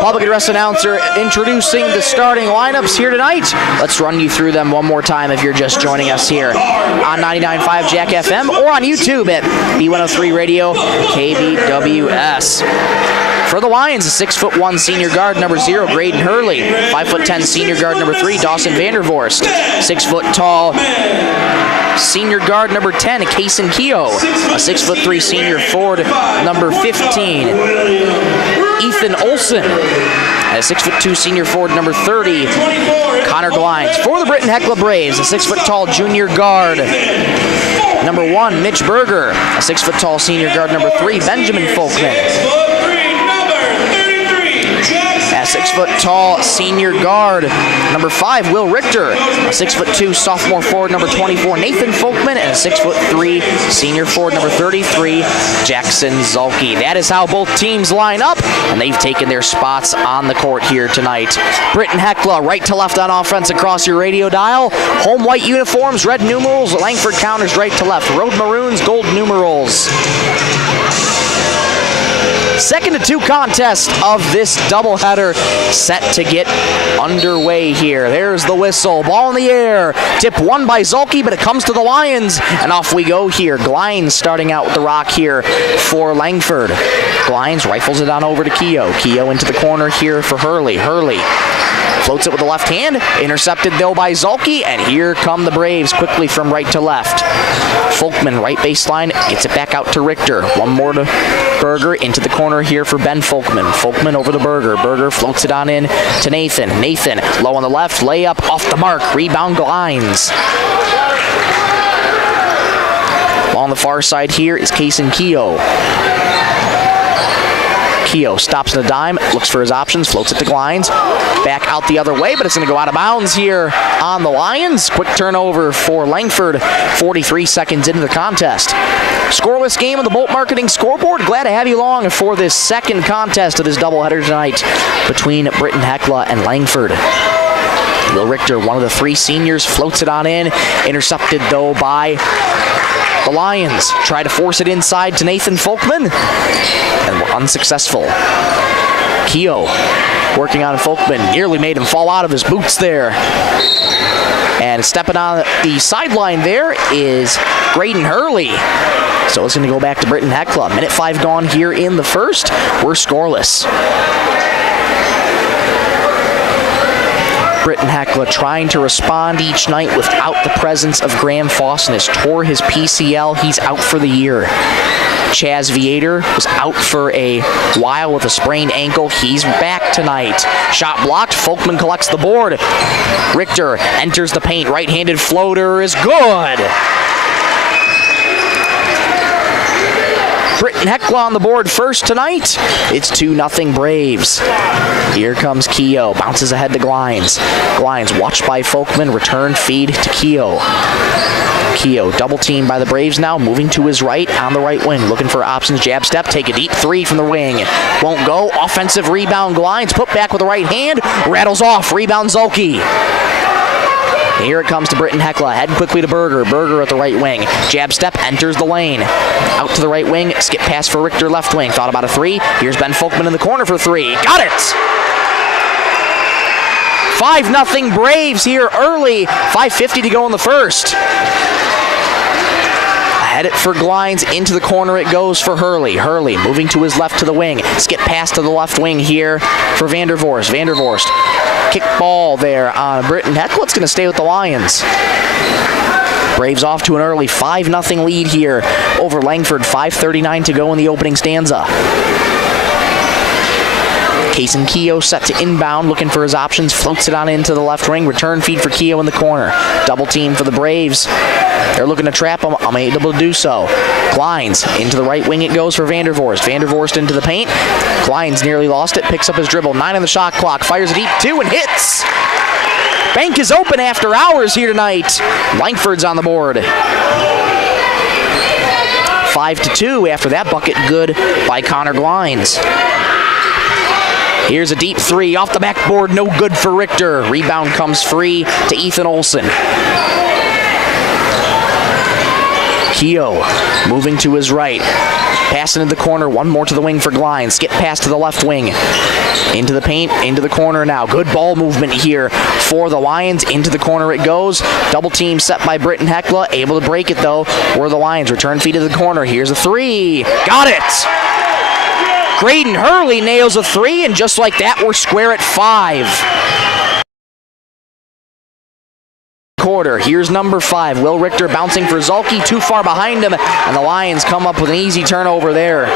Public address announcer introducing the starting lineups here tonight. Let's run you through them one more time if you're just joining us here on 99.5 Jack FM or on YouTube at B103 Radio KBWS. For the Lions, a 6'1" senior guard, number 0, Graydon Hurley. 5'10" senior guard, number 3, Dawson Vandervorst. 6 foot tall senior guard, number 10, Kason Keogh. A 6'3" senior forward, number 15, Ethan Olson. And a 6'2" senior forward, number 30, Connor Glines. For the Britton-Hecla Braves, a 6 foot tall junior guard, number 1, Mitch Berger. A 6 foot tall senior guard, number 3, Benjamin Folkman. A 6 foot tall senior guard, number 5, Will Richter. A 6'2" sophomore forward, number 24, Nathan Folkman. And a 6'3" senior forward, number 33, Jackson Zulke. That is how both teams line up, and they've taken their spots on the court here tonight. Britton-Hecla, right to left on offense across your radio dial. Home white uniforms, red numerals. Langford counters right to left. Road maroons, gold numerals. Second to 2 contest of this doubleheader set to get underway here. There's the whistle. Ball in the air. Tip won by Zulke, but it comes to the Lions, and off we go here. Glines starting out with the rock here for Langford. Glines rifles it on over to Keogh. Keogh into the corner here for Hurley. Hurley floats it with the left hand. Intercepted, though, by Zulke, and here come the Braves quickly from right to left. Folkman, right baseline, gets it back out to Richter. One more to Berger, into the corner here for Ben Folkman. Folkman over to Berger. Berger floats it on in to Nathan. Nathan, low on the left, layup off the mark. Rebound Glines. On the far side here is Kason Keogh. Keogh stops in a dime, looks for his options, floats it to Glines. Back out the other way, but it's going to go out of bounds here on the Lions. Quick turnover for Langford, 43 seconds into the contest. Scoreless game on the Bolt Marketing scoreboard. Glad to have you along for this second contest of this doubleheader tonight between Britton-Hecla and Langford. Will Richter, one of the three seniors, floats it on in. Intercepted, though, by the Lions. Try to force it inside to Nathan Folkman, and were unsuccessful. Keogh working on Folkman. Nearly made him fall out of his boots there. And stepping on the sideline there is Graydon Hurley. So it's going to go back to Britton-Hecla. Minute 5 gone here in the first. We're scoreless. Britton-Hecla trying to respond each night without the presence of Graham Faustinus. Tore his PCL. He's out for the year. Chaz Viator was out for a while with a sprained ankle. He's back tonight. Shot blocked. Folkman collects the board. Richter enters the paint. Right-handed floater is good. Britton-Hecla on the board first tonight. It's 2-0 Braves. Here comes Keogh. Bounces ahead to Glines. Glines watched by Folkman. Return feed to Keogh. Keogh double teamed by the Braves now. Moving to his right on the right wing. Looking for options. Jab step. Take a deep three from the wing. Won't go. Offensive rebound. Glines put back with the right hand. Rattles off. Rebound Zulke. Here it comes to Britton-Hecla. Head quickly to Berger. Berger at the right wing. Jab step, enters the lane. Out to the right wing. Skip pass for Richter left wing. Thought about a three. Here's Ben Folkman in the corner for three. Got it! 5-0 Braves here early. 5:50 to go in the first. Head it for Glines. Into the corner it goes for Hurley. Hurley moving to his left to the wing. Skip pass to the left wing here for Vandervorst. Vandervorst. Kick ball there on Britton-Hecla. It's going to stay with the Lions. Braves off to an early 5-0 lead here over Langford. 5:39 to go in the opening stanza. Kason Keogh set to inbound, looking for his options, floats it on into the left wing. Return feed for Keogh in the corner. Double team for the Braves. They're looking to trap him. I'm able to do so. Glines into the right wing it goes for Vandervorst. Vandervorst into the paint. Glines nearly lost it, picks up his dribble. 9 on the shot clock, fires a deep two and hits. Bank is open after hours here tonight. Langford's on the board. 5-2 after that bucket, good by Connor Glines. Here's a deep three off the backboard, no good for Richter. Rebound comes free to Ethan Olson. Keogh moving to his right. Passing into the corner, one more to the wing for Glines. Skip pass to the left wing. Into the paint, into the corner now. Good ball movement here for the Lions. Into the corner it goes. Double team set by Britton-Hecla. Able to break it though. Were the Lions. Return feed to the corner. Here's a three. Got it! Graydon Hurley nails a three, and just like that, we're square at 5. Quarter. Here's number 5. Will Richter bouncing for Zulke. Too far behind him, and the Lions come up with an easy turnover there.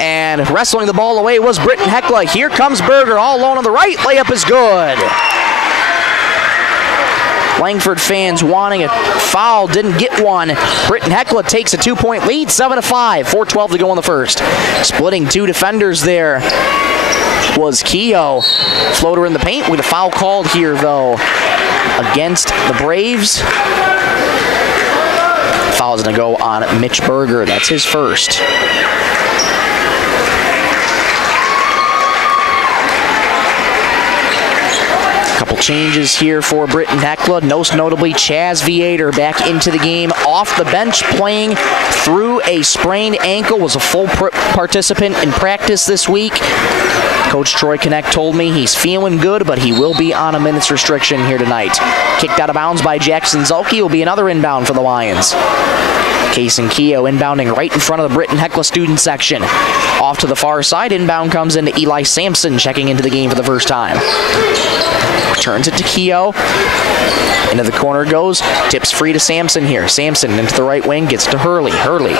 And wrestling the ball away was Britton-Hecla. Here comes Berger all alone on the right. Layup is good. Langford fans wanting a foul, didn't get one. Britton-Hecla takes a 2-point lead, 7-5, 4:12 to go in the first. Splitting two defenders there was Keogh. Floater in the paint with a foul called here, though, against the Braves. Foul's going to go on Mitch Berger. That's his first. Couple changes here for Britton-Hecla. Most notably, Chaz Viator back into the game off the bench, playing through a sprained ankle. Was a full participant in practice this week. Coach Troy Connect told me he's feeling good, but he will be on a minutes restriction here tonight. Kicked out of bounds by Jackson Zulke. Will be another inbound for the Lions. Kason Keogh inbounding right in front of the Britton-Hecla student section. Off to the far side, inbound comes into Eli Sampson, checking into the game for the first time. Returns it to Keogh. Into the corner goes. Tips free to Sampson here. Sampson into the right wing, gets to Hurley. Hurley.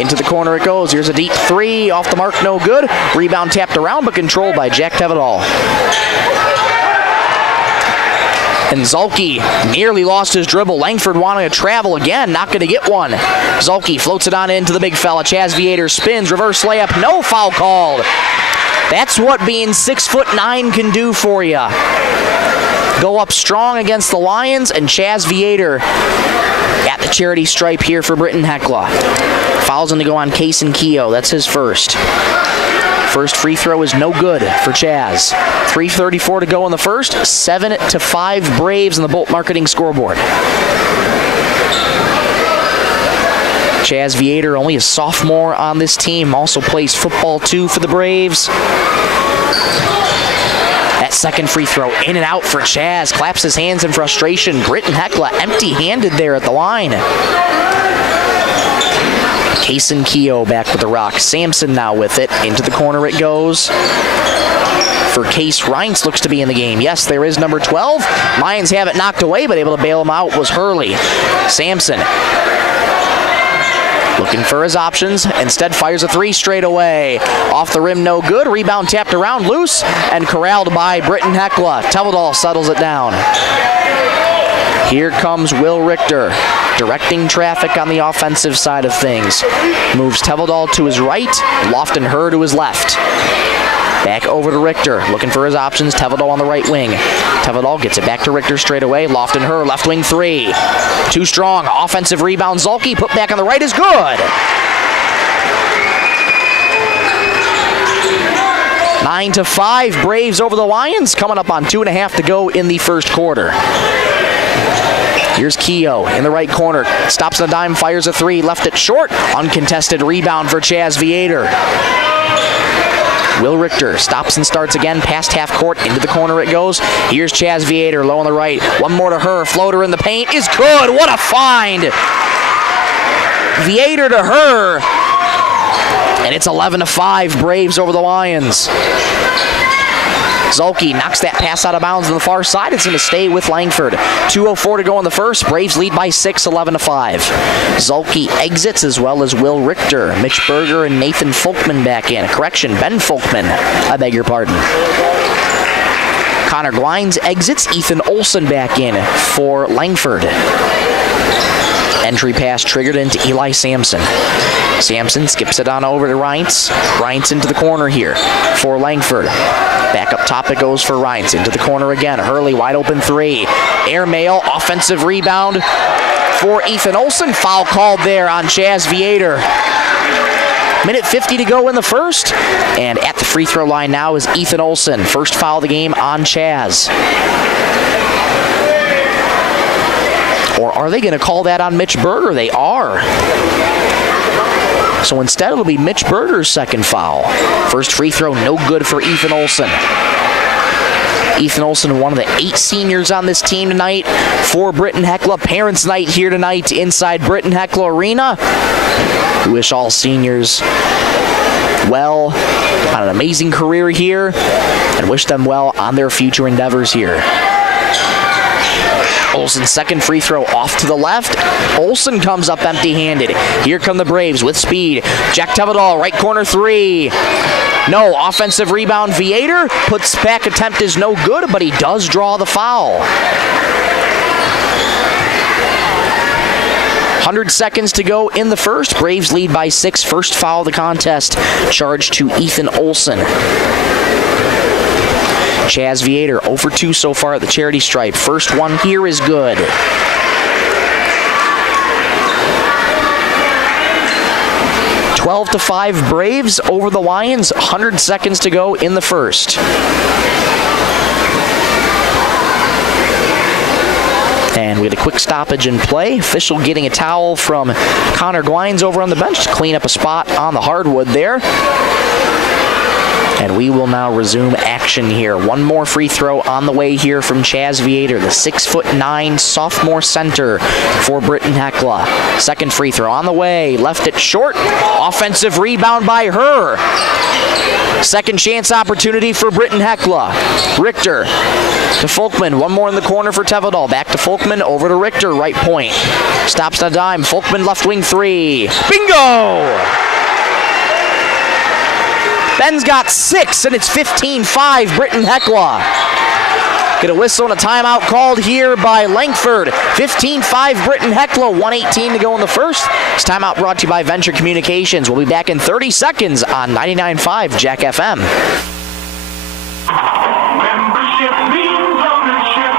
Into the corner it goes. Here's a deep three. Off the mark, no good. Rebound tapped around, but controlled by Jack Tevedal. And Zulke nearly lost his dribble. Langford wanting to travel again, not going to get one. Zulke floats it on into the big fella. Chaz Viator spins, reverse layup, no foul called. That's what being 6'9" can do for you. Go up strong against the Lions, and Chaz Viator at the charity stripe here for Britton-Hecla. Foul's going to go on Kason Keogh. That's his first. First free throw is no good for Chaz. 3:34 to go in the first. 7-5 Braves on the Bolt Marketing scoreboard. Chaz Viator, only a sophomore on this team, also plays football too for the Braves. That second free throw in and out for Chaz. Claps his hands in frustration. Britton-Hecla empty-handed there at the line. Kason Keogh back with the rock. Sampson now with it. Into the corner it goes. For Case Reince looks to be in the game. Yes, there is number 12. Lions have it knocked away, but able to bail him out was Hurley. Sampson looking for his options. Instead fires a three straight away. Off the rim, no good. Rebound tapped around, loose, and corralled by Britton-Hecla. Teveldal settles it down. Here comes Will Richter, directing traffic on the offensive side of things. Moves Teveldal to his right, Lofton Herr to his left. Back over to Richter, looking for his options. Teveldal on the right wing. Teveldal gets it back to Richter straight away. Lofton Herr, left wing three. Too strong, offensive rebound. Zulke, put back on the right is good. 9-5, Braves over the Lions, coming up on 2.5 to go in the first quarter. Here's Keogh in the right corner. Stops on a dime, fires a three, left it short. Uncontested rebound for Chaz Viator. Will Richter stops and starts again, past half court, into the corner it goes. Here's Chaz Viator, low on the right. One more to Herr, floater in the paint is good. What a find! Viator to Herr, and it's 11-5, Braves over the Lions. Zulke knocks that pass out of bounds on the far side. It's going to stay with Langford. 2:04 to go in the first. Braves lead by 6, 11-5. Zulke exits as well as Will Richter. Mitch Berger and Nathan Folkman back in. Correction, Ben Folkman. I beg your pardon. Connor Glines exits. Ethan Olson back in for Langford. Entry pass triggered into Eli Sampson. Sampson skips it on over to Reince. Reince into the corner here for Langford. Back up top it goes for Reince. Into the corner again. Hurley wide open three. Airmail, offensive rebound for Ethan Olson. Foul called there on Chaz Viator. Minute 50 to go in the first. And at the free throw line now is Ethan Olson. First foul of the game on Chaz. Or are they going to call that on Mitch Berger? They are. So instead it'll be Mitch Berger's second foul. First free throw, no good for Ethan Olson. Ethan Olson, one of the 8 seniors on this team tonight for Britton-Hecla. Parents' night here tonight inside Britton-Hecla Arena. We wish all seniors well on an amazing career here and wish them well on their future endeavors here. Olsen's second free throw off to the left. Olson comes up empty-handed. Here come the Braves with speed. Jack Teveldal, right corner three. No, offensive rebound. Viator puts back attempt is no good, but he does draw the foul. 100 seconds to go in the first. Braves lead by 6. First foul of the contest charged to Ethan Olson. Chaz Viator 0 for 2 so far at the charity stripe. First one here is good. (12-5) Braves over the Lions. 100 seconds to go in the first. And we had a quick stoppage in play. Official getting a towel from Connor Glines over on the bench to clean up a spot on the hardwood there. And we will now resume action here. One more free throw on the way here from Chaz Viator, the 6'9" sophomore center for Britton-Hecla. Second free throw on the way, left it short. Offensive rebound by Herr. Second chance opportunity for Britton-Hecla. Richter to Folkman. One more in the corner for Teveldal. Back to Folkman, over to Richter, right point. Stops on a dime. Folkman left wing three. Bingo! Ben's got 6, and it's 15-5 Britton-Hecla. Get a whistle and a timeout called here by Langford. 15-5 Britton-Hecla, 1:18 to go in the first. This timeout brought to you by Venture Communications. We'll be back in 30 seconds on 99.5 Jack FM. Membership means ownership.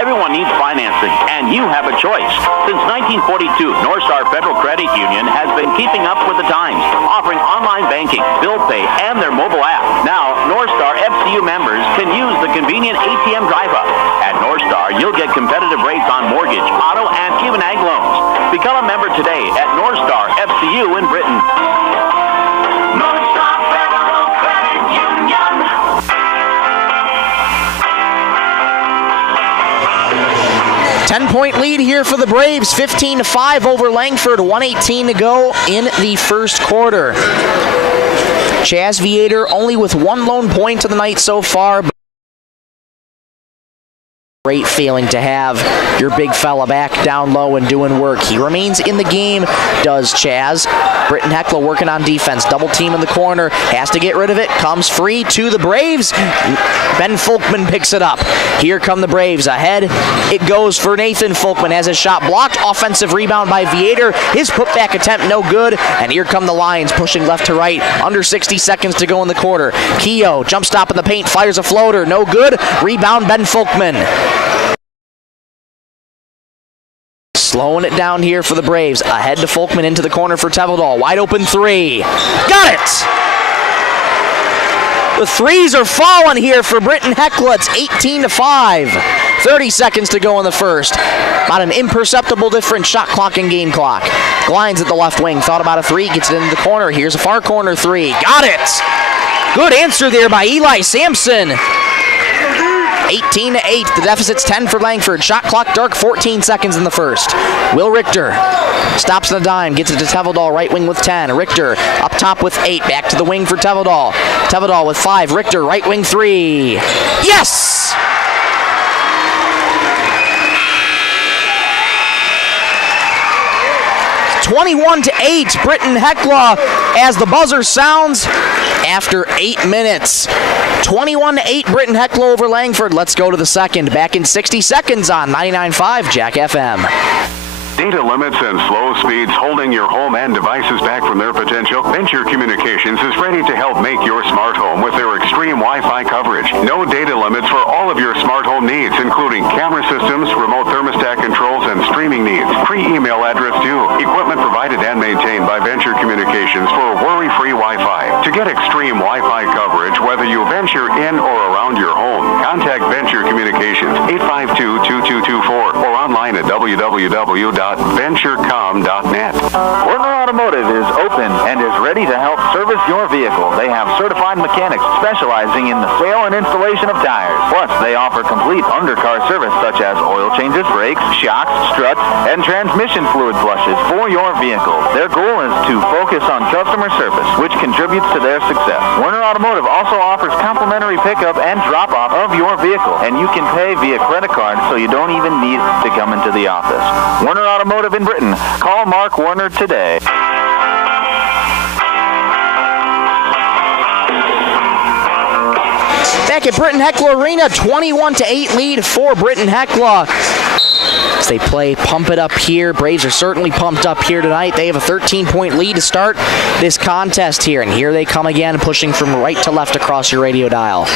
Everyone needs financing, and you have a choice. Since 1942, Northstar Federal Credit Union has been keeping up with the times, offering online banking, bill pay, and their mobile app. Now, Northstar FCU members can use the convenient ATM drive-up. At Northstar, you'll get competitive rates on mortgage, auto, and even ag loans. Become a member today at Northstar FCU in Britain. Northstar Federal Credit Union. 10-point lead here for the Braves, 15-5 over Langford, 1:18 to go in the first quarter. Chaz Viator only with one lone point of the night so far. Great feeling to have your big fella back down low and doing work. He remains in the game, does Chaz. Britton-Hecla working on defense. Double team in the corner. Has to get rid of it. Comes free to the Braves. Ben Folkman picks it up. Here come the Braves. Ahead it goes for Nathan Folkman. Has his shot blocked. Offensive rebound by Viator. His putback attempt no good. And here come the Lions pushing left to right. Under 60 seconds to go in the quarter. Keogh jump stop in the paint. Fires a floater. No good. Rebound Ben Folkman. Slowing it down here for the Braves. Ahead to Folkman into the corner for Teveldal. Wide open three. Got it! The threes are falling here for Britton-Hecla. It's 18-5. 30 seconds to go in the first. About an imperceptible difference shot clock and game clock. Glines at the left wing. Thought about a three. Gets it into the corner. Here's a far corner three. Got it! Good answer there by Eli Sampson. 18-8. The deficit's 10 for Langford. Shot clock dark, 14 seconds in the first. Will Richter stops on the dime, gets it to Teveldal, right wing with 10. Richter up top with 8. Back to the wing for Teveldal. Teveldal with 5. Richter, right wing 3. Yes! It's 21-8. Britton-Hecla as the buzzer sounds after 8 minutes. 21-8 Britton-Hecla over Langford. Let's go to the second. Back in 60 seconds on 99.5 Jack FM. Data limits and slow speeds holding your home and devices back from their potential? Venture Communications is ready to help make your smart home with their extreme Wi-Fi coverage. No data limits for all of your smart home needs, including camera systems, remote thermostat controls, and streaming needs. Free email address too. Equipment provided and maintained by Venture Communications for worry-free Wi-Fi. To get extreme Wi-Fi coverage, whether you venture in or around your home, contact Venture Communications 852-2224 or online at www.venturecom.net. Werner Automotive is open and is ready to help service your vehicle. They have certified mechanics specializing in the sale and installation of tires. Plus, they offer complete undercar service such as oil changes, brakes, shocks, struts, and transmission fluid flushes for your vehicle. Their goal is to focus on customer service, which contributes to their success. Werner Automotive also offers complimentary pickup and drop-off of your vehicle, and you can pay via credit card so you don't even need to come into the office. Werner Automotive in Britain. Call Mark Werner today. Back at Britton-Hecla Arena, 21-8 lead for Britton-Hecla. As they play Pump It Up here. Braves are certainly pumped up here tonight. They have a 13-point lead to start this contest here. And here they come again, pushing from right to left across your radio dial.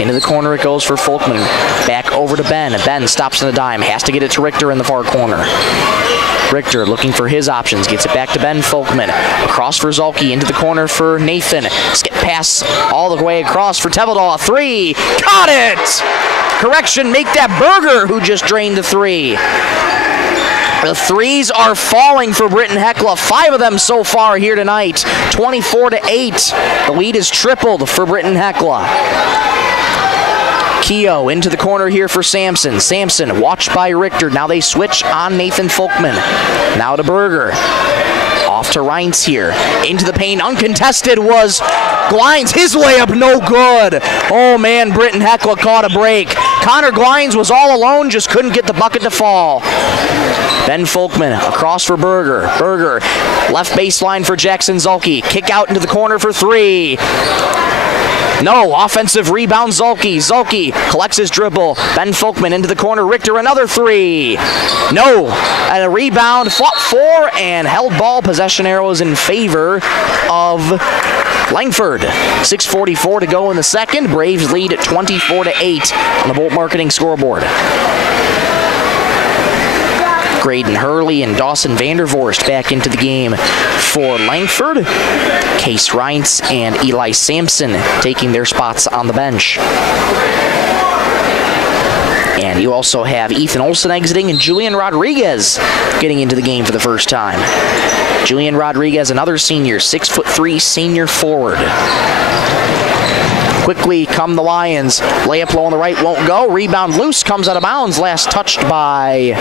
Into the corner it goes for Folkman. Back over to Ben. Ben stops on the dime. Has to get it to Richter in the far corner. Richter looking for his options. Gets it back to Ben Folkman. Across for Zolke. Into the corner for Nathan. Skip pass all the way across for Teveldal. A three. Got it! Correction, make that Berger who just drained the three. The threes are falling for Britton-Hecla. 5 of them so far here tonight. 24-8. The lead is tripled for Britton-Hecla. Keogh into the corner here for Sampson. Sampson watched by Richter. Now they switch on Nathan Folkman. Now to Berger. Off to Reintz here. Into the paint. Uncontested was Glines. His layup no good. Oh man, Britton-Hecla caught a break. Connor Glines was all alone, just couldn't get the bucket to fall. Ben Folkman across for Berger. Berger left baseline for Jackson Zolke. Kick out into the corner for 3. No, offensive rebound, Zulke. Zulke collects his dribble. Ben Folkman into the corner. Richter, another three. No, and a rebound, fought for, and held ball. Possession arrows in favor of Langford. 6:44 to go in the second. Braves lead at 24-8 on the Bolt Marketing scoreboard. Graydon Hurley and Dawson Vandervorst back into the game for Langford. Case Reintz and Eli Sampson taking their spots on the bench. And you also have Ethan Olson exiting and Julian Rodriguez getting into the game for the first time. Julian Rodriguez, another senior, 6'3" senior forward. Quickly come the Lions. Layup low on the right won't go. Rebound loose, comes out of bounds. Last touched by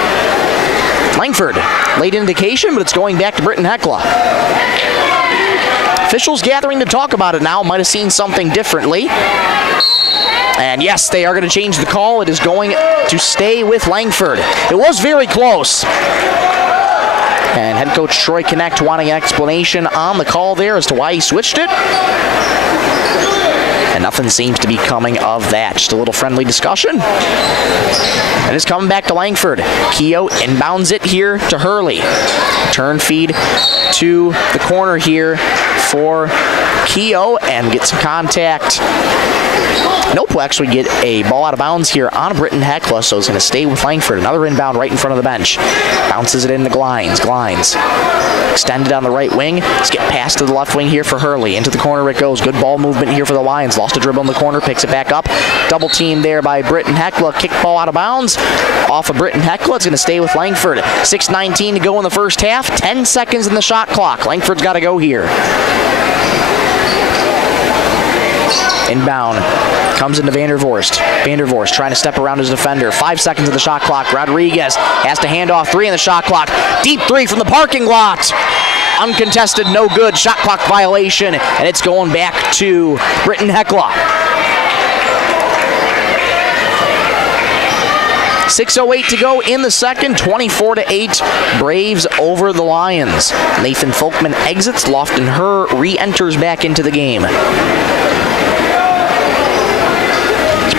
Langford. Late indication, but it's going back to Britton-Hecla. Officials gathering to talk about it now. Might have seen something differently. And yes, they are going to change the call. It is going to stay with Langford. It was very close. And head coach Troy Connect wanting an explanation on the call there as to why he switched it. And nothing seems to be coming of that. Just a little friendly discussion. And it's coming back to Langford. Keogh inbounds it here to Hurley. Turn feed to the corner here for Keogh and get some contact. Nope, we'll actually get a ball out of bounds here on Britton-Hecla, so it's going to stay with Langford. Another inbound right in front of the bench. Bounces it into Glines. Glines extended on the right wing. Let's get past to the left wing here for Hurley. Into the corner it goes. Good ball movement here for the Lions. Lost a dribble in the corner, picks it back up. Double team there by Britton-Hecla. Kick ball out of bounds. Off of Britton-Hecla. It's going to stay with Langford. 6:19 to go in the first half. 10 seconds in the shot clock. Langford's got to go here. Inbound. Comes into Vandervorst. Vandervorst trying to step around his defender. 5 seconds of the shot clock. Rodriguez has to hand off 3 in the shot clock. Deep 3 from the parking lot. Uncontested, no good. Shot clock violation. And it's going back to Britton-Hecla. 6:08 to go in the second. 24-8. Braves over the Lions. Nathan Folkman exits. Lofton Herr re-enters back into the game.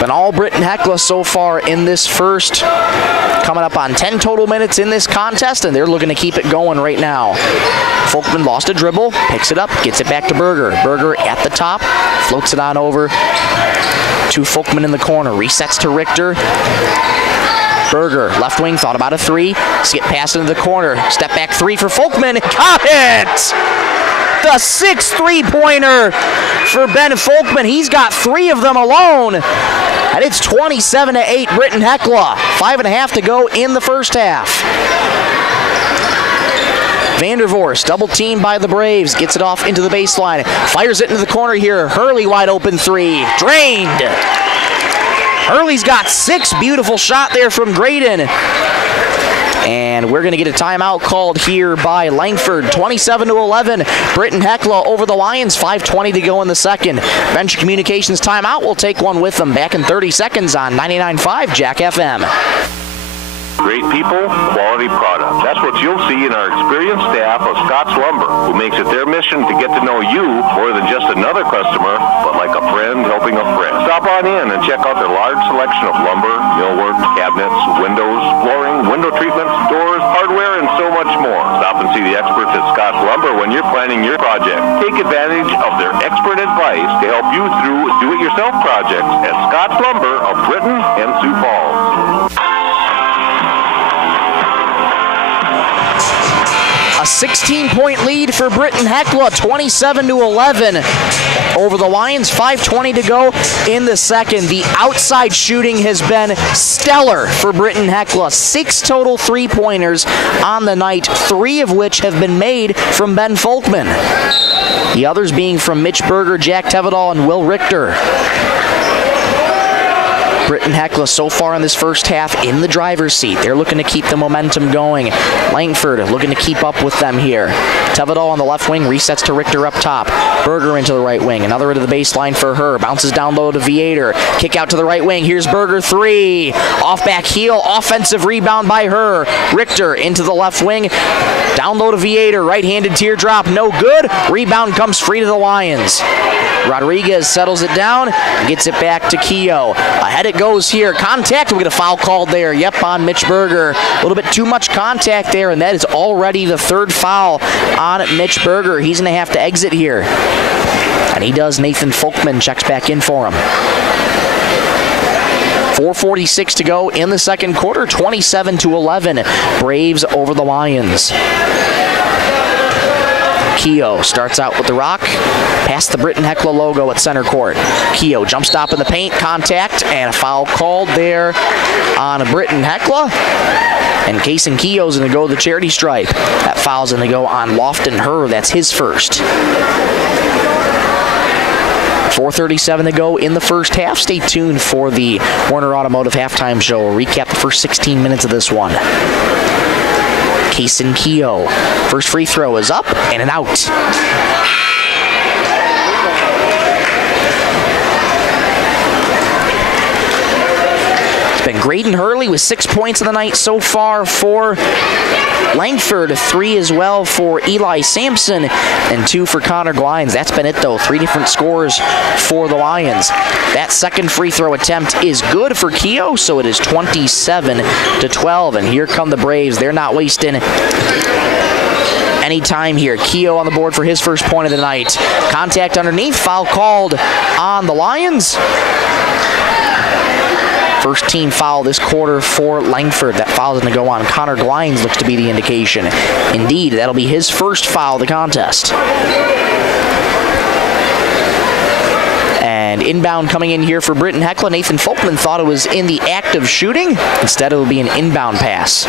Been all Britton-Hecla so far in this first. Coming up on 10 total minutes in this contest, and they're looking to keep it going right now. Folkman lost a dribble, picks it up, gets it back to Berger. Berger at the top, floats it on over to Folkman in the corner. Resets to Richter. Berger, left wing, thought about a 3. Let's get past into the corner. Step back 3 for Folkman. Got it! The 6 3-pointer for Ben Folkman. He's got 3 of them alone. And it's 27-8 Britton-Hecla. 5.5 to go in the first half. Vandervorst, double teamed by the Braves. Gets it off into the baseline. Fires it into the corner here. Hurley wide open 3. Drained. Hurley's got 6. Beautiful shot there from Graydon. And we're going to get a timeout called here by Langford. 27-11. Britton-Hecla over the Lions. 5:20 to go in the second. Venture Communications timeout. We'll take one with them back in 30 seconds on 99.5 Jack FM. Great people, quality product. That's what you'll see in our experienced staff of Scott's Lumber, who makes it their mission to get to know you more than just another customer, but like a friend helping a friend. Stop on in and check out their large selection of lumber, millwork, cabinets, windows, flooring, window treatments, doors, hardware, and so much more. Stop and see the experts at Scott's Lumber when you're planning your project. Take advantage of their expert advice to help you through do-it-yourself projects at Scott's Lumber of Britton and Sioux Falls. A 16-point lead for Britton-Hecla, 27-11 over the Lions. 5:20 to go in the second. The outside shooting has been stellar for Britton-Hecla. 6 total 3-pointers on the night, 3 of which have been made from Ben Folkman. The others being from Mitch Berger, Jack Tevedal, and Will Richter. Britton-Hecla so far in this first half in the driver's seat. They're looking to keep the momentum going. Langford looking to keep up with them here. Tevedal on the left wing resets to Richter up top. Berger into the right wing. Another into the baseline for her. Bounces down low to Viator. Kick out to the right wing. Here's Berger, 3. Off back heel. Offensive rebound by her. Richter into the left wing. Down low to Viator. Right-handed teardrop. No good. Rebound comes free to the Lions. Rodriguez settles it down. Gets it back to Keogh. Ahead it goes here. Contact. We get a foul called there. Yep, on Mitch Berger. A little bit too much contact there, and that is already the 3rd foul on Mitch Berger. He's going to have to exit here. And he does. Nathan Folkman checks back in for him. 4:46 to go in the second quarter. 27-11. Braves over the Lions. Keogh starts out with the rock, past the Britton-Hecla logo at center court. Keogh jump stop in the paint, contact, and a foul called there on Britton-Hecla. And Kason Keogh's going to go to the charity stripe. That foul's going to go on Lofton Herr. That's his first. 4:37 to go in the first half. Stay tuned for the Warner Automotive halftime show. We'll recap the first 16 minutes of this one. Kason Keogh. First free throw is up and an out. It's been Graydon Hurley with 6 points of the night so far for Langford. 3 as well for Eli Sampson and 2 for Connor Glines. That's been it though. 3 different scores for the Lions. That second free throw attempt is good for Keogh, so it is 27-12. And here come the Braves. They're not wasting any time here. Keogh on the board for his first point of the night. Contact underneath. Foul called on the Lions. First team foul this quarter for Langford. That foul is going to go on Connor Glines, looks to be the indication. Indeed, that'll be his first foul of the contest. And inbound coming in here for Britton-Hecla. Nathan Folkman thought it was in the act of shooting. Instead, it will be an inbound pass.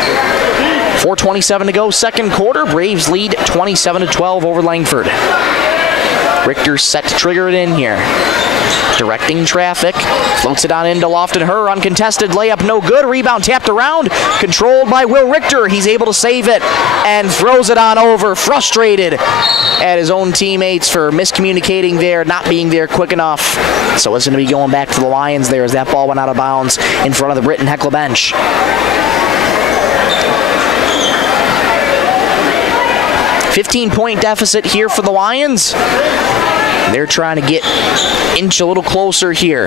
4:27 to go, second quarter. Braves lead 27-12 over Langford. Richter set to trigger it in here. Directing traffic. Floats it on into Lofton Herr. Uncontested layup, no good. Rebound tapped around. Controlled by Will Richter. He's able to save it and throws it on over. Frustrated at his own teammates for miscommunicating there, not being there quick enough. So it's going to be going back to the Lions there as that ball went out of bounds in front of the Britton-Hecla bench. $15-point deficit here for the Lions. They're trying to inch a little closer here.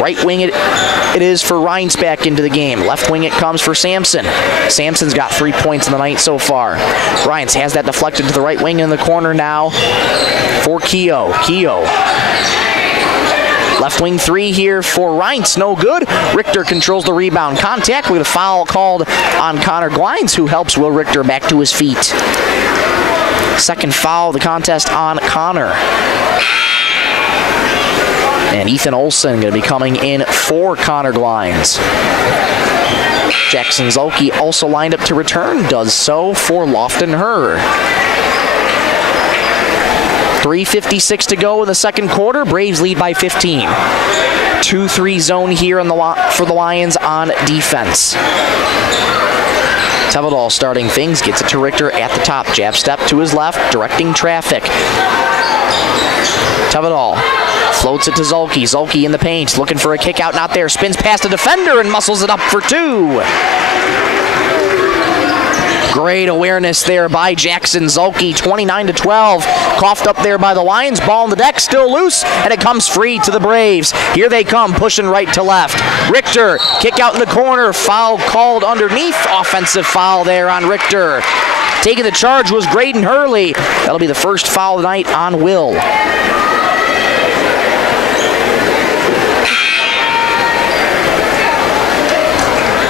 Right wing it is for Rines back into the game. Left wing it comes for Sampson. Sampson's got 3 points in the night so far. Rines has that deflected to the right wing in the corner now for Keogh. Keogh. Left wing 3 here for Rines. No good. Richter controls the rebound. Contact with a foul called on Connor Glines, who helps Will Richter back to his feet. Second foul of the contest on Connor. And Ethan Olson going to be coming in for Connor Glines. Jackson Zolke also lined up to return. Does so for Lofton Herr. 3:56 to go in the second quarter. Braves lead by 15. 2-3 zone here for the Lions on defense. Tevedal starting things, gets it to Richter at the top. Jab step to his left, directing traffic. Tevedal floats it to Zolke. Zolke in the paint, looking for a kick out, not there. Spins past a defender and muscles it up for 2. Great awareness there by Jackson Zolke. 29-12. Coughed up there by the Lions. Ball on the deck, still loose, and it comes free to the Braves. Here they come, pushing right to left. Richter, kick out in the corner. Foul called underneath. Offensive foul there on Richter. Taking the charge was Graydon Hurley. That'll be the first foul of the night on Will.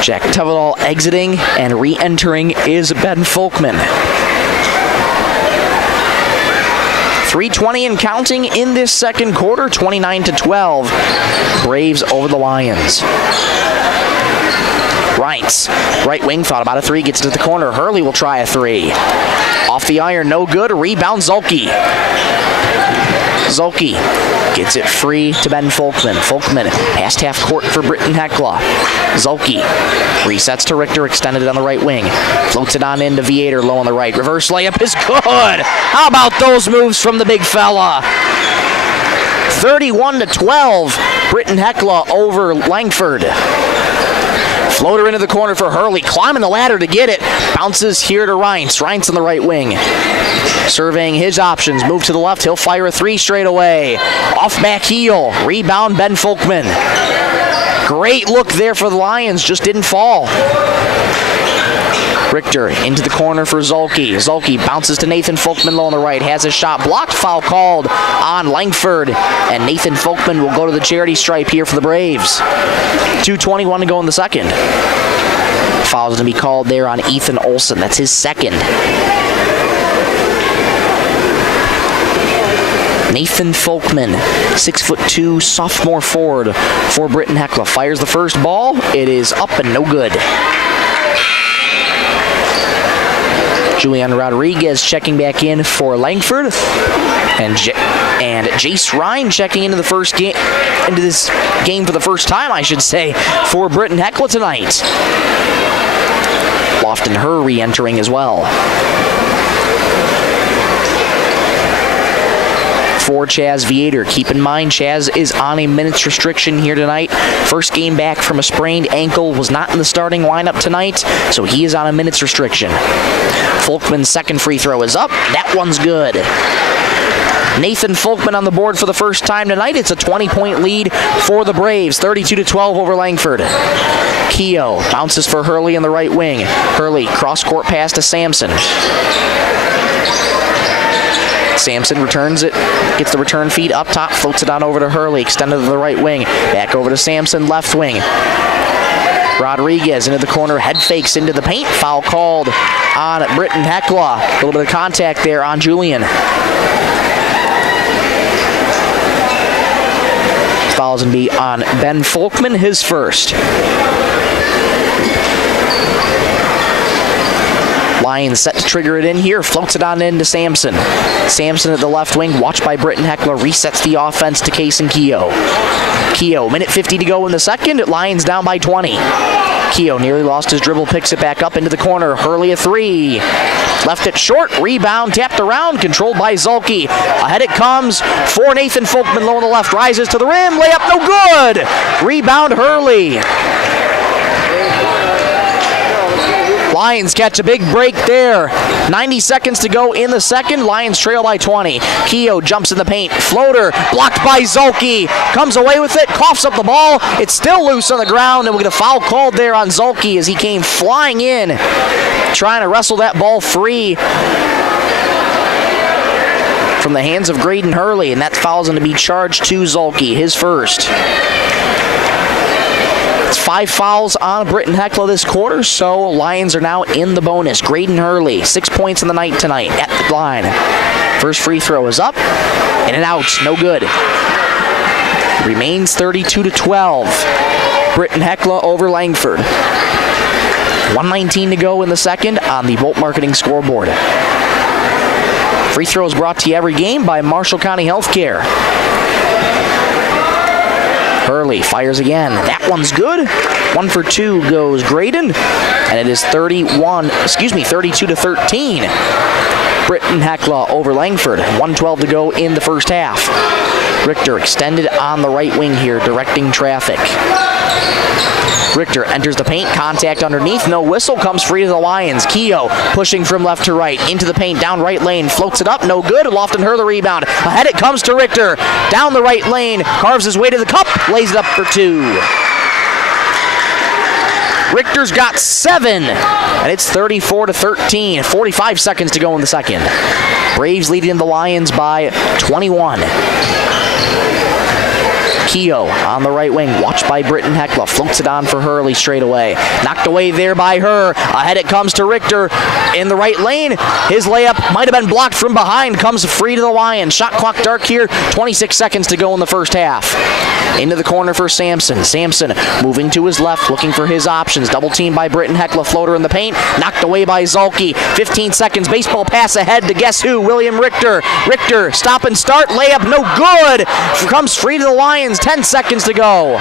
Jack Tevedal exiting, and re-entering is Ben Folkman. 3:20 and counting in this second quarter, 29-12. Braves over the Lions. Rines, right wing, thought about a 3, gets it to the corner. Hurley will try a 3. Off the iron, no good. Rebound Zolke. Zolke Gets it free to Ben Folkman. Folkman past half court for Britton-Hecla. Zulke resets to Richter, extended on the right wing. Floats it on into Viator, low on the right. Reverse layup is good. How about those moves from the big fella? 31-12. Britton-Hecla over Langford. Floater into the corner for Hurley. Climbing the ladder to get it. Bounces here to Reince. Reince on the right wing. Surveying his options. Move to the left. He'll fire a three straight away. Off back heel. Rebound Ben Folkman. Great look there for the Lions. Just didn't fall. Richter into the corner for Zulke. Zulke bounces to Nathan Folkman low on the right. Has his shot blocked. Foul called on Langford. And Nathan Folkman will go to the charity stripe here for the Braves. 2:21 to go in the second. Foul's going to be called there on Ethan Olson. That's his second. Nathan Folkman, 6'2", sophomore forward for Britton-Hecla. Fires the first ball. It is up and no good. Julian Rodriguez checking back in for Langford, and Jace Ryan checking into this game for the first time, I should say, for Britton-Hecla tonight. Lofton Herr re-entering as well. For Chaz Viator. Keep in mind, Chaz is on a minutes restriction here tonight. First game back from a sprained ankle, was not in the starting lineup tonight, so he is on a minutes restriction. Folkman's second free throw is up. That one's good. Nathan Folkman on the board for the first time tonight. It's a 20-point lead for the Braves, 32-12 over Langford. Keogh bounces for Hurley in the right wing. Hurley cross-court pass to Sampson. Sampson returns it, gets the return feed up top, floats it on over to Hurley, extended to the right wing, back over to Sampson, left wing. Rodriguez into the corner, head fakes into the paint, foul called on Britton-Hecla. A little bit of contact there on Julian. Foul's going to be on Ben Folkman, his first. Lions set to trigger it in here, floats it on into Sampson. Sampson at the left wing, watched by Britton-Hecla, resets the offense to Case and Keogh. Keogh, minute 50 to go in the second, Lions down by 20. Keogh nearly lost his dribble, picks it back up into the corner. Hurley a three. Left it short, rebound, tapped around, controlled by Zulke. Ahead it comes for Nathan Folkman, low on the left, rises to the rim, layup no good. Rebound Hurley. Lions catch a big break there. 90 seconds to go in the second. Lions trail by 20. Keogh jumps in the paint. Floater blocked by Zulke. Comes away with it. Coughs up the ball. It's still loose on the ground, and we get a foul called there on Zulke as he came flying in, trying to wrestle that ball free from the hands of Graydon Hurley, and that foul's going to be charged to Zulke, his first. It's 5 fouls on Britton-Hecla this quarter, so Lions are now in the bonus. Graydon Hurley, 6 points in the night tonight at the line. First free throw is up, in and out, no good. Remains 32-12. Britton-Hecla over Langford. 1:19 to go in the second on the Bolt Marketing scoreboard. Free throws brought to you every game by Marshall County Healthcare. Hurley fires again. That one's good. 1 for 2 goes Graydon, and it is 32-13. Britton-Hecla over Langford. 1:12 to go in the first half. Richter extended on the right wing here, directing traffic. Richter enters the paint, contact underneath, no whistle, comes free to the Lions. Keogh pushing from left to right, into the paint, down right lane, floats it up, no good. Lofton Herr the rebound. Ahead it comes to Richter, down the right lane, carves his way to the cup, lays it up for 2. Richter's got 7, and it's 34-13. 45 seconds to go in the second. Braves leading the Lions by 21. Keogh on the right wing, watched by Britton-Hecla, floats it on for Hurley straight away. Knocked away there by her. Ahead it comes to Richter in the right lane. His layup might have been blocked from behind, comes free to the Lions. Shot clock dark here, 26 seconds to go in the first half. Into the corner for Sampson. Sampson moving to his left, looking for his options. Double teamed by Britton-Hecla, floater in the paint, knocked away by Zolke. 15 seconds, baseball pass ahead to guess who? William Richter. Richter, stop and start, layup no good. Comes free to the Lions, 10 seconds to go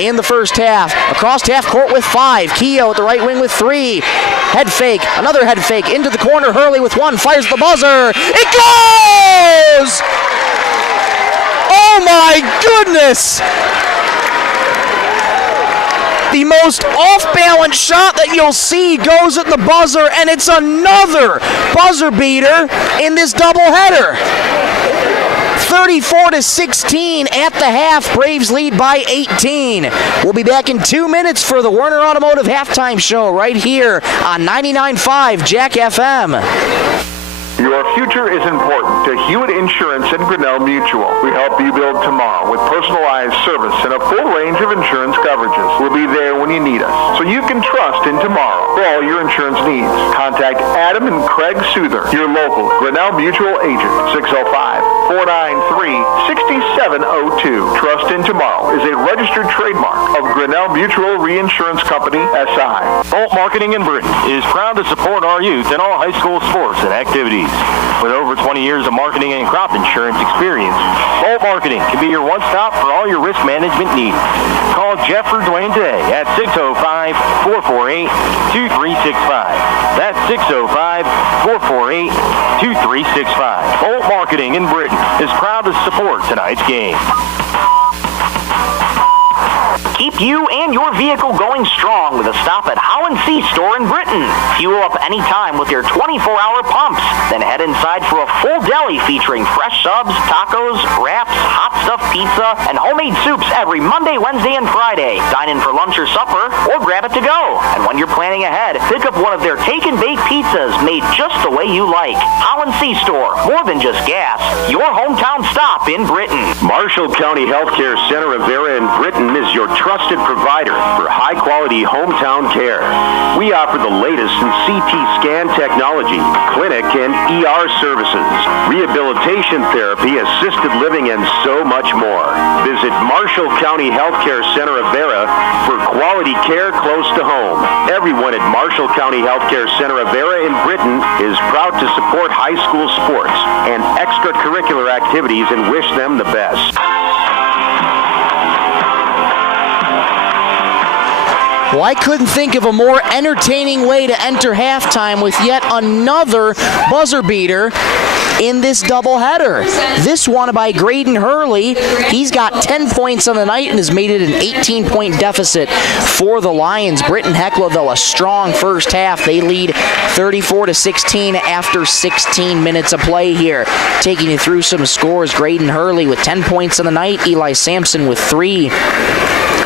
in the first half. Across half court with 5. Keogh at the right wing with 3. Head fake, another head fake, into the corner. Hurley with 1, fires the buzzer. It goes! Oh my goodness! The most off-balance shot that you'll see goes at the buzzer, and it's another buzzer beater in this doubleheader. 34-16 at the half. Braves lead by 18. We'll be back in 2 minutes for the Werner Automotive halftime show right here on 99.5 Jack FM. Your future is important to Hewitt Insurance and Grinnell Mutual. We help you build tomorrow with personalized service and a full range of insurance coverages. We'll be there when you need us, so you can trust in tomorrow for all your insurance needs. Contact Adam and Craig Souther, your local Grinnell Mutual agent, 605-493-6702. Trust in Tomorrow is a registered trademark of Grinnell Mutual Reinsurance Company, SI. Bolt Marketing in Britton is proud to support our youth in all high school sports and activities. With over 20 years of marketing and crop insurance experience, Bolt Marketing can be your one-stop for all your risk management needs. Call Jeff or Dwayne today at 605-448-2365. That's 605-448-2365. Bolt Marketing in Britton is proud to support tonight's game. Keep you and your vehicle going strong with a stop at H&C Store in Britton. Fuel up anytime with your 24-hour pumps. Then head inside for a full deli featuring fresh subs, tacos, wraps, hot stuffed pizza, and homemade soups every Monday, Wednesday, and Friday. Dine in for lunch or supper, or grab it to go. And when you're planning ahead, pick up one of their take-and-bake pizzas made just the way you like. H&C Store, more than just gas. Your hometown stop in Britton. Marshall County Healthcare Center of Vera in Britton is your trusted provider for high-quality hometown care. We offer the latest in CT scan technology, clinic and ER services, rehabilitation therapy, assisted living, and so much more. Visit Marshall County Healthcare Center of Vera for quality care close to home. Everyone at Marshall County Healthcare Center of Vera in Britton is proud to support high school sports and extracurricular activities and wish them the best. Well, I couldn't think of a more entertaining way to enter halftime with yet another buzzer beater in this doubleheader. This one by Graydon Hurley. He's got 10 points on the night and has made it an 18-point deficit for the Lions. Britton-Hecla, though, a strong first half. They lead 34-16 after 16 minutes of play here. Taking you through some scores, Graydon Hurley with 10 points on the night. Eli Sampson with 3.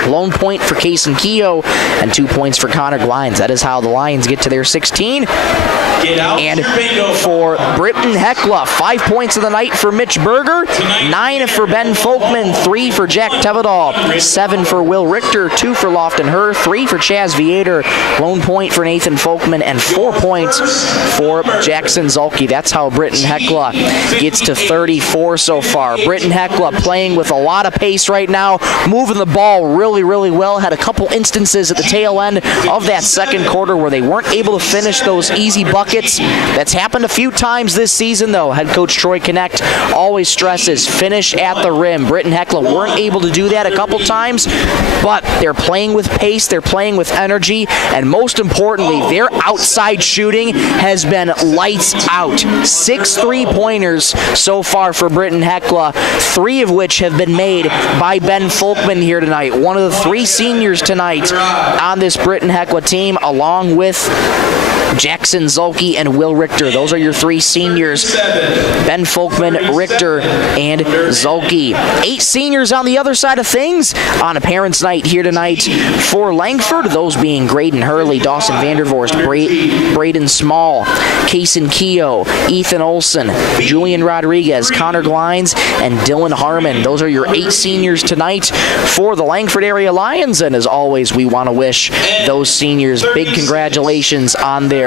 Lone point for Kason Keogh and 2 points for Connor Glines. That is how the Lions get to their 16. And for Britton-Hecla, 5 points of the night for Mitch Berger, 9 for Ben Folkman, 3 for Jack Tevedal, 7 for Will Richter, 2 for Lofton Herr, 3 for Chaz Viator, lone point for Nathan Folkman, and 4 points for Jackson Zolke. That's how Britton-Hecla gets to 34 so far. Britton-Hecla playing with a lot of pace right now, moving the ball really well. Had a couple instances at the tail end of that second quarter where they weren't able to finish those easy buckets. That's happened a few times this season, though. Head coach Troy Connect always stresses finish at the rim. Britton-Hecla weren't able to do that a couple times, but they're playing with pace, they're playing with energy, and most importantly, their outside shooting has been lights out. 6 3-pointers so far for Britton-Hecla, 3 of which have been made by Ben Folkman here tonight. One of of the three seniors tonight on this Britton-Hecla team, along with Jackson Zulke and Will Richter. Those are your three seniors, Ben Folkman, Richter, and Zulke. 8 seniors on the other side of things on a parents' night here tonight for Langford, those being Graydon Hurley, Dawson Vandervorst, Braden Small, Kaysen Keogh, Ethan Olson, Julian Rodriguez, Connor Glines, and Dylan Harmon. Those are your 8 seniors tonight for the Langford area Lions, and as always, we want to wish those seniors big congratulations on their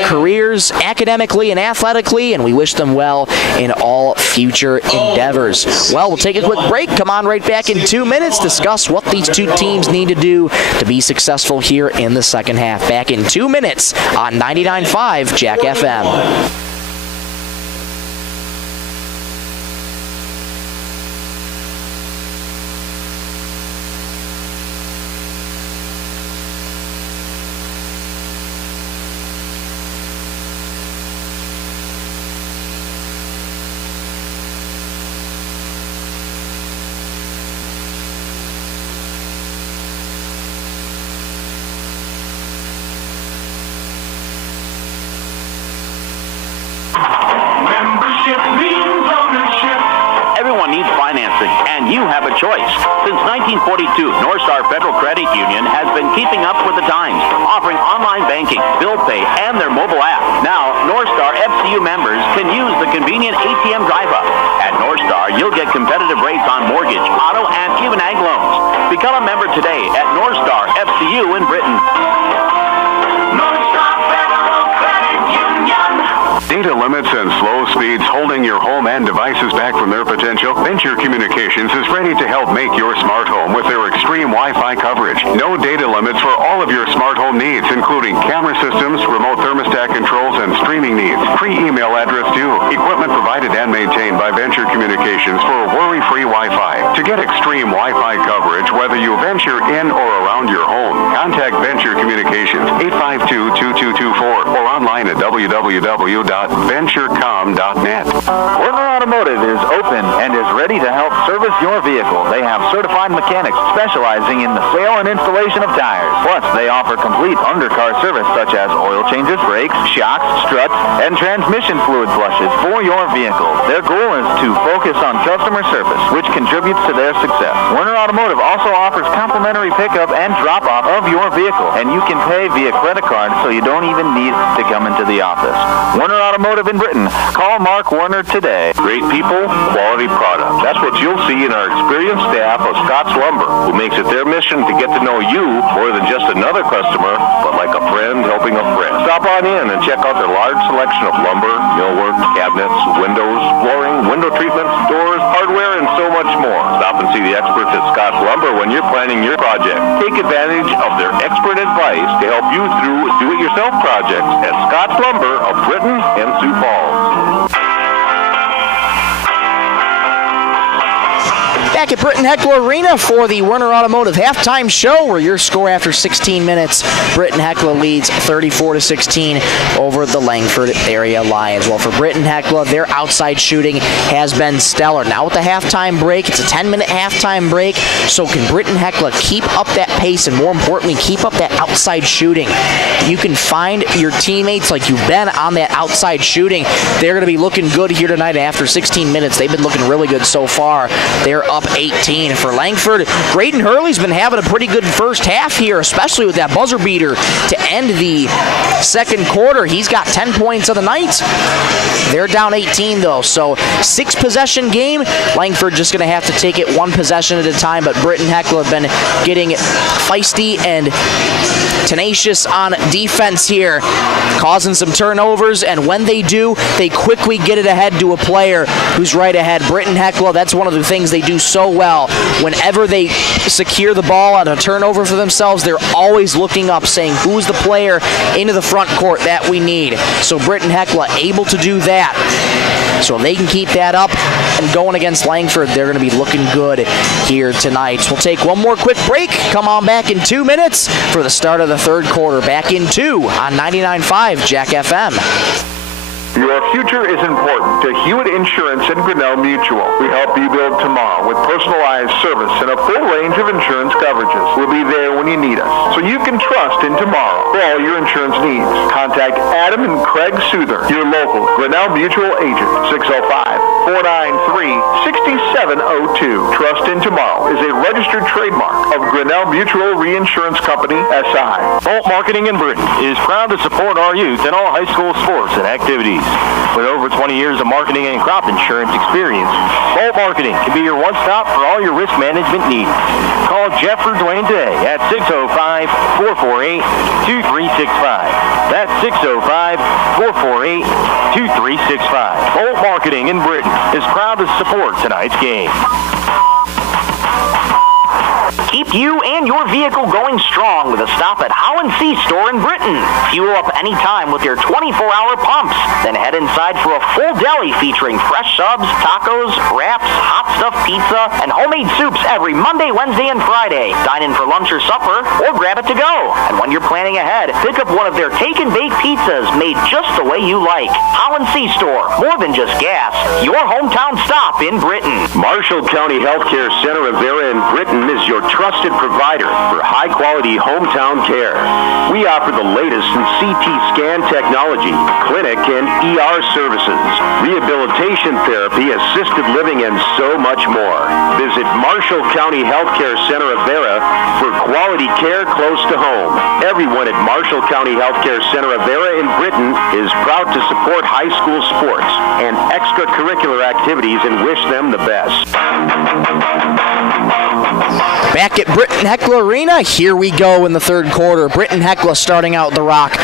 careers academically and athletically, and we wish them well in all future endeavors. Well, we'll take a quick break, come on right back in 2 minutes, discuss what these two teams need to do to be successful here in the second half. Back in 2 minutes on 99.5 Jack FM. Membership means ownership. Everyone needs financing, and you have a choice. Since 1942, North Star Federal Credit Union has been keeping up with the times, offering online banking, bill pay, and their mobile app. Now, North Star FCU members can use the convenient ATM drive-up. At North Star, you'll get competitive rates on mortgage, auto, and even ag loans. Become a member today at North Star FCU in Britton. North Star Federal Credit Union. Data limits and slow speeds holding your home and devices back from their potential? Venture Communications is ready to help make your smart home with their extreme Wi-Fi coverage. No data limits for all of your smart home needs, including camera systems, remote thermostat controls, and streaming needs. Free email address too. Equipment provided and maintained by Venture Communications for worry-free Wi-Fi. To get extreme Wi-Fi coverage, whether you venture in or around your home, contact Venture Communications 852-2224 or online at www.venturecom.net. Werner Automotive is open and is ready to help service your vehicle. They have certified mechanics specializing in the sale and installation of tires. Plus, they offer complete undercar service such as oil changes, brakes, shocks, struts, and transmission fluid flushes for your vehicle. Their goal is to focus on customer service, which contributes to their success. Werner Automotive also offers complimentary pickup and drop-off of your vehicle, and you can pay via credit card so you don't even need to come into the office. Werner Automotive in Britton. Call Mark Werner today. Great people, quality product. That's what you'll see in our experienced staff of Scott's Lumber, who makes it their mission to get to know you more than just another customer, but like a friend helping a friend. Stop on in and check out their large selection of lumber, millwork, cabinets, windows, flooring, window treatments, doors, hardware, and so much more. Stop and see the experts at Scott's Lumber when you're planning your project. Take advantage of their expert advice to help you through do-it-yourself projects at Scott's Lumber of Britton and Sioux Falls. Back at Britton-Hecla Arena for the Werner Automotive halftime show, where your score after 16 minutes, Britton-Hecla leads 34-16 over the Langford area Lions. Well, for Britton-Hecla, their outside shooting has been stellar. Now with the halftime break, it's a 10-minute halftime break, so can Britton-Hecla keep up that pace and, more importantly, keep up that outside shooting? You can find your teammates like you've been on that outside shooting. They're going to be looking good here tonight. After 16 minutes, they've been looking really good so far. They're up 18. For Langford, Graydon Hurley's been having a pretty good first half here, especially with that buzzer beater to end the second quarter. He's got 10 points of the night. They're down 18, though, so 6-possession game. Langford just going to have to take it 1 possession at a time, but Britton-Hecla have been getting feisty and tenacious on defense here, causing some turnovers, and when they do, they quickly get it ahead to a player who's right ahead. Britton-Hecla, that's one of the things they do so well. Whenever they secure the ball on a turnover for themselves, they're always looking up, saying, who's the player into the front court that we need? So Britton-Hecla able to do that. So if they can keep that up and going against Langford, they're going to be looking good here tonight. So we'll take one more quick break. Come on back in 2 minutes for the start of the third quarter. Back in 2 on 99.5 Jack FM. Your future is important to Hewitt Insurance and Grinnell Mutual. We help you build tomorrow with personalized service and a full range of insurance coverages. We'll be there when you need us, so you can trust in tomorrow for all your insurance needs. Contact Adam and Craig Souther, your local Grinnell Mutual agent, 605-493-6702. Trust in Tomorrow is a registered trademark of Grinnell Mutual Reinsurance Company, SI. Bolt Marketing in Britton is proud to support our youth in all high school sports and activities. With over 20 years of marketing and crop insurance experience, Bolt Marketing can be your one-stop for all your risk management needs. Call Jeff or Dwayne today at 605-448-2365. That's 605-448-2365. Bolt Marketing in Britton is proud to support tonight's game. Keep you and your vehicle going strong with a stop at Holland C Store in Britton. Fuel up anytime with your 24-hour pumps. Then head inside for a full deli featuring fresh subs, tacos, wraps, hot stuffed pizza, and homemade soups every Monday, Wednesday, and Friday. Dine in for lunch or supper, or grab it to go. And when you're planning ahead, pick up one of their take and bake pizzas made just the way you like. Holland C Store, more than just gas. Your hometown stop in Britton. Marshall County Healthcare Center of Vera in Britton is your trusted provider for high-quality hometown care. We offer the latest in CT scan technology, clinic and ER services, rehabilitation therapy, assisted living, and so much more. Visit Marshall County Healthcare Center of Vera for quality care close to home. Everyone at Marshall County Healthcare Center of Vera in Britton is proud to support high school sports and extracurricular activities and wish them the best. Back at Britton-Hecla Arena, here we go in the third quarter. Britton-Hecla starting out the rock.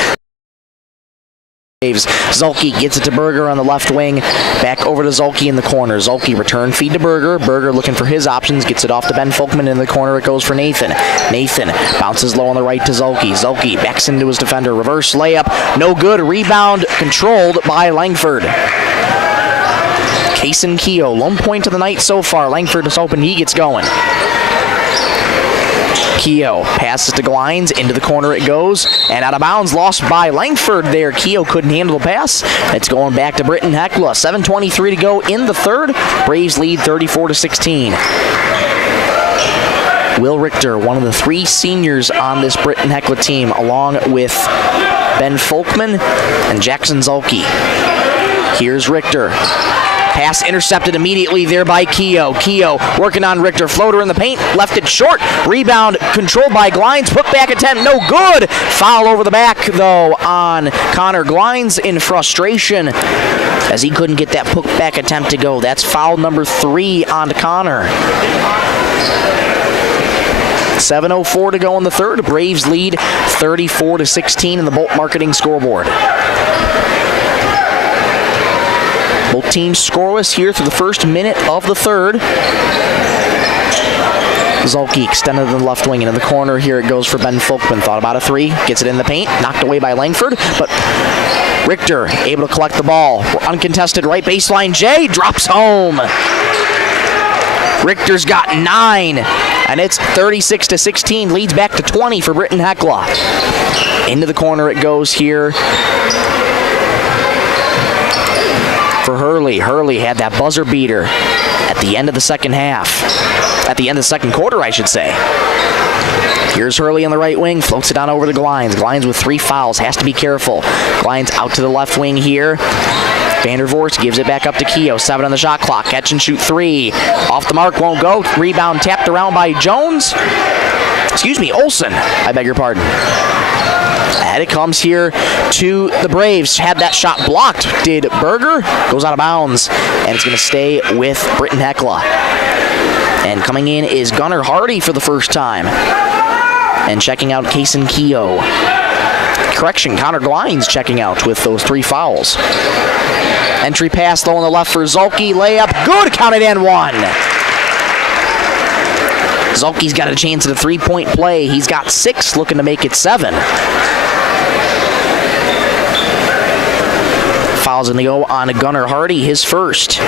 Zulke gets it to Berger on the left wing. Back over to Zulke in the corner. Zulke return feed to Berger. Berger looking for his options. Gets it off to Ben Folkman in the corner. It goes for Nathan. Nathan bounces low on the right to Zulke. Zulke backs into his defender. Reverse layup. No good. Rebound controlled by Langford. Kason Keogh, lone point of the night so far. Langford is hoping he gets going. Keogh passes to Glines, into the corner it goes, and out of bounds, lost by Langford there. Keogh couldn't handle the pass. It's going back to Britton-Hecla. 7:23 to go in the third. Braves lead 34-16. Will Richter, one of the three seniors on this Britton-Hecla team, along with Ben Folkman and Jackson Zulke. Here's Richter. Pass intercepted immediately there by Keogh. Keogh working on Richter. Floater in the paint. Left it short. Rebound controlled by Glines. Put back attempt. No good. Foul over the back, though, on Connor Glines in frustration as he couldn't get that put back attempt to go. That's foul number 3 on Connor. 7:04 to go in the third. Braves lead 34-16 in the Bolt Marketing scoreboard. Both teams scoreless here through the first minute of the third. Zulke extended to the left wing into the corner. Here it goes for Ben Folkman. Thought about a three. Gets it in the paint. Knocked away by Langford. But Richter able to collect the ball. Uncontested right baseline. Jay drops home. Richter's got 9. And it's 36-16. Leads back to 20 for Britton-Hecla. Into the corner it goes here for Hurley. Hurley had that buzzer beater at the end of the second half. At the end of the second quarter, I should say. Here's Hurley on the right wing. Floats it on over to Glines. Glines with 3 fouls. Has to be careful. Glines out to the left wing here. Vandervoort gives it back up to Keogh. 7 on the shot clock. Catch and shoot 3. Off the mark. Won't go. Rebound tapped around by Jones. Excuse me, Olsen. I beg your pardon. And it comes here to the Braves. Had that shot blocked. Did Berger. Goes out of bounds. And it's going to stay with Britton-Hecla. And coming in is Gunnar Hardy for the first time. And checking out Kason Keogh. Correction, Connor Glines checking out with those 3 fouls. Entry pass low on the left for Zulke. Layup. Good. Counted and 1. Zulke's got a chance at a 3-point play. He's got 6, looking to make it 7. Foul's going to go on Gunnar Hardy, his first.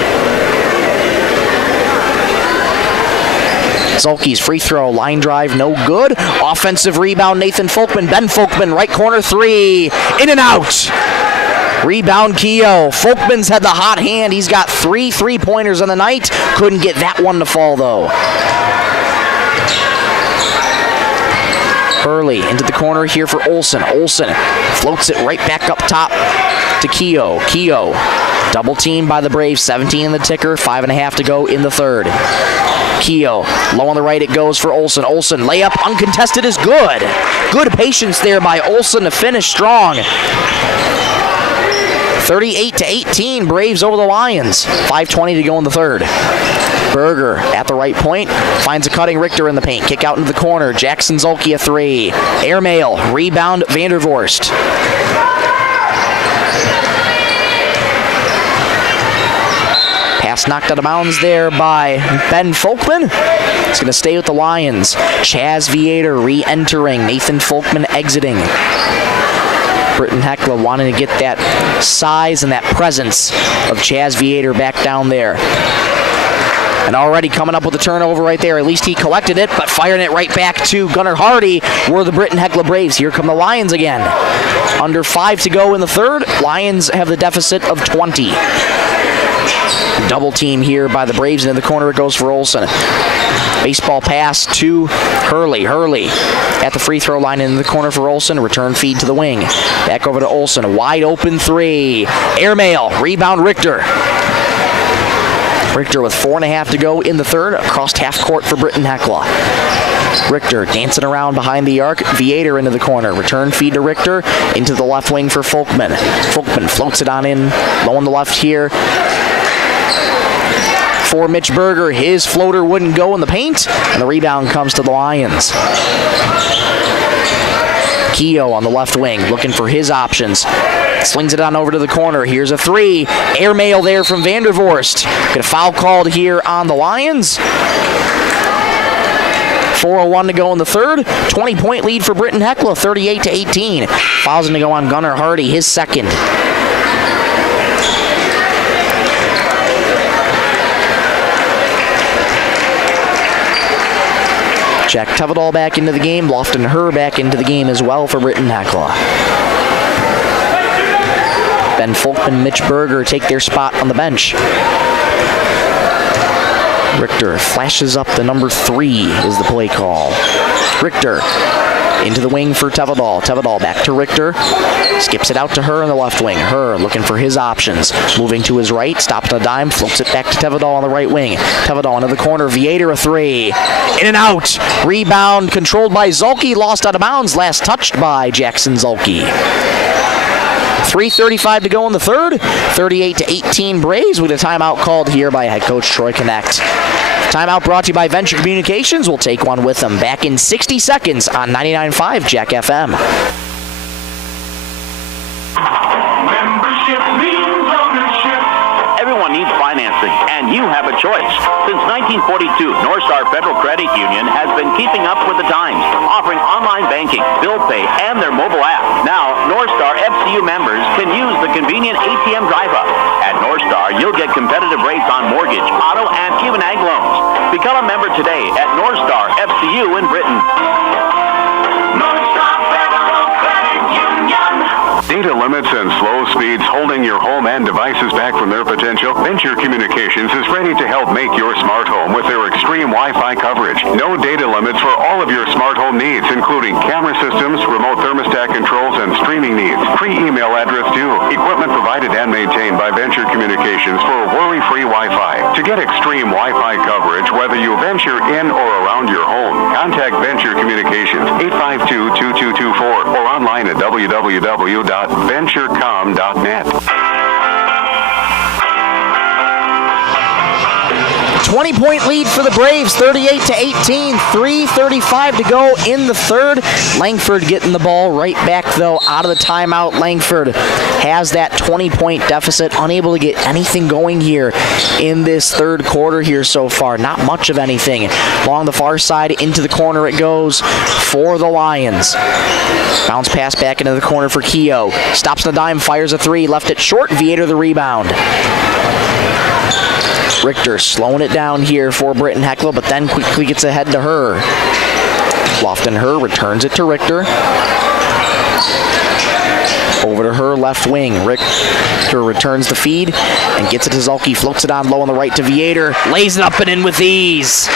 Zulke's free throw, line drive, no good. Offensive rebound, Nathan Folkman. Ben Folkman, right corner 3. In and out. Rebound Keogh. Folkman's had the hot hand. He's got 3 3-pointers on the night. Couldn't get that one to fall, though. Hurley into the corner here for Olsen. Olsen floats it right back up top to Keogh. Keogh double teamed by the Braves. 17 in the ticker. 5.5 to go in the third. Keogh low on the right. It goes for Olsen. Olsen layup uncontested is good. Good patience there by Olsen to finish strong. 38-18. Braves over the Lions. 5:20 to go in the third. Berger at the right point, finds a cutting Richter in the paint. Kick out into the corner. Jackson Zolke a 3. Airmail, rebound Vandervorst. Pass knocked out of bounds there by Ben Folkman. It's going to stay with the Lions. Chaz Viator re-entering. Nathan Folkman exiting. Britton-Hecla wanting to get that size and that presence of Chaz Viator back down there. And already coming up with a turnover right there. At least he collected it, but firing it right back to Gunnar Hardy were the Britton-Hecla Braves. Here come the Lions again. Under 5 to go in the third. Lions have the deficit of 20. Double team here by the Braves, and in the corner it goes for Olsen. Baseball pass to Hurley. Hurley at the free throw line in the corner for Olsen. Return feed to the wing. Back over to Olsen. Wide open 3. Airmail. Rebound Richter. Richter with 4.5 to go in the third. Across half court for Britton-Hecla. Richter dancing around behind the arc. Viator into the corner. Return feed to Richter. Into the left wing for Folkman. Folkman floats it on in. Low on the left here for Mitch Berger. His floater wouldn't go in the paint. And the rebound comes to the Lions. Keogh on the left wing looking for his options. Slings it on over to the corner. Here's a 3. Airmail there from Vandervorst. Get a foul called here on the Lions. 4:01 to go in the third. 20-point lead for Britton-Hecla, 38-18. Fouls to go on Gunnar Hardy, his second. Jack Tevedal back into the game. Lofton Herr back into the game as well for Britton-Hecla. Ben Folkman, Mitch Berger take their spot on the bench. Richter flashes up the number 3 is the play call. Richter into the wing for Tevedal. Tevedal back to Richter. Skips it out to Herr in the left wing. Herr looking for his options. Moving to his right. Stopped on a dime. Floats it back to Tevedal on the right wing. Tevedal into the corner. Viator a 3. In and out. Rebound controlled by Zolke. Lost out of bounds. Last touched by Jackson Zolke. 3:35 to go in the third. 38-18 Braves with a timeout called here by head coach Troy Connect. Timeout brought to you by Venture Communications. We'll take one with them. Back in 60 seconds on 99.5 Jack FM. Membership means ownership. Everyone needs financing, and you have a choice. Since 1942, North Star Federal Credit Union has been keeping up with the times, offering online banking, bill pay, and their mobile app. Now, North Star FCU members can use the convenient ATM drive-up. At North Star, you'll get competitive rates on mortgage, auto, and even ag loans. Become a member today at North Star FCU in Britain. North Star Federal Credit Union. Data limits and slow speeds holding your home and devices back from their potential? Venture Communications is ready to help make your smart home with their extreme Wi-Fi coverage. No data limits for all of your smart home needs, including camera systems, remote thermostat controls, and streaming needs. Free email address too. Equipment provided and maintained by Venture Communications for worry-free Wi-Fi. To get extreme Wi-Fi coverage, whether you venture in or around your home, contact Venture Communications 852-2224 or online at www.venturecom.net. 20-point lead for the Braves, 38-18, 3:35 to go in the third. Langford getting the ball right back, though, out of the timeout. Langford has that 20-point deficit, unable to get anything going here in this third quarter here so far. Not much of anything. Along the far side, into the corner it goes for the Lions. Bounce pass back into the corner for Keogh. Stops on the dime, fires a 3, left it short. Viator the rebound. Richter slowing it down here for Britton-Hecla, but then quickly gets ahead to Herr. Lofton Herr returns it to Richter. Over to her left wing. Richter returns the feed and gets it to Zulke. Floats it on low on the right to Viator. Lays it up and in with ease.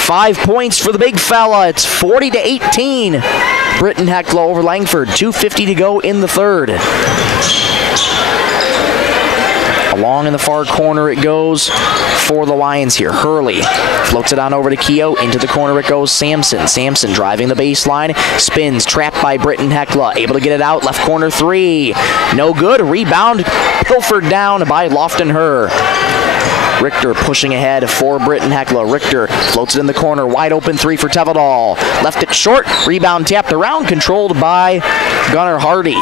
5 points for the big fella. It's 40-18. Britton-Hecla over Langford. 2:50 to go in the third. Along in the far corner it goes for the Lions here. Hurley floats it on over to Keogh. Into the corner it goes Sampson. Sampson driving the baseline. Spins. Trapped by Britton-Hecla. Able to get it out. Left corner three. No good. Rebound pilfered down by Lofton-Her. Richter pushing ahead for Britton-Hecla. Richter floats it in the corner. Wide open three for Tevedal. Left it short. Rebound tapped around. Controlled by Gunnar Hardy.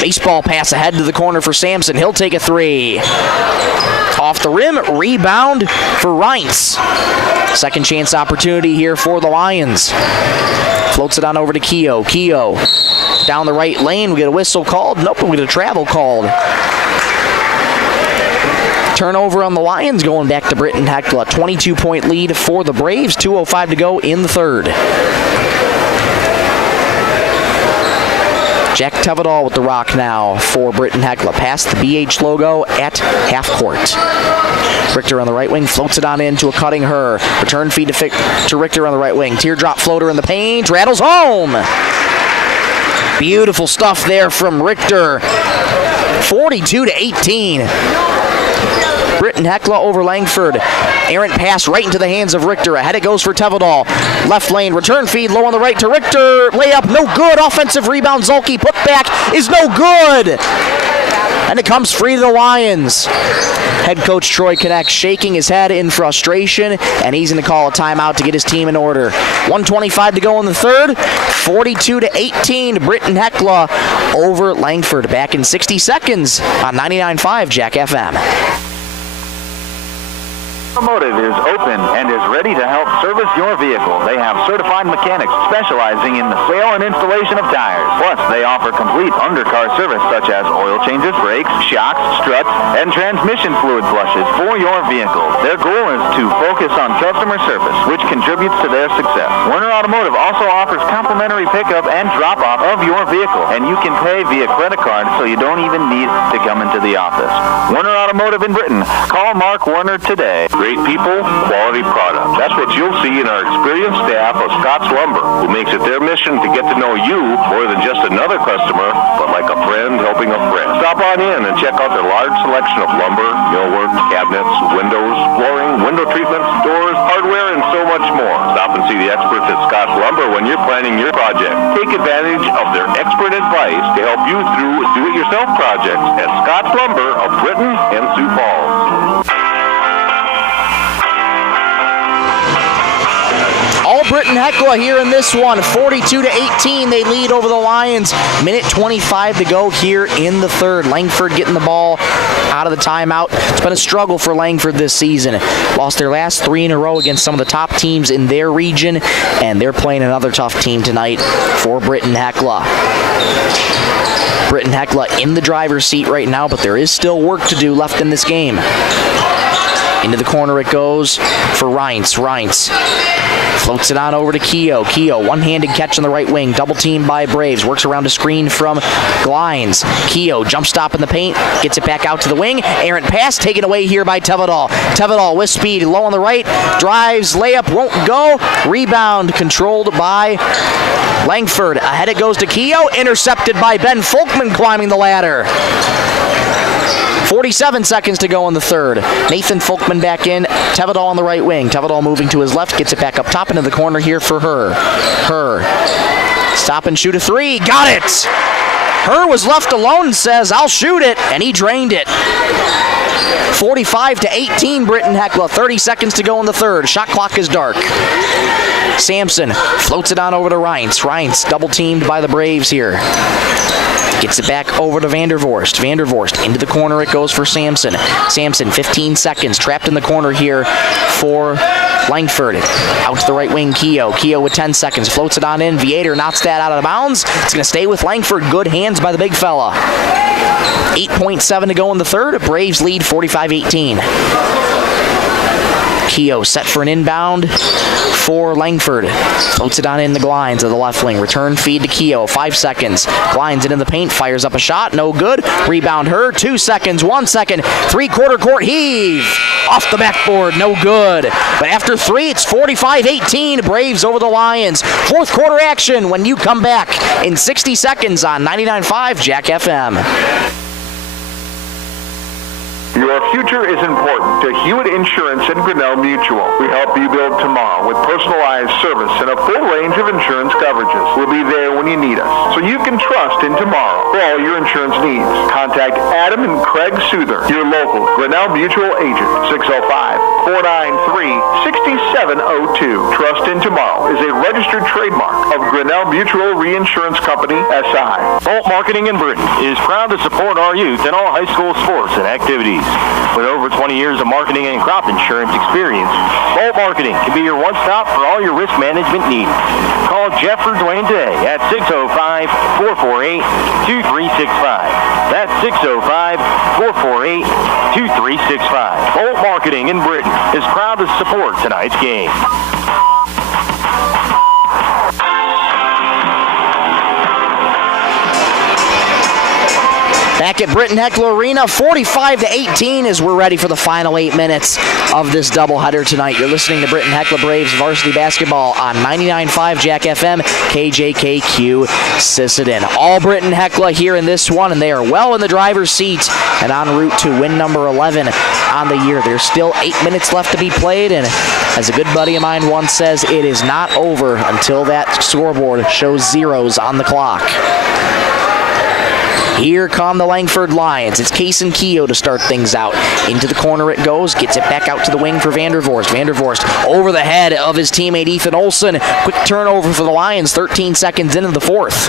Baseball pass ahead to the corner for Sampson. He'll take a three. Off the rim. Rebound for Reintz. Second chance opportunity here for the Lions. Floats it on over to Keogh. Keogh down the right lane. We get a whistle called. Nope, we get a travel called. Turnover on the Lions going back to Britton-Hecla. 22-point lead for the Braves. 2:05 to go in the third. Jack Tevedal with the rock now for Britton-Hecla. Past the BH logo at half court. Richter on the right wing floats it on into a cutting Her. Return feed to Richter on the right wing. Teardrop floater in the paint. Rattles home. Beautiful stuff there from Richter. 42-18. Britton-Hecla over Langford. Errant pass right into the hands of Richter. Ahead it goes for Tevedal. Left lane, return feed low on the right to Richter. Layup, no good. Offensive rebound, Zulke. Put back is no good. And it comes free to the Lions. Head coach Troy Connect shaking his head in frustration, and he's going to call a timeout to get his team in order. 1:25 to go in the third. 42-18. Britton-Hecla over Langford. Back in 60 seconds on 99.5 Jack FM. Automotive is open and is ready to help service your vehicle. They have certified mechanics specializing in the sale and installation of tires. Plus, they offer complete undercar service such as oil changes, brakes, shocks, struts, and transmission fluid flushes for your vehicle. Their goal is to focus on customer service, which contributes to their success. Werner Automotive also offers complimentary pickup and drop-off of your vehicle, and you can pay via credit card so you don't even need to come into the office. Werner Automotive in Britton. Call Mark Werner today. Great people, quality product. That's what you'll see in our experienced staff of Scott's Lumber, who makes it their mission to get to know you more than just another customer, but like a friend helping a friend. Stop on in and check out their large selection of lumber, millwork, cabinets, windows, flooring, window treatments, doors, hardware, and so much more. Stop and see the experts at Scott's Lumber when you're planning your project. Take advantage of their expert advice to help you through do-it-yourself projects at Scott's Lumber of Britton and Sioux Falls. All Britton-Hecla here in this one. 42-18. They lead over the Lions. Minute 25 to go here in the third. Langford getting the ball out of the timeout. It's been a struggle for Langford this season. Lost their last 3 in a row against some of the top teams in their region, and they're playing another tough team tonight for Britton-Hecla. Britton-Hecla in the driver's seat right now, but there is still work to do left in this game. Into the corner it goes for Reintz. Reintz floats it on over to Keogh. Keogh, one-handed catch on the right wing. Double teamed by Braves. Works around a screen from Glines. Keogh, jump stop in the paint. Gets it back out to the wing. Errant pass taken away here by Tevedal. Tevedal with speed. Low on the right. Drives. Layup won't go. Rebound controlled by Langford. Ahead it goes to Keogh. Intercepted by Ben Folkman climbing the ladder. 47 seconds to go in the third. Nathan Folkman back in. Tevedal on the right wing. Tevedal moving to his left. Gets it back up top into the corner here for Her. Her. Stop and shoot a three. Got it! Her was left alone and says, I'll shoot it. And he drained it. 45-18 Britton-Hecla. 30 seconds to go in the third. Shot clock is dark. Sampson floats it on over to Reintz. Reintz double teamed by the Braves here. Gets it back over to Vandervorst. Vandervorst into the corner it goes for Sampson. Sampson, 15 seconds, trapped in the corner here for Langford. Out to the right wing, Keogh. Keogh with 10 seconds, floats it on in. Viator knocks that out of bounds. It's going to stay with Langford. Good hands by the big fella. 8.7 to go in the third. Braves lead 45-18. Keogh set for an inbound for Langford. Floats it on in the Glines of the left wing. Return feed to Keogh. 5 seconds. Glines into the paint. Fires up a shot. No good. Rebound her. 2 seconds. 1 second. Three-quarter court heave. Off the backboard. No good. But after 3, it's 45-18. Braves over the Lions. Fourth quarter action when you come back in 60 seconds on 99.5 Jack FM. Your future is important to Hewitt Insurance and Grinnell Mutual. We help you build tomorrow with personalized service and a full range of insurance coverages. We'll be there when you need us, so you can trust in tomorrow for all your insurance needs. Contact Adam and Craig Souther, your local Grinnell Mutual agent, 605-493-6702. Trust in Tomorrow is a registered trademark of Grinnell Mutual Reinsurance Company, SI. Bolt Marketing in Britton is proud to support our youth in all high school sports and activities. With over 20 years of marketing and crop insurance experience, Bolt Marketing can be your one-stop for all your risk management needs. Call Jeff or Dwayne today at 605-448-2365. That's 605-448-2365. Bolt Marketing in Britton is proud to support tonight's game. Back at Britton-Hecla Arena, 45-18 as we're ready for the final 8 minutes of this doubleheader tonight. You're listening to Britton-Hecla Braves varsity basketball on 99.5 Jack FM, KJKQ Sisseton. All Britton-Hecla here in this one, and they are well in the driver's seat and en route to win number 11 on the year. There's still 8 minutes left to be played, and as a good buddy of mine once says, it is not over until that scoreboard shows zeros on the clock. Here come the Langford Lions. It's Case and Keogh to start things out. Into the corner it goes. Gets it back out to the wing for Vandervorst. Vandervorst over the head of his teammate Ethan Olson. Quick turnover for the Lions. 13 seconds into the fourth.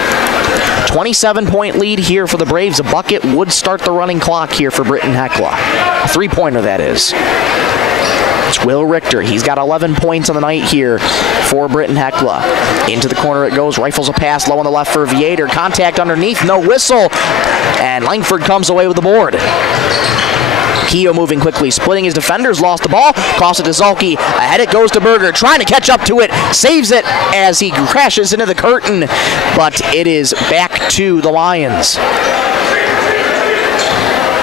27-point lead here for the Braves. A bucket would start the running clock here for Britton-Hecla. A three-pointer, that is. It's Will Richter. He's got 11 points on the night here for Britton-Hecla. Into the corner it goes. Rifles a pass low on the left for Viator. Contact underneath. No whistle. And Langford comes away with the board. Keogh moving quickly, splitting his defenders, lost the ball, cross it to Zolke, ahead it goes to Berger, trying to catch up to it, saves it as he crashes into the curtain, but it is back to the Lions.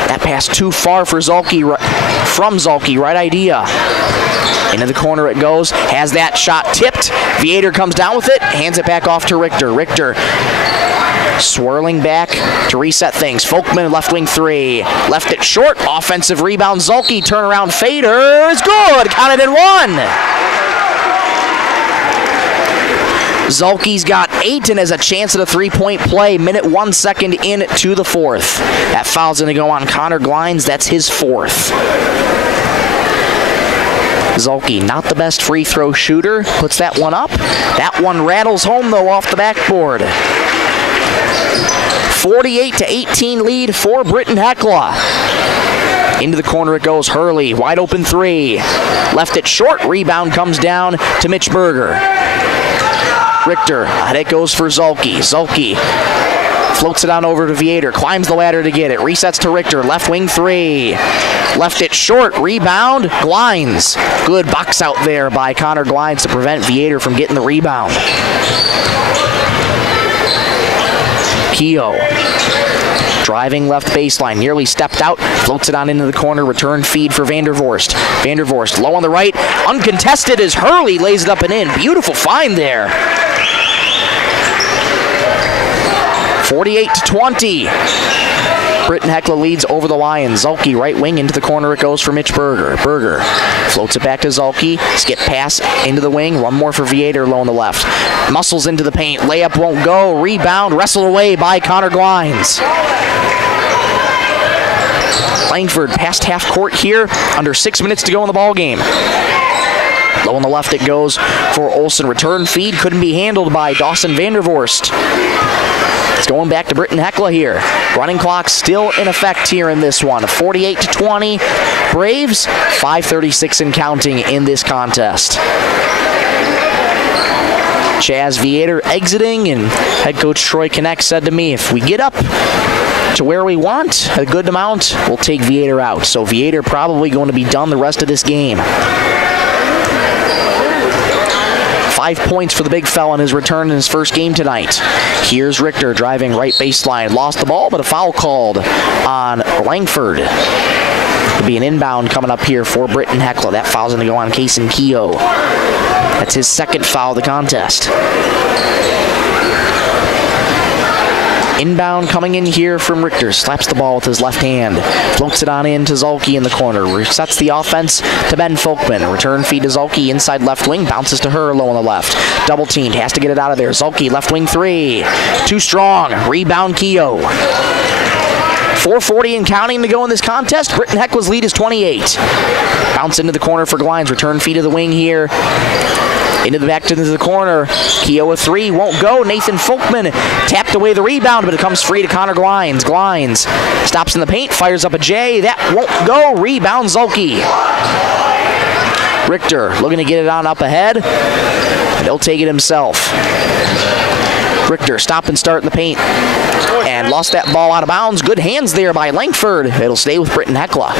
That pass too far for Zolke, from Zolke, right idea. Into the corner it goes, has that shot tipped, Viator comes down with it, hands it back off to Richter. Richter swirling back to reset things. Folkman, left wing three. Left it short. Offensive rebound. Zolke, turnaround fader. It's good. Counted in one. Zolke's got 8 and has a chance at a three-point play. Minute 1 second into the fourth. That foul's going to go on Connor Glines. That's his fourth. Zolke, not the best free throw shooter. Puts that one up. That one rattles home, though, off the backboard. 48-18 lead for Britton-Hecla. Into the corner it goes. Hurley, wide open three. Left it short. Rebound comes down to Mitch Berger. Richter, ahead it goes for Zolke. Zolke floats it on over to Viator. Climbs the ladder to get it. Resets to Richter. Left wing three. Left it short. Rebound. Glines. Good box out there by Connor Glines to prevent Viator from getting the rebound. Keogh driving left baseline, nearly stepped out, floats it on into the corner, return feed for Vandervorst. Vandervorst low on the right, uncontested as Hurley lays it up and in. Beautiful find there. 48-20. Britton-Hecla leads over the Lions. Zolke right wing into the corner it goes for Mitch Berger. Berger floats it back to Zolke. Skip pass into the wing. One more for Viator low on the left. Muscles into the paint. Layup won't go. Rebound wrestled away by Connor Glines. Langford past half court here. Under 6 minutes to go in the ball game. Low on the left it goes for Olsen. Return feed couldn't be handled by Dawson Vandervorst. It's going back to Britton-Hecla here. Running clock still in effect here in this one. 48-20. Braves, 5:36 and counting in this contest. Chaz Viator exiting, and head coach Troy Kinect said to me, if we get up to where we want, a good amount, we'll take Viator out. So Viator probably going to be done the rest of this game. 5 points for the big fella in his return in his first game tonight. Here's Richter driving right baseline. Lost the ball, but a foul called on Langford. It'll be an inbound coming up here for Britton-Hecla. That foul's going to go on Kason Keogh. That's his second foul of the contest. Inbound coming in here from Richter. Slaps the ball with his left hand. Floats it on in to Zolke in the corner. Resets the offense to Ben Folkman. Return feed to Zolke inside left wing. Bounces to her low on the left. Double teamed. Has to get it out of there. Zolke left wing three. Too strong. Rebound Keogh. 4:40 and counting to go in this contest. Britton-Hecla's lead is 28. Bounce into the corner for Glines. Return feed to the wing here. Into the corner. Keogh a three. Won't go. Nathan Folkman tapped away the rebound, but it comes free to Connor Glines. Glines stops in the paint. Fires up a J. That won't go. Rebound Zolke. Richter looking to get it on up ahead. And he'll take it himself. Richter stop and start in the paint. And lost that ball out of bounds. Good hands there by Langford. It'll stay with Britton-Hecla.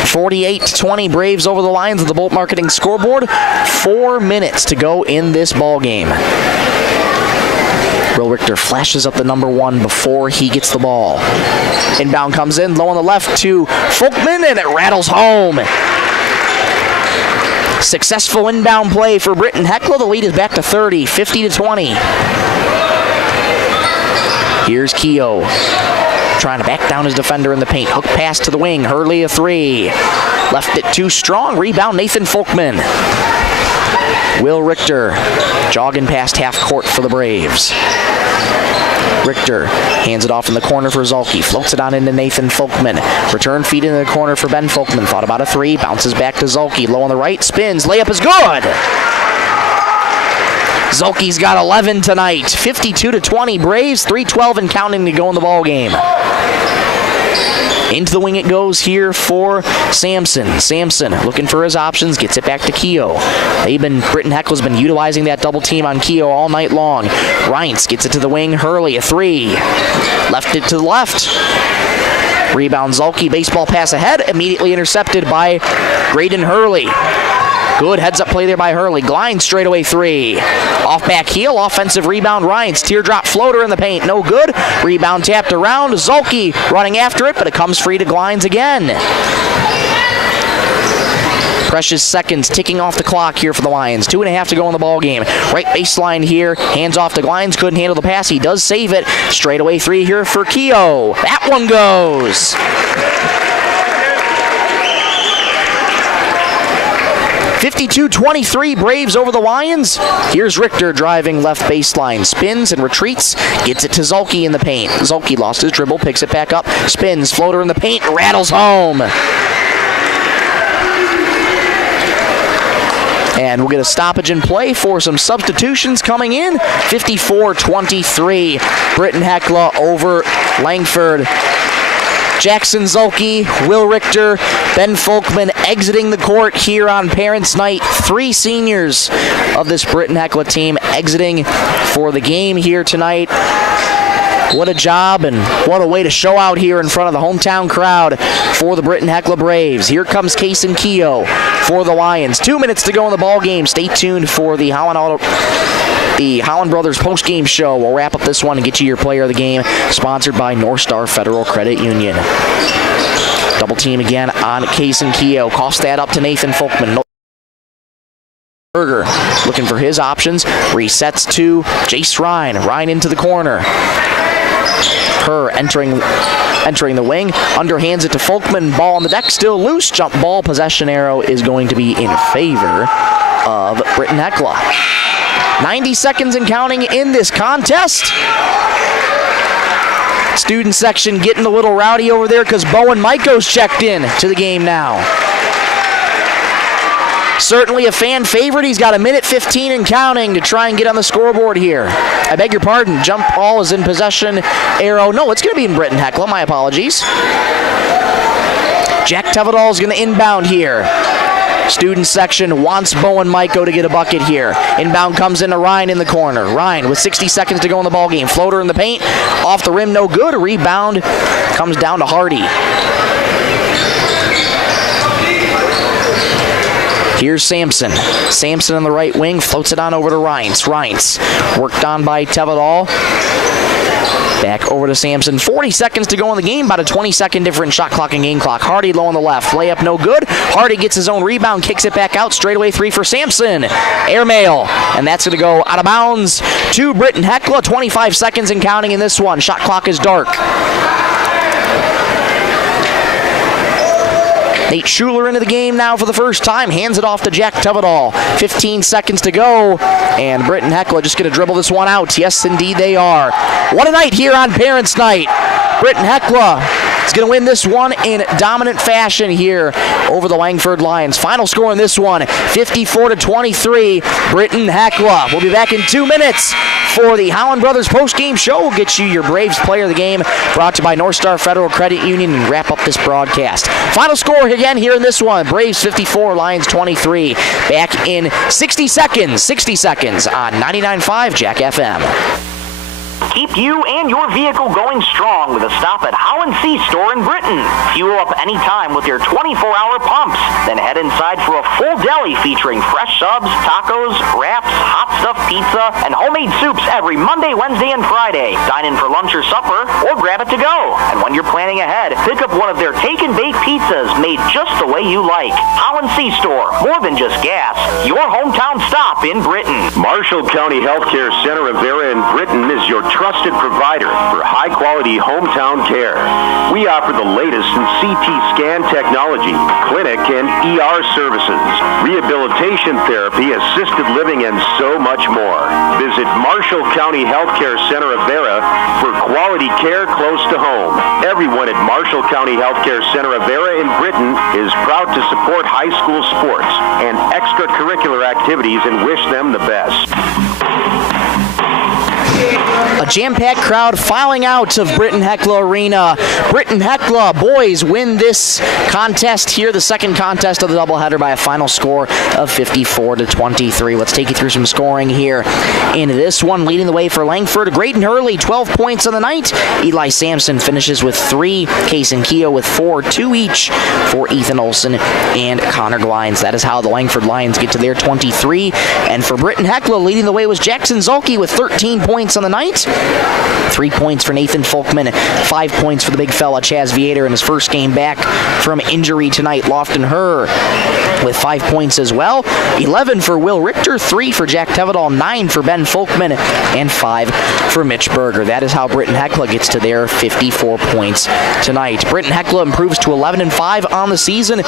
48-20 Braves over the Lions of the Bolt Marketing scoreboard. 4 minutes to go in this ball game. Will Richter flashes up the number one before he gets the ball. Inbound comes in, low on the left to Folkman, and it rattles home. Successful inbound play for Britton-Hecla. The lead is back to 30, 50-20. Here's Keogh. Trying to back down his defender in the paint. Hook pass to the wing. Hurley a three. Left it too strong. Rebound Nathan Folkman. Will Richter jogging past half court for the Braves. Richter hands it off in the corner for Zolke. Floats it on into Nathan Folkman. Return feed into the corner for Ben Folkman. Thought about a three. Bounces back to Zolke. Low on the right. Spins. Layup is good. Zolke's got 11 tonight. 52-20 Braves. 3:12 and counting to go in the ball game. Into the wing it goes here for Sampson. Sampson looking for his options. Gets it back to Keogh. Britton-Hecla's been utilizing that double team on Keogh all night long. Reince gets it to the wing. Hurley a three. Left it to the left. Rebound Zolke. Baseball pass ahead. Immediately intercepted by Graydon Hurley. Good heads-up play there by Hurley. Glines straightaway three. Off back heel, offensive rebound. Reince, teardrop floater in the paint. No good. Rebound tapped around. Zolke running after it, but it comes free to Glines again. Precious seconds ticking off the clock here for the Lions. 2.5 to go in the ball game. Right baseline here. Hands off to Glines. Couldn't handle the pass. He does save it. Straightaway three here for Keogh. That one goes. 52-23 Braves over the Lions. Here's Richter driving left baseline. Spins and retreats. Gets it to Zolke in the paint. Zolke lost his dribble. Picks it back up. Spins. Floater in the paint. Rattles home. And we'll get a stoppage in play for some substitutions coming in. 54-23. Britton-Hecla over Langford. Jackson Zolke, Will Richter, Ben Folkman exiting the court here on Parents' Night. 3 seniors of this Britton-Hecla team exiting for the game here tonight. What a job and what a way to show out here in front of the hometown crowd for the Britton-Hecla Braves. Here comes Kason Keogh for the Lions. 2 minutes to go in the ball game. Stay tuned for the Holland Brothers post-game show. We'll wrap up this one and get you your player of the game, sponsored by North Star Federal Credit Union. Double team again on Kason Keogh. Cost that up to Nathan Folkman. Berger looking for his options. Resets to Jace Ryan. Ryan into the corner. Her entering the wing. Underhands it to Folkman. Ball on the deck. Still loose. Jump ball. Possession arrow is going to be in favor of Britton-Hecla. 90 seconds and counting in this contest. Student section getting a little rowdy over there because Bowen Maiko's checked in to the game now. Certainly a fan favorite. He's got 1:15 and counting to try and get on the scoreboard here. I beg your pardon. Jump ball is in possession. Arrow. No, it's going to be in Britton-Hecla. My apologies. Jack Tevedal is going to inbound here. Student section wants Bowen Maiko to get a bucket here. Inbound comes into Ryan in the corner. Ryan with 60 seconds to go in the ballgame. Floater in the paint. Off the rim, no good. A rebound comes down to Hardy. Here's Sampson. Sampson on the right wing, floats it on over to Reince. Reince worked on by Tevedal. Back over to Sampson. 40 seconds to go in the game. About a 20-second difference shot clock and game clock. Hardy low on the left. Layup no good. Hardy gets his own rebound, kicks it back out. Straightaway three for Sampson. Airmail. And that's going to go out of bounds to Britton-Hecla. 25 seconds and counting in this one. Shot clock is dark. Nate Schuler into the game now for the first time. Hands it off to Jack Tevedal. 15 seconds to go. And Britton-Hecla just going to dribble this one out. Yes, indeed they are. What a night here on Parents' Night. Britton-Hecla is going to win this one in dominant fashion here over the Langford Lions. Final score in this one, 54-23, Britton-Hecla. We'll be back in 2 minutes for the Howland Brothers post-game show. We'll get you your Braves player of the game, brought to you by North Star Federal Credit Union, and wrap up this broadcast. Final score again here in this one, Braves 54, Lions 23. Back in 60 seconds on 99.5 Jack FM. Keep you and your vehicle going strong with a stop at Howland C Store in Britton. Fuel up anytime with your 24-hour pumps. Then head inside for a full deli featuring fresh subs, tacos, wraps, hot stuffed pizza, and homemade soups every Monday, Wednesday, and Friday. Dine in for lunch or supper, or grab it to go. And when you're planning ahead, pick up one of their take-and-bake pizzas made just the way you like. Howland C Store, more than just gas. Your hometown stop in Britton. Marshall County Healthcare Center of Vera in Britton is your trusted provider for high-quality hometown care. We offer the latest in CT scan technology, clinic and ER services, rehabilitation therapy, assisted living, and so much more. Visit Marshall County Healthcare Center of Vera for quality care close to home. Everyone at Marshall County Healthcare Center of Vera in Britton is proud to support high school sports and extracurricular activities and wish them the best. A jam-packed crowd filing out of Britton-Hecla Arena. Britton-Hecla boys win this contest here, the second contest of the doubleheader, by a final score of 54-23. Let's take you through some scoring here in this one. Leading the way for Langford, Graydon Hurley, 12 points on the night. Eli Sampson finishes with 3. Case and Keogh with 4, 2 each for Ethan Olson and Connor Glines. That is how the Langford Lions get to their 23. And for Britton-Hecla, leading the way was Jackson Zulke with 13 points on the night. 3 points for Nathan Folkman, 5 points for the big fella Chaz Viator in his first game back from injury tonight. Lofton Herr with 5 points as well. 11 for Will Richter, 3 for Jack Tevedal, 9 for Ben Folkman, and 5 for Mitch Berger. That is how Britton-Hecla gets to their 54 points tonight. Britton-Hecla improves to 11-5 on the season.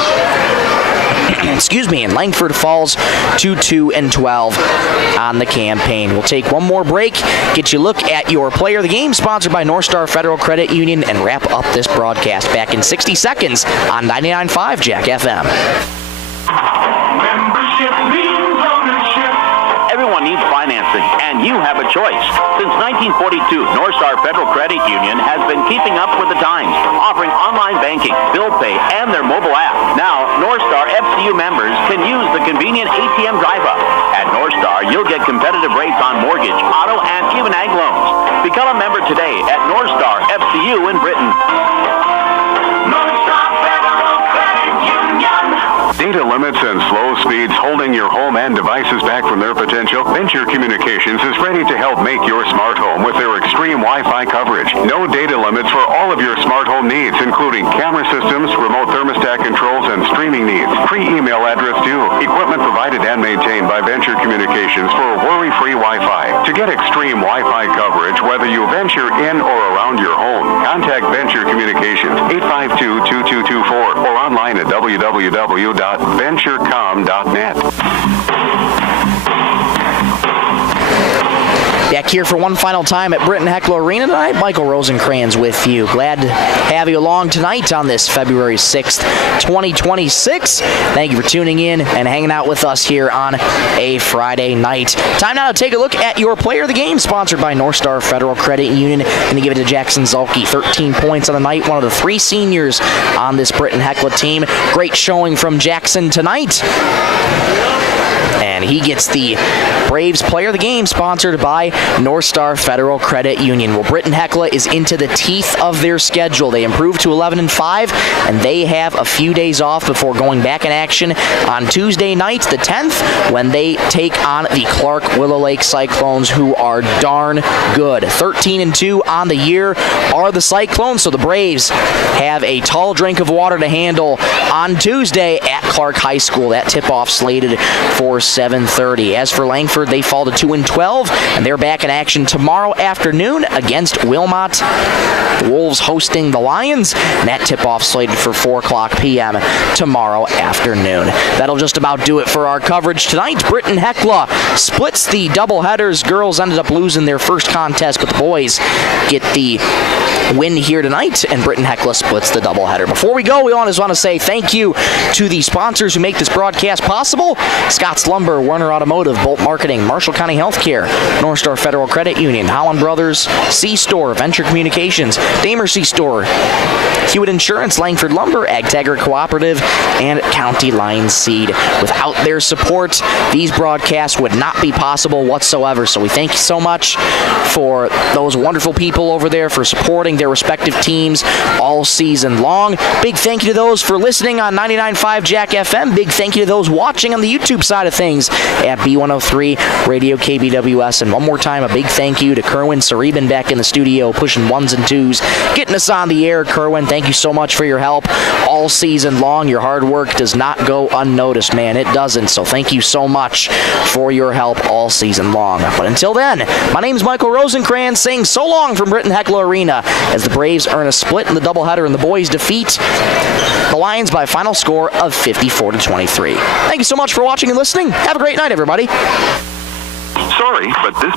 Excuse me, and Langford falls to 2-12 on the campaign. We'll take one more break, get you a look at your player of the game, sponsored by North Star Federal Credit Union, and wrap up this broadcast. Back in 60 seconds on 99.5 Jack FM. Membership means ownership. Everyone needs financing, and you have a choice. Since 1942, North Star Federal Credit Union has been keeping up with the times, offering online banking, bill pay, and their mobile app. Now, North Star FCU members can use the convenient ATM drive-up. At North Star, you'll get competitive rates on mortgage, auto, and even ag loans. Become a member today at North Star FCU in Britton. North Star Federal Credit Union. Data limits and slow speeds holding your home and devices back from their potential? Venture Communications is ready to help make your smart home with their extreme Wi-Fi coverage. No data limits for all of your smart home needs, including camera systems, remote thermostat controls, and streaming needs. Free email address too. Equipment provided and maintained by Venture Communications for worry-free Wi-Fi. To get extreme Wi-Fi coverage, whether you venture in or around your home, contact Venture Communications 852-2224 or online at www.venturecom.net. Back here for one final time at Britton-Hecla Arena tonight. Michael Rosencrans with you. Glad to have you along tonight on this February 6th, 2026. Thank you for tuning in and hanging out with us here on a Friday night. Time now to take a look at your player of the game, sponsored by North Star Federal Credit Union. And to give it to Jackson Zulke. 13 points on the night, one of the 3 seniors on this Britton-Hecla team. Great showing from Jackson tonight. And he gets the Braves Player of the Game, sponsored by North Star Federal Credit Union. Well, Britton-Hecla is into the teeth of their schedule. They improved to 11-5, and they have a few days off before going back in action on Tuesday night, the 10th, when they take on the Clark Willow Lake Cyclones, who are darn good. 13-2 on the year are the Cyclones, so the Braves have a tall drink of water to handle on Tuesday at Clark High School. That tip-off slated for 7:30. As for Langford, they fall to 2-12, and they're back in action tomorrow afternoon against Wilmot. The Wolves hosting the Lions, and that tip-off slated for 4:00 p.m. tomorrow afternoon. That'll just about do it for our coverage tonight. Britton-Hecla splits the doubleheaders. Girls ended up losing their first contest, but the boys get the win here tonight, and Britton-Hecla splits the doubleheader. Before we go, we always want to say thank you to the sponsors who make this broadcast possible: Scott's Lumber, Werner Automotive, Bolt Marketing, Marshall County Healthcare, North Star Federal Credit Union, Holland Brothers, C-Store, Venture Communications, Damer C-Store, Hewitt Insurance, Langford Lumber, Ag Taggart Cooperative, and County Line Seed. Without their support, these broadcasts would not be possible whatsoever. So we thank you so much for those wonderful people over there for supporting their respective teams all season long. Big thank you to those for listening on 99.5 Jack FM. Big thank you to those watching on the YouTube side of things at B103 Radio KBWS. And one more time, a big thank you to Kerwin Sareben back in the studio, pushing ones and twos, getting us on the air. Kerwin, thank you so much for your help all season long. Your hard work does not go unnoticed, man. It doesn't. So thank you so much for your help all season long. But until then, my name's Michael Rosencrantz saying so long from Britton-Hecla Arena as the Braves earn a split in the doubleheader and the boys defeat the Lions by a final score of 54-23. Thank you so much for watching and listening. Have a great night, everybody. Sorry, but this